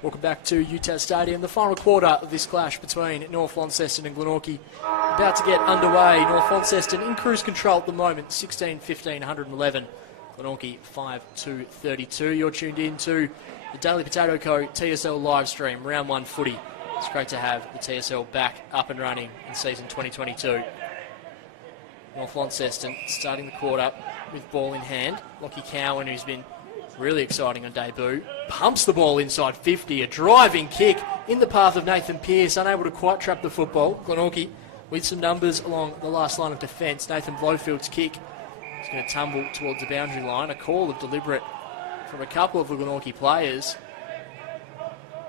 Welcome back to UTAS Stadium. The final quarter of this clash between North Launceston and Glenorchy about to get underway. North Launceston in cruise control at the moment, 16-15, 111. Glenorchy 5-2-32. You're tuned in to the Daily Potato Co. TSL live stream, round one footy. It's great to have the TSL back up and running in season 2022. North Launceston starting the quarter with ball in hand. Lockie Cowan, who's been really exciting on debut, pumps the ball inside 50, a driving kick in the path of Nathan Pearce, unable to quite trap the football. Glenorchy with some numbers along the last line of defence. Nathan Blofield's kick is going to tumble towards the boundary line. A call of deliberate from a couple of the Glenorchy players.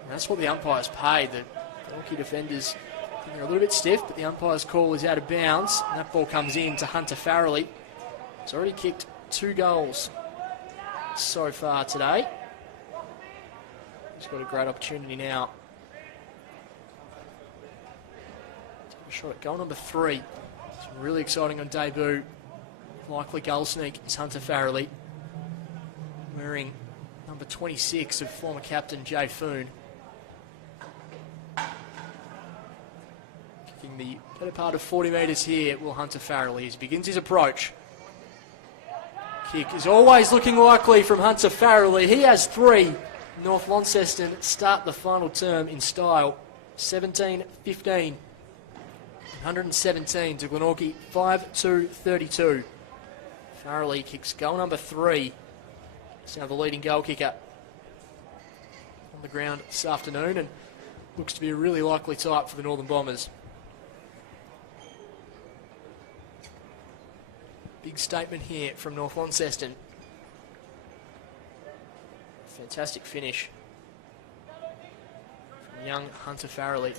And that's what the umpires paid. The Glenorchy defenders, they're a little bit stiff, but the umpire's call is out of bounds. And that ball comes in to Hunter Farrelly. He's already kicked 2 goals so far today. He's got a great opportunity now. Take a shot at goal number 3. It's really exciting on debut. Likely goal sneak is Hunter Farrelly, wearing number 26 of former captain Jay Foon. Kicking the better part of 40 metres here will Hunter Farrelly as he begins his approach. Kick is always looking likely from Hunter Farrelly. He has 3. North Launceston start the final term in style. 17-15. 117 to Glenorchy. 5-2-32. Farrelly kicks goal number 3. He's now the leading goal kicker on the ground this afternoon and looks to be a really likely type for the Northern Bombers. Big statement here from North Launceston. Fantastic finish from young Hunter Farrelly.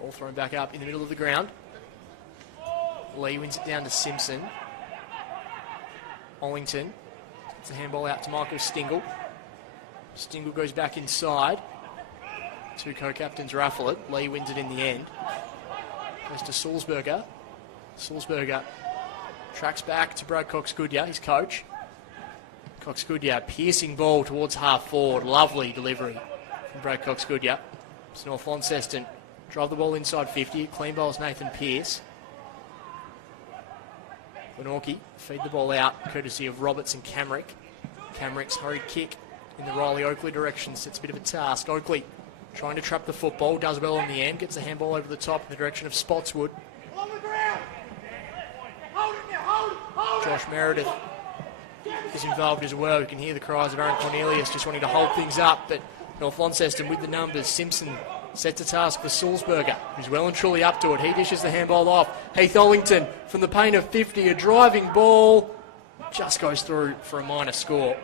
Ball thrown back up in the middle of the ground. Lee wins it down to Simpson. Ollington. It's a handball out to Michael Stingle. Stingle goes back inside. 2 co-captains raffle it. Lee wins it in the end. Goes to Sulzberger. Sulzberger tracks back to Brad Cox-Goodyear, his coach. Cox-Goodyear, piercing ball towards half forward. Lovely delivery from Brad Cox-Goodyear. It's North Launceston. Drive the ball inside 50. Clean bowls Nathan Pearce. Glenorchy feed the ball out, courtesy of Roberts and Camrick. Camrick's hurried kick in the Riley Oakley direction sets a bit of a task. Oakley trying to trap the football, does well in the end, gets the handball over the top in the direction of Spotswood. Josh Meredith is involved as well. You can hear the cries of Aaron Cornelius just wanting to hold things up, but North Launceston with the numbers. Simpson set to task for Sulzberger, who's well and truly up to it. He dishes the handball off. Heath Ollington from the paint of 50, a driving ball, just goes through for a minor score.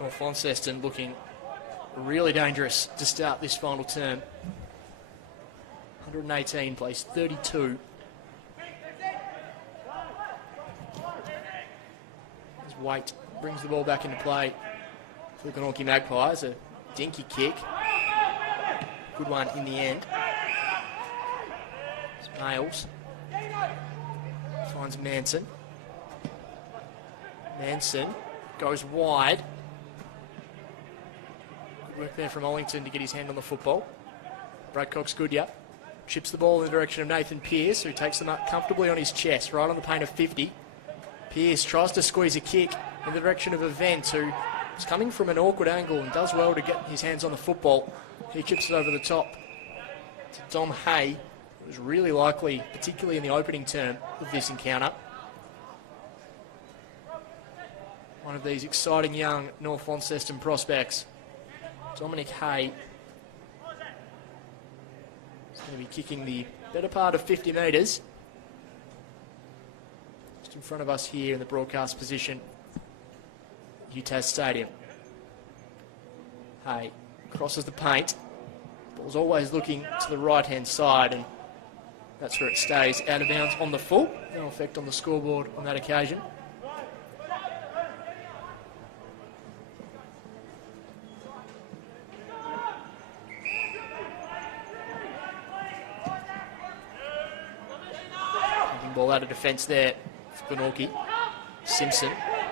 North Launceston looking really dangerous to start this final term. 118 plays 32. As Waite brings the ball back into play for the Glenorchy Magpies. A dinky kick. Good one in the end. It's Nails. Finds Manson. Manson goes wide. Good work there from Ollington to get his hand on the football. Brad Cox-Goodyear chips the ball in the direction of Nathan Pearce, who takes them up comfortably on his chest, right on the paint of 50. Pearce tries to squeeze a kick in the direction of Event, who is coming from an awkward angle and does well to get his hands on the football. He chips it over the top to Dom Hay. It was really likely, particularly in the opening term of this encounter. One of these exciting young North Launceston prospects, Dominic Hay, is going to be kicking the better part of 50 metres. Just in front of us here in the broadcast position, UTAS Stadium. Hay crosses the paint. Ball's always looking to the right-hand side, and that's where it stays. Out of bounds on the full. No effect on the scoreboard on that occasion. Ball out of defence there for Glenorchy. Simpson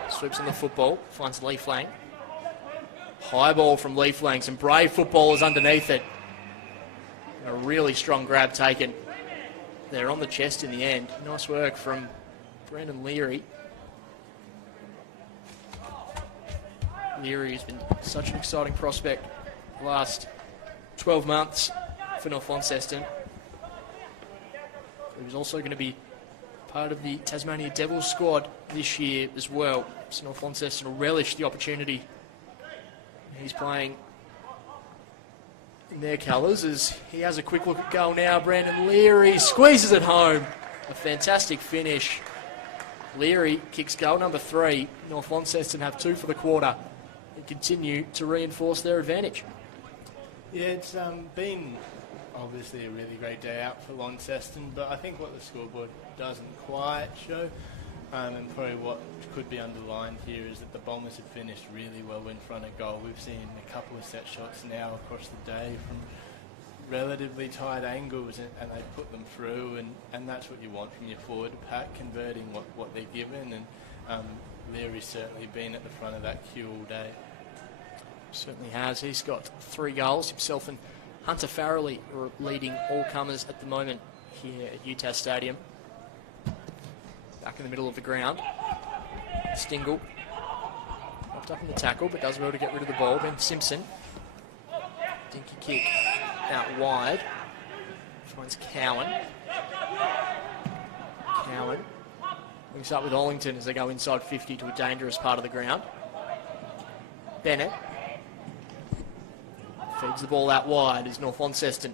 sweeps on the football, finds Lee Flang. High ball from Lee Flang, some brave footballers underneath it. A really strong grab taken there on the chest in the end. Nice work from Brandon Leary. Leary has been such an exciting prospect the last 12 months for North Launceston. He was also going to be part of the Tasmania Devils squad this year as well. So North Launceston will relish the opportunity. He's playing in their colours as he has a quick look at goal now. Brandon Leary squeezes it home. A fantastic finish. Leary kicks goal number 3. North Launceston have 2 for the quarter and continue to reinforce their advantage. Yeah, it's been obviously a really great day out for Launceston, but I think what the scoreboard doesn't quite show, and probably what could be underlined here, is that the Bombers have finished really well in front of goal. We've seen a couple of set shots now across the day from relatively tight angles, and they put them through, and that's what you want from your forward pack, converting what they're given, and Leary's certainly been at the front of that queue all day. Certainly has. He's got 3 goals. Himself and Hunter Farrelly are leading all comers at the moment here at UTAS Stadium. Back in the middle of the ground. Stingle. Popped up in the tackle, but does well to get rid of the ball. Ben Simpson. Dinky kick out wide. Finds Cowan. Cowan links up with Ollington as they go inside 50 to a dangerous part of the ground. Bennett feeds the ball out wide as North Launceston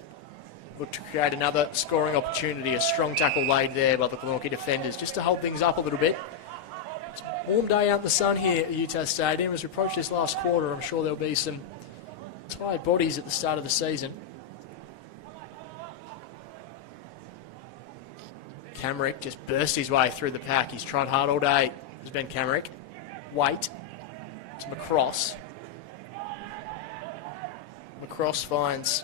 look to create another scoring opportunity. A strong tackle laid there by the Glenorchy defenders just to hold things up a little bit. It's a warm day out in the sun here at UTAS Stadium. As we approach this last quarter, I'm sure there'll be some tired bodies at the start of the season. Camrick just burst his way through the pack. He's tried hard all day. There's Ben Camrick. Wait to Macross. Macross finds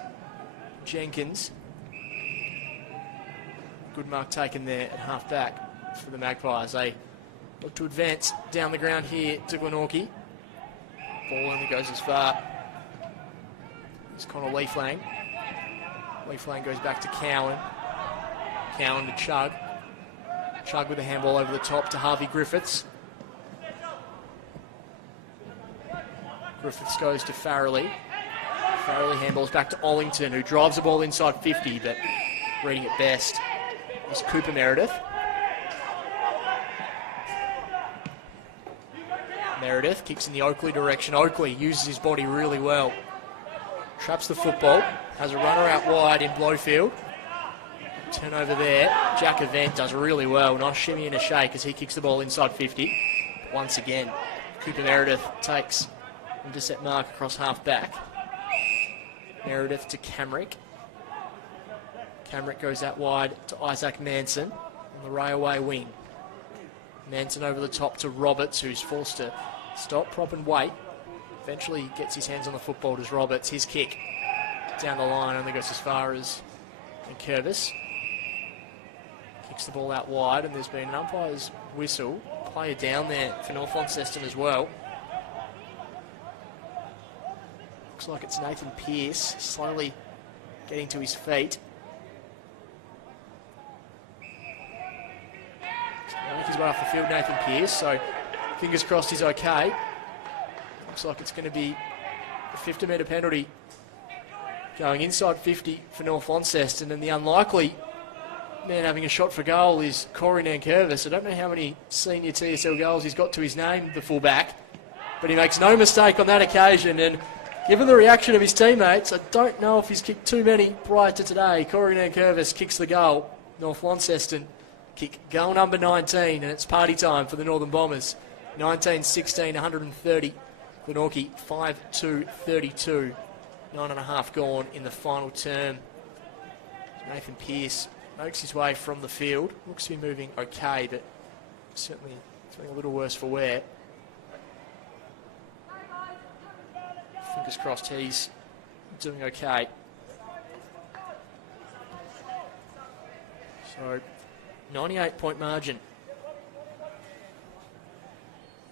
Jenkins. Good mark taken there at half back for the Magpies. They look to advance down the ground here to Glenorchy. Ball only goes as far. It's Connor Leaflang. Leaflang goes back to Cowan. Cowan to Chug. Chug with a handball over the top to Harvey Griffiths. Griffiths goes to Farrelly. Farrelly handballs back to Ollington, who drives the ball inside 50, but reading it best is Cooper Meredith. Meredith kicks in the Oakley direction. Oakley uses his body really well. Traps the football, has a runner out wide in Blowfield. Turnover there. Jack Event does really well. Nice shimmy and a shake as he kicks the ball inside 50. Once again, Cooper Meredith takes intercept mark across half back. Meredith to Camrick. Camrick goes out wide to Isaac Manson on the railway wing. Manson over the top to Roberts, who's forced to stop, prop and wait. Eventually gets his hands on the football, does Roberts. His kick down the line only goes as far as Curvis. Kicks the ball out wide, and there's been an umpire's whistle. Player down there for North Launceston as well. Looks like it's Nathan Pearce slowly getting to his feet. Make his way off the field, Nathan Pearce, so fingers crossed he's okay. Looks like it's going to be a 50-metre penalty going inside 50 for North Launceston, and the unlikely man having a shot for goal is Corey Nankervis. I don't know how many senior TSL goals he's got to his name, the fullback, but he makes no mistake on that occasion, and given the reaction of his teammates, I don't know if he's kicked too many prior to today. Corey Nankervis kicks the goal. North Launceston kick goal number 19, and it's party time for the Northern Bombers. 19-16, 130. Glenorchy 5-2-32. 9.5 gone in the final term. Nathan Pearce makes his way from the field. Looks to be moving okay, but certainly a little worse for wear. Fingers crossed he's doing okay. So, 98-point margin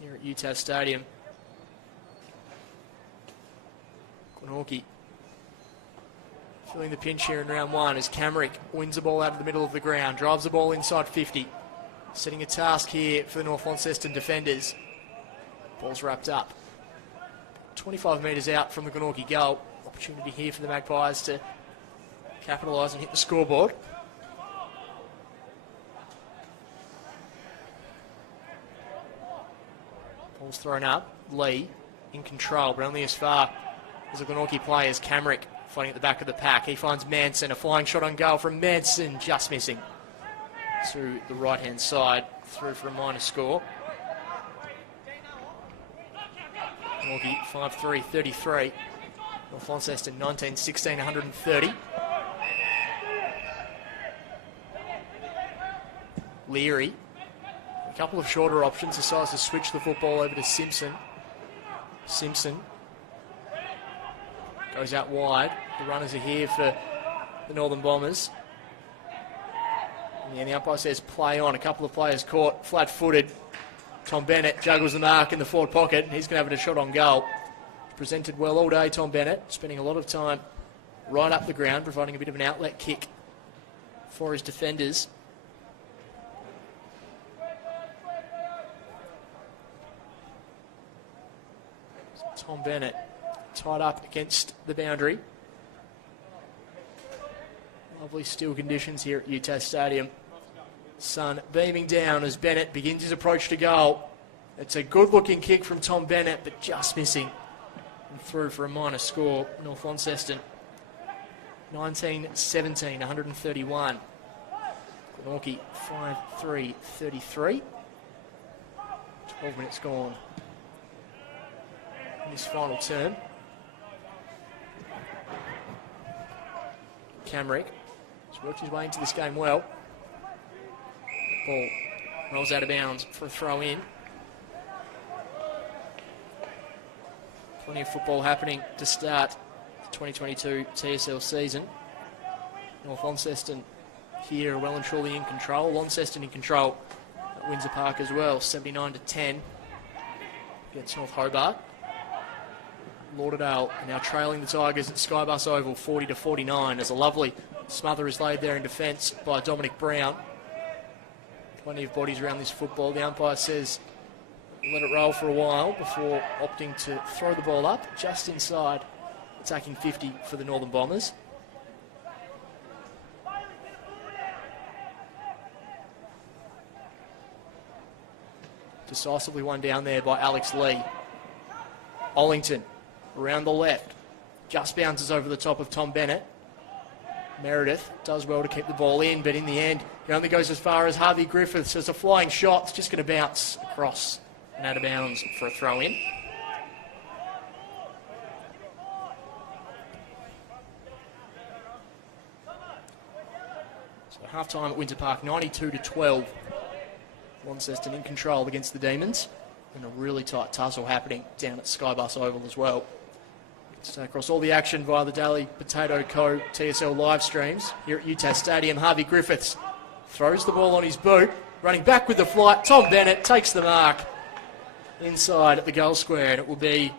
here at UTAS Stadium. Glenorchy feeling the pinch here in round one as Camrick wins the ball out of the middle of the ground, drives the ball inside 50, setting a task here for the North Launceston defenders. Ball's wrapped up. 25 metres out from the Glenorchy goal. Opportunity here for the Magpies to capitalise and hit the scoreboard. Ball's thrown up. Lee in control, but only as far As the Glenorchy players, Camrick fighting at the back of the pack. He finds Manson, a flying shot on goal from Manson, just missing. To the right-hand side, through for a minor score. Glenorchy 5-3, 33. North Launceston 19-16, 130. Leary. A couple of shorter options, decides to switch the football over to Simpson. Simpson goes out wide. The runners are here for the Northern Bombers. And the umpire says play on. A couple of players caught flat-footed. Tom Bennett juggles the mark in the forward pocket, and he's going to have a shot on goal. Presented well all day, Tom Bennett, spending a lot of time right up the ground, providing a bit of an outlet kick for his defenders. Tom Bennett tied up against the boundary. Lovely still conditions here at UTAS Stadium. Sun beaming down as Bennett begins his approach to goal. It's a good-looking kick from Tom Bennett, but just missing. And through for a minor score, North Launceston. 19-17, 131. Glenorchy 5-3, 33. 12 minutes gone in this final term. Camrick has worked his way into this game well. Ball rolls out of bounds for a throw in. Plenty of football happening to start the 2022 TSL season. North Launceston here well and truly in control. Launceston in control at Windsor Park as well, 79-10 against North Hobart. Lauderdale now trailing the Tigers at Skybus Oval, 40-49, as a lovely smother is laid there in defence by Dominic Brown. Plenty of bodies around this football. The umpire says let it roll for a while before opting to throw the ball up just inside attacking 50 for the Northern Bombers. Decisively won down there by Alex Lee. Ollington around the left, just bounces over the top of Tom Bennett. Meredith does well to keep the ball in, but in the end, he only goes as far as Harvey Griffiths as a flying shot. It's just going to bounce across and out of bounds for a throw in. So half-time at Windsor Park, 92-12. Launceston in control against the Demons. And a really tight tussle happening down at Skybus Oval as well. Stay across all the action via the Daily Potato Co. TSL live streams here at UTAS Stadium. Harvey Griffiths throws the ball on his boot, running back with the flight. Tom Bennett takes the mark inside at the goal square, and it will be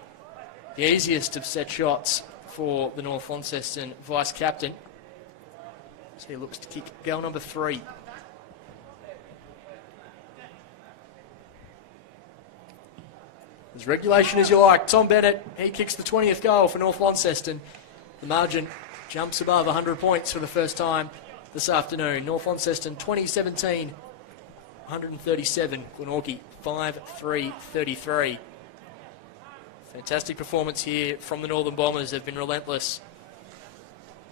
the easiest of set shots for the North Launceston vice-captain. So he looks to kick goal number 3. As regulation as you like, Tom Bennett, he kicks the 20th goal for North Launceston. The margin jumps above 100 points for the first time this afternoon. North Launceston 2017, 137. Glenorchy 5-3, 33. Fantastic performance here from the Northern Bombers. They've been relentless.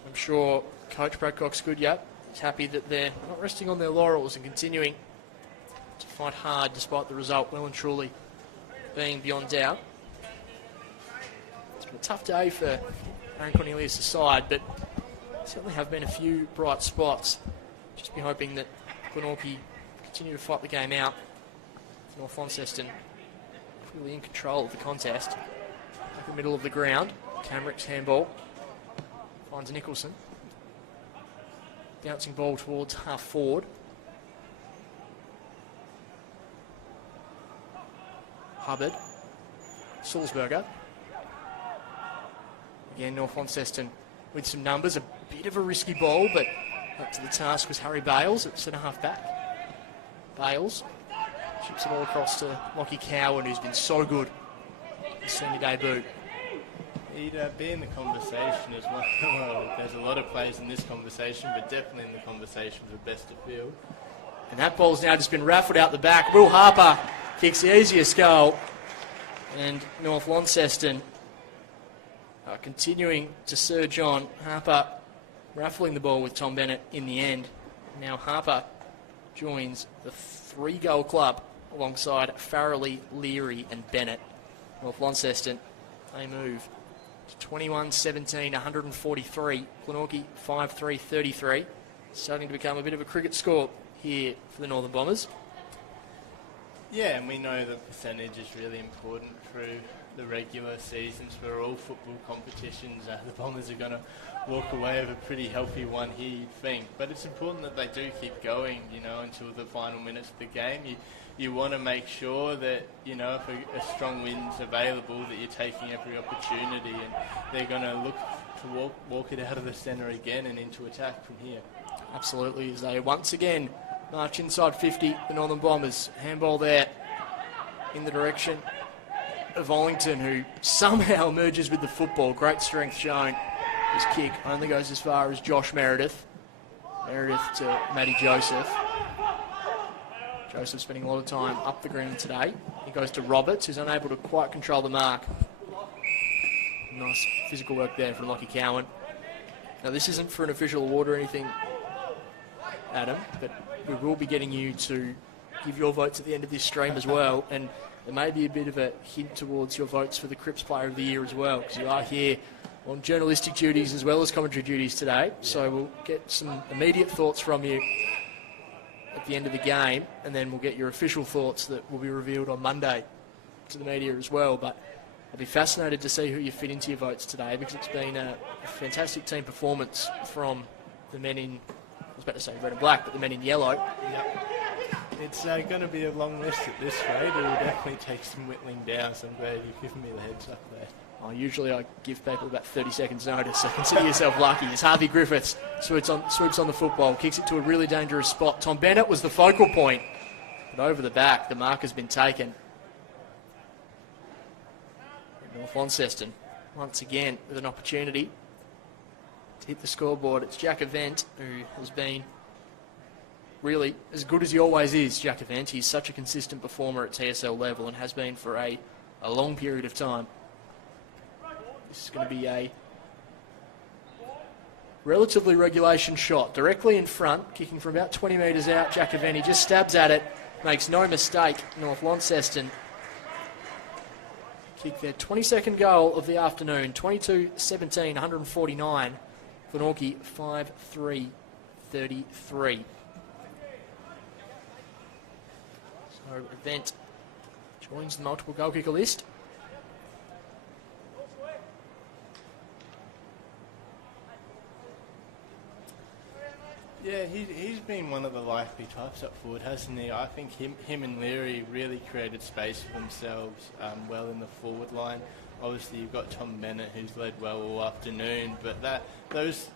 I'm sure Coach Bradcock's Goodyear is happy that they're not resting on their laurels and continuing to fight hard despite the result well and truly being beyond doubt. It's been a tough day for Aaron Cornelius' side, but certainly have been a few bright spots. Just be hoping that Glenorchy continue to fight the game out. North Launceston really in control of the contest. Up the middle of the ground, Camrick's handball finds Nicholson. Bouncing ball towards half forward. Hubbard, Salzberger. Again, North Launceston with some numbers. A bit of a risky ball, but up to the task was Harry Bales at centre-half back. Bales chips it all across to Lockie Cowan, who's been so good in his senior debut. He'd be in the conversation as well. Well, there's a lot of players in this conversation, but definitely in the conversation for best of field. And that ball's now just been raffled out the back. Will Harper kicks the easiest goal. And North Launceston Continuing to surge on. Harper raffling the ball with Tom Bennett in the end. Now Harper joins the 3-goal club alongside Farrelly, Leary and Bennett. North Launceston, they move to 21-17, 143. Glenorchy 5-3-33. Starting to become a bit of a cricket score here for the Northern Bombers. Yeah, and we know the percentage is really important through the regular seasons for all football competitions. The Bombers are going to walk away with a pretty healthy one here, you'd think. But it's important that they do keep going, until the final minutes of the game. You want to make sure that, if a strong win's available, that you're taking every opportunity, and they're going to look to walk it out of the centre again and into attack from here. Absolutely, as they once again march inside 50, the Northern Bombers. Handball there in the direction of Ollington, who somehow merges with the football. Great strength shown. His kick only goes as far as Josh Meredith. Meredith to Matty Joseph. Joseph spending a lot of time up the ground today. He goes to Roberts, who's unable to quite control the mark. Nice physical work there from Lockie Cowan. Now, this isn't for an official award or anything, Adam, but we will be getting you to give your votes at the end of this stream as well, and there may be a bit of a hint towards your votes for the Cripps Player of the Year as well, because you are here on journalistic duties as well as commentary duties today, so we'll get some immediate thoughts from you at the end of the game, and then we'll get your official thoughts that will be revealed on Monday to the media as well. But I'll be fascinated to see who you fit into your votes today, because it's been a fantastic team performance from the men in, I was about to say red and black, but the men in yellow. Yep. It's going to be a long list at this rate. It will definitely take some whittling down, so I'm glad you've given me the heads up there. Usually I give people about 30 seconds notice, so consider yourself lucky. As Harvey Griffiths swoops on the football, kicks it to a really dangerous spot. Tom Bennett was the focal point, but over the back, the mark has been taken. North Launceston, once again, with an opportunity to hit the scoreboard. It's Jack Event, who has been really as good as he always is, Jack Event. He's such a consistent performer at TSL level and has been for a long period of time. This is going to be a relatively regulation shot. Directly in front, kicking from about 20 metres out, Jack Event. He just stabs at it, makes no mistake. North Launceston kick their 22nd goal of the afternoon, 22-17, 149. Glenorchy 5-3-33. So Event joins the multiple goal kicker list. Yeah, he's been one of the likely types up forward, hasn't he? I think him and Leary really created space for themselves well in the forward line. Obviously, you've got Tom Bennett, who's led well all afternoon, but those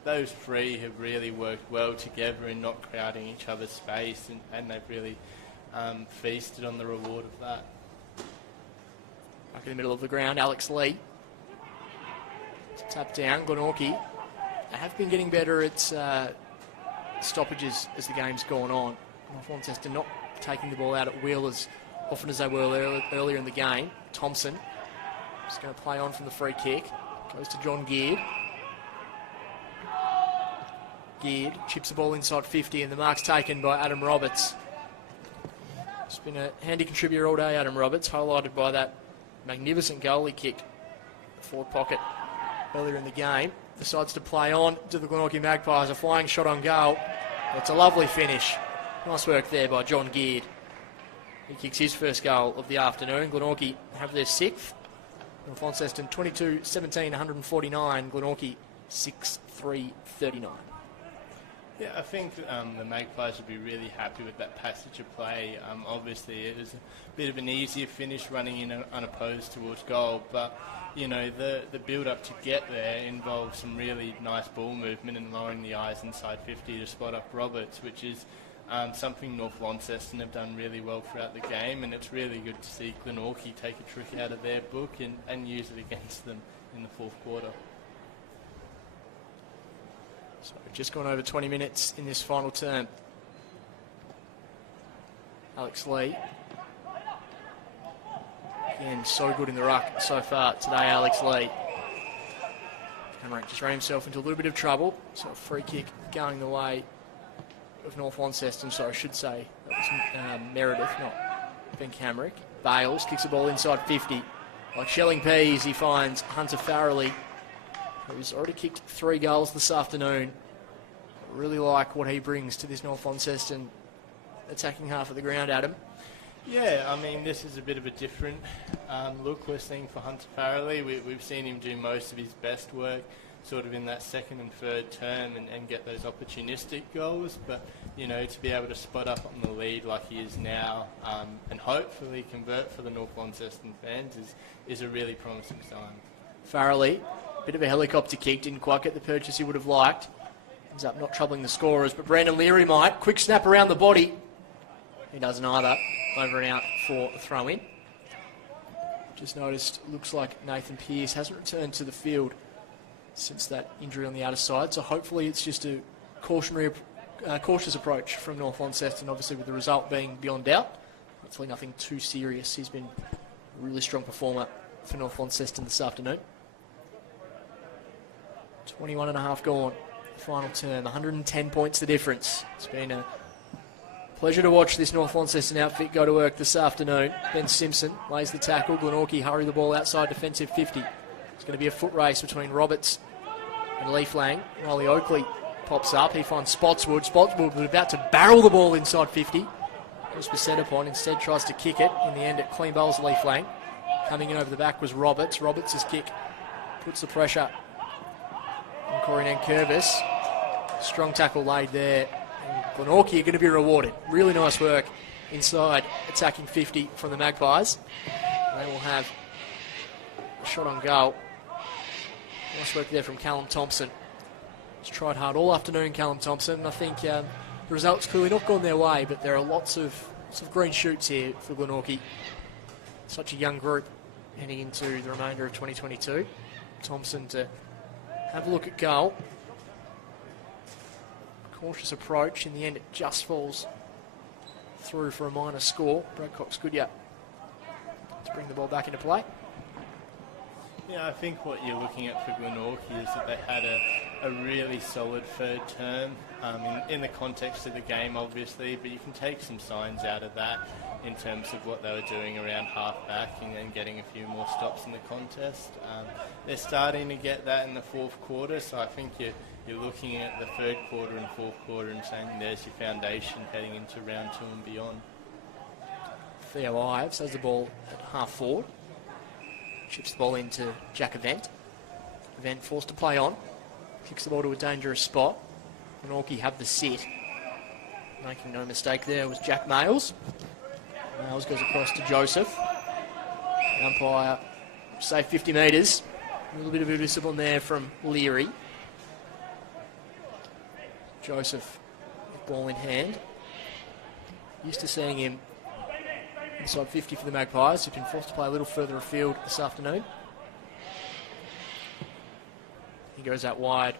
three have really worked well together in not crowding each other's space, and they've really feasted on the reward of that. Back in the middle of the ground, Alex Lee. Tap down, Glenorchy. They have been getting better at stoppages as the game's gone on. North Launceston not taking the ball out at will as often as they were earlier in the game. Thompson just going to play on from the free kick. Goes to John Geard. Geard chips the ball inside 50 and the mark's taken by Adam Roberts. It's been a handy contributor all day, Adam Roberts, highlighted by that magnificent goal he kicked the forward pocket earlier in the game. Decides to play on to the Glenorchy Magpies. A flying shot on goal. It's a lovely finish. Nice work there by John Geard. He kicks his first goal of the afternoon. Glenorchy have their sixth. North Launceston 22-17, 149. Glenorchy 6-3-39. Yeah, I think the Magpies would be really happy with that passage of play. Obviously, it was a bit of an easier finish running in unopposed towards goal, but the build-up to get there involves some really nice ball movement and lowering the eyes inside 50 to spot up Roberts, which is something North Launceston have done really well throughout the game, and it's really good to see Glenorchy take a trick out of their book and use it against them in the fourth quarter. So we've just gone over 20 minutes in this final term. Alex Lee. Again, so good in the ruck so far today, Alex Lee. Hamrick just ran himself into a little bit of trouble. So a free kick going the way of North Launceston. So I should say that was Meredith, not Ben Hamrick. Bales kicks the ball inside 50. Like shelling peas, he finds Hunter Farrelly, who's already kicked 3 goals this afternoon. I really like what he brings to this North Launceston attacking half of the ground, Adam. Yeah, I mean, this is a bit of a different look we're seeing for Hunter Farrelly. We've seen him do most of his best work sort of in that second and third term and get those opportunistic goals. But, you know, to be able to spot up on the lead like he is now and hopefully convert for the North Launceston fans is a really promising sign. Farrelly, bit of a helicopter kick, didn't quite get the purchase he would have liked. Ends up not troubling the scorers, but Brandon Leary might. Quick snap around the body. He doesn't either. Over and out for a throw-in. Just noticed, looks like Nathan Pearce hasn't returned to the field since that injury on the outer side, so hopefully it's just a cautious approach from North Launceston, obviously with the result being beyond doubt. Hopefully nothing too serious. He's been a really strong performer for North Launceston this afternoon. 21 and a half gone. Final term, 110 points the difference. It's been a pleasure to watch this North Launceston outfit go to work this afternoon. Ben Simpson lays the tackle. Glenorchy hurry the ball outside defensive 50. It's going to be a foot race between Roberts and Leaf Lang. Riley Oakley pops up. He finds Spotswood. Spotswood was about to barrel the ball inside 50. Was beset upon. Instead tries to kick it. In the end it clean bowls Leaf Lang. Coming in over the back was Roberts. Roberts' kick puts the pressure on Corey Nankervis. Strong tackle laid there. Glenorchy are going to be rewarded. Really nice work inside attacking 50 from the Magpies. They will have a shot on goal. Nice work there from Callum Thompson. He's tried hard all afternoon, Callum Thompson. I think the result's clearly not gone their way, but there are lots of green shoots here for Glenorchy. Such a young group heading into the remainder of 2022. Thompson to have a look at goal. Cautious approach. In the end, it just falls through for a minor score. Bradcock's Goodyear to bring the ball back into play. Yeah, I think what you're looking at for Glenorchy is that they had a really solid third term in the context of the game, obviously, but you can take some signs out of that in terms of what they were doing around half-back and getting a few more stops in the contest. They're starting to get that in the fourth quarter, so I think you're looking at the third quarter and fourth quarter and saying there's your foundation heading into round 2 and beyond. Theo Ives has the ball at half forward. Chips the ball into Jack Event. Event forced to play on. Kicks the ball to a dangerous spot. Glenorchy have the sit. Making no mistake there was Jack Mayles. Mayles goes across to Joseph. The umpire say 50 metres. A little bit of a discipline there from Leary. Joseph with ball in hand. Used to seeing him inside 50 for the Magpies. He's been forced to play a little further afield this afternoon. He goes out wide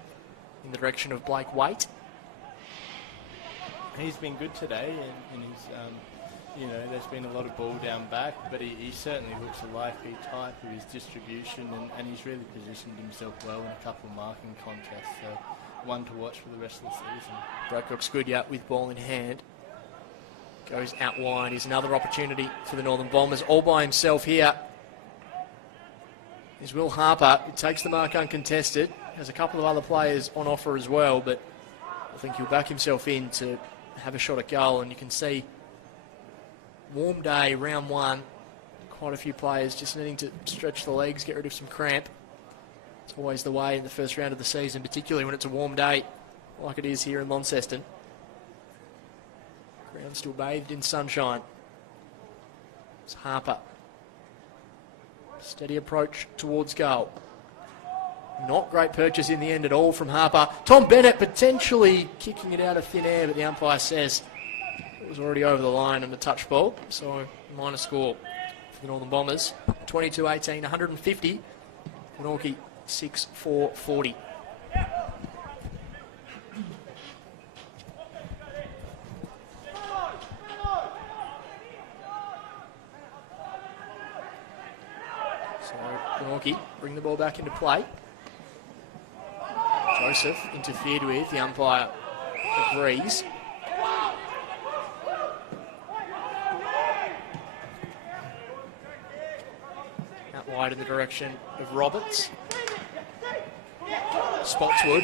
in the direction of Blake Waite. He's been good today, and he's, there's been a lot of ball down back, but he certainly looks a likely type of his distribution, and he's really positioned himself well in a couple of marking contests. So one to watch for the rest of the season. Bradcock's Goodyear with ball in hand. Goes out wide. Here's another opportunity for the Northern Bombers. All by himself here is Will Harper. It takes the mark uncontested. Has a couple of other players on offer as well, but I think he'll back himself in to have a shot at goal. And you can see warm day, round 1. Quite a few players just needing to stretch the legs, get rid of some cramp. It's always the way in the first round of the season, particularly when it's a warm day like it is here in Launceston. Ground still bathed in sunshine. It's Harper. Steady approach towards goal. Not great purchase in the end at all from Harper. Tom Bennett potentially kicking it out of thin air, but the umpire says it was already over the line and a touch ball. So minor score for the Northern Bombers. 22-18, 150. Glenorchy 6-4-40. So Glenorchy bring the ball back into play. Joseph interfered with. The umpire agrees. Out wide in the direction of Roberts. Spotswood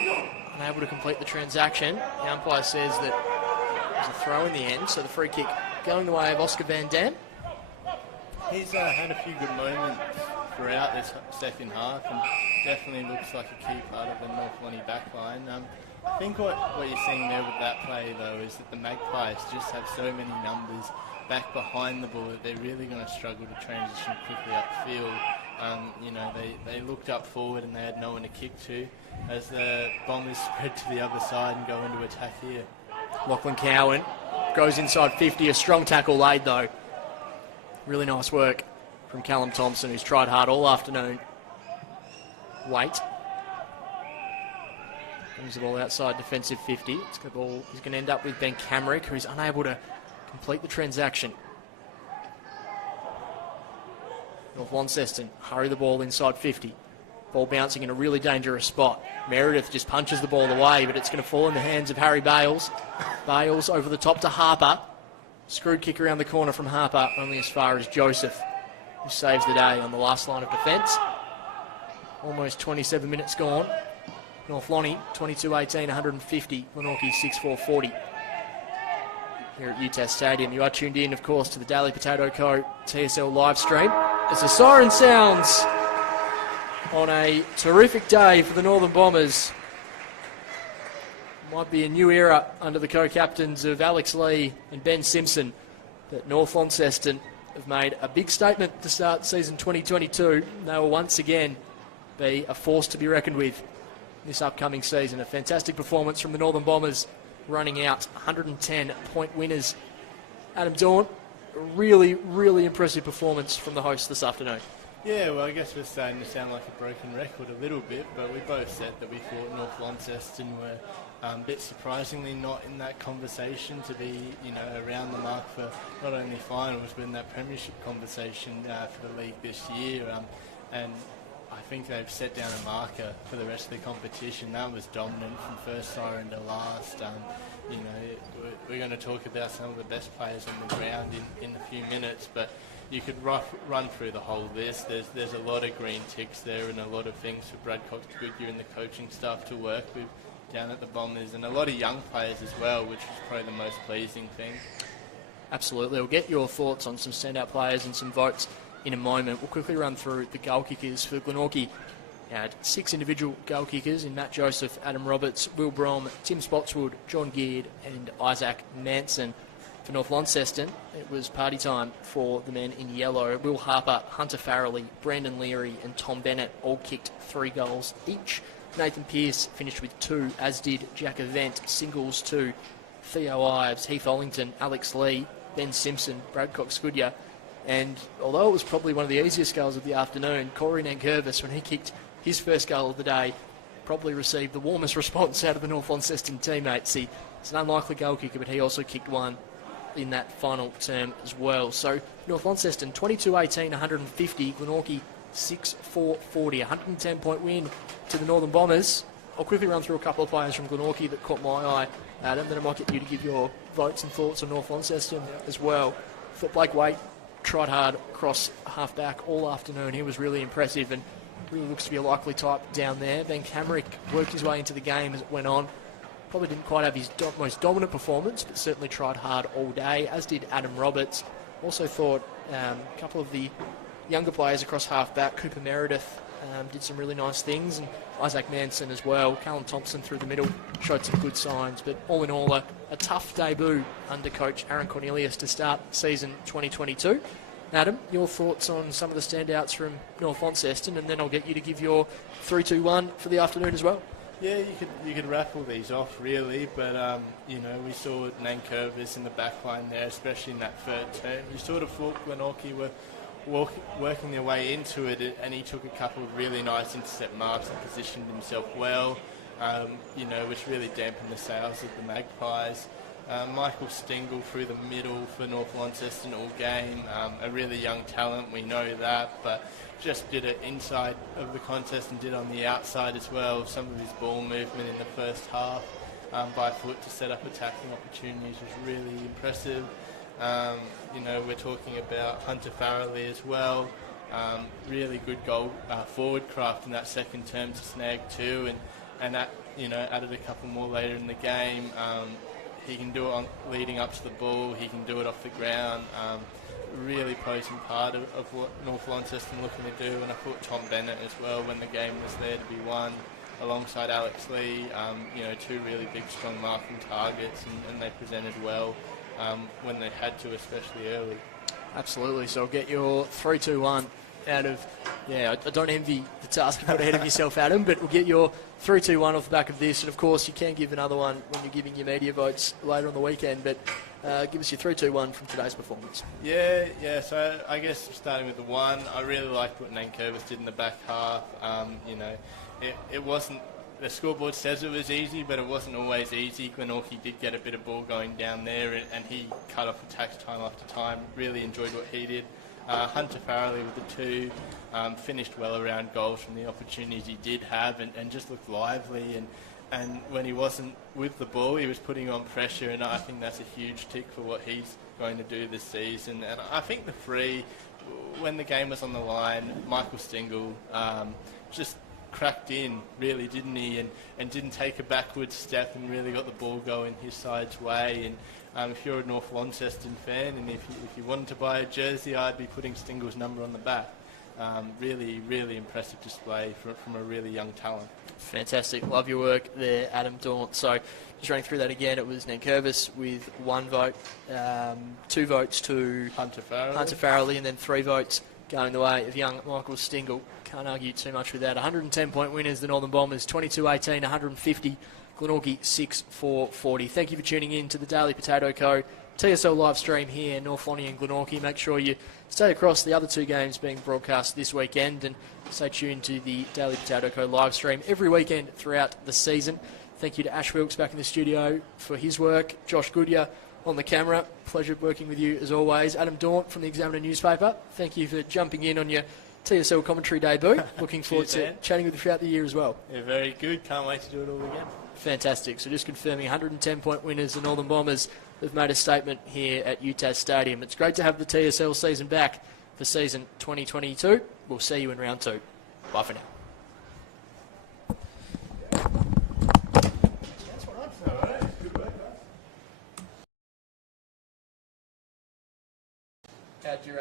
unable to complete the transaction. The umpire says that it was a throw in the end, so the free kick going the way of Oscar Van Dam. He's had a few good moments throughout this second half and definitely looks like a key part of the North Lonnie backline. I think what you're seeing there with that play, though, is that the Magpies just have so many numbers back behind the ball that they're really going to struggle to transition quickly upfield. They looked up forward and they had no one to kick to as the Bombers spread to the other side and go into attack here. Lachlan Cowan goes inside 50, a strong tackle laid though. Really nice work from Callum Thompson, who's tried hard all afternoon. Wait. Brings the ball outside defensive 50. It's the ball is going to end up with Ben Camrick, who's unable to complete the transaction. North Launceston hurry the ball inside 50. Ball bouncing in a really dangerous spot. Meredith just punches the ball away, but it's going to fall in the hands of Harry Bales. Bales over the top to Harper. Screwed kick around the corner from Harper, only as far as Joseph, who saves the day on the last line of defence. Almost 27 minutes gone. North Lonnie, 22-18, 150. Glenorchy, 6-4-40. Here at UTAS Stadium. You are tuned in, of course, to the Daily Potato Co. TSL live stream. As the siren sounds on a terrific day for the Northern Bombers. Might be a new era under the co-captains of Alex Lee and Ben Simpson. But North Launceston have made a big statement to start season 2022. They will once again be a force to be reckoned with this upcoming season. A fantastic performance from the Northern Bombers, running out 110-point winners. Adam Dawn, a really, really impressive performance from the hosts this afternoon. Yeah, well, I guess we're starting to sound like a broken record a little bit, but we both said that we thought North Launceston were a bit surprisingly not in that conversation to be, around the mark for not only finals, but in that premiership conversation for the league this year. And I think they've set down a marker for the rest of the competition. That was dominant from first siren to last. We're going to talk about some of the best players on the ground in a few minutes, but you could run through the whole list. There's a lot of green ticks there and a lot of things for Brad Cox-Goodyear and the coaching staff to work with down at the Bombers, and a lot of young players as well, which was probably the most pleasing thing. Absolutely. We'll get your thoughts on some standout players and some votes in a moment. We'll quickly run through the goal kickers for Glenorchy. Had 6 individual goal kickers in Matt Joseph, Adam Roberts, Will Brom, Tim Spotswood, John Geard and Isaac Manson. For North Launceston, it was party time for the men in yellow. Will Harper, Hunter Farrelly, Brandon Leary and Tom Bennett all kicked 3 goals each. Nathan Pearce finished with 2, as did Jack Event, singles 2. Theo Ives, Heath Ollington, Alex Lee, Ben Simpson, Brad Cox-Goodyear. And although it was probably one of the easiest goals of the afternoon, Corey Nankervis, when he kicked his first goal of the day, probably received the warmest response out of the North Launceston teammates. He's an unlikely goal kicker, but he also kicked one in that final term as well. So North Launceston 22-18, 150. Glenorchy 6-4-40, 110-point win to the Northern Bombers. I'll quickly run through a couple of players from Glenorchy that caught my eye, Adam, then I might get you to give your votes and thoughts on North Launceston as well. Thought Blake Waite tried hard across half-back all afternoon. He was really impressive and really looks to be a likely type down there. Ben Camrick worked his way into the game as it went on. Probably didn't quite have his most dominant performance, but certainly tried hard all day, as did Adam Roberts. Also thought a couple of the younger players across half-back, Cooper Meredith, did some really nice things, and Isaac Manson as well. Callum Thompson through the middle showed some good signs, but all in all, a tough debut under coach Aaron Cornelius to start season 2022. Adam, your thoughts on some of the standouts from North Launceston, and then I'll get you to give your 3-2-1 for the afternoon as well. Yeah, you could raffle these off really, but we saw Nankervis in the back line there, especially in that third term. You sort of thought Glenorchy were working their way into it, and he took a couple of really nice intercept marks and positioned himself well, which really dampened the sails of the Magpies. Michael Stingle through the middle for North Launceston all game. A really young talent, we know that, but just did it inside of the contest and did on the outside as well. Some of his ball movement in the first half by foot to set up attacking opportunities was really impressive. We're talking about Hunter Farrelly as well. Really good goal forward craft in that second term to snag two, and that, added a couple more later in the game. He can do it leading up to the ball. He can do it off the ground. Really posing part of what North Launceston looking to do. And I thought Tom Bennett as well, when the game was there to be won, alongside Alex Lee. Two really big, strong marking targets, and they presented well when they had to, especially early. Absolutely. So I'll get your 3-2-1 out of... Yeah, I don't envy the task you put ahead of yourself, Adam, but we'll get your 3-2-1 off the back of this. And, of course, you can give another one when you're giving your media votes later on the weekend. But give us your 3-2-1 from today's performance. Yeah. So I guess starting with the one, I really liked what Nankervis did in the back half. It wasn't... The scoreboard says it was easy, but it wasn't always easy. Glenorchy did get a bit of ball going down there, and he cut off attacks time after time. Really enjoyed what he did. Hunter Farrelly with the two, finished well around goals from the opportunities he did have, and just looked lively. And when he wasn't with the ball, he was putting on pressure, and I think that's a huge tick for what he's going to do this season. And I think the three, when the game was on the line, Michael Stingle just cracked in, really, didn't he? And didn't take a backward step and really got the ball going his side's way. And if you're a North Launceston fan, and if you wanted to buy a jersey, I'd be putting Stingle's number on the back. Really, really impressive display from a really young talent. Fantastic. Love your work there, Adam Daunt. So just running through that again, it was Nankervis with 1 vote, 2 votes to Hunter Farrelly, and then 3 votes going the way of young Michael Stingle. Can't argue too much with that. 110-point winners, the Northern Bombers, 22-18, 150. Glenorchy 6-4-40. Thank you for tuning in to the Daily Potato Co. TSL live stream here in North Lonnie and Glenorchy. Make sure you stay across the other 2 games being broadcast this weekend, and stay tuned to the Daily Potato Co. live stream every weekend throughout the season. Thank you to Ash Wilkes back in the studio for his work. Josh Goodyear on the camera. Pleasure working with you as always. Adam Daunt from the Examiner newspaper. Thank you for jumping in on your TSL commentary debut. Looking forward to chatting with you throughout the year as well. Yeah, very good. Can't wait to do it all again. Fantastic. So just confirming 110-point winners, the Northern Bombers, have made a statement here at UTAS Stadium. It's great to have the TSL season back for season 2022. We'll see you in round 2. Bye for now. How'd your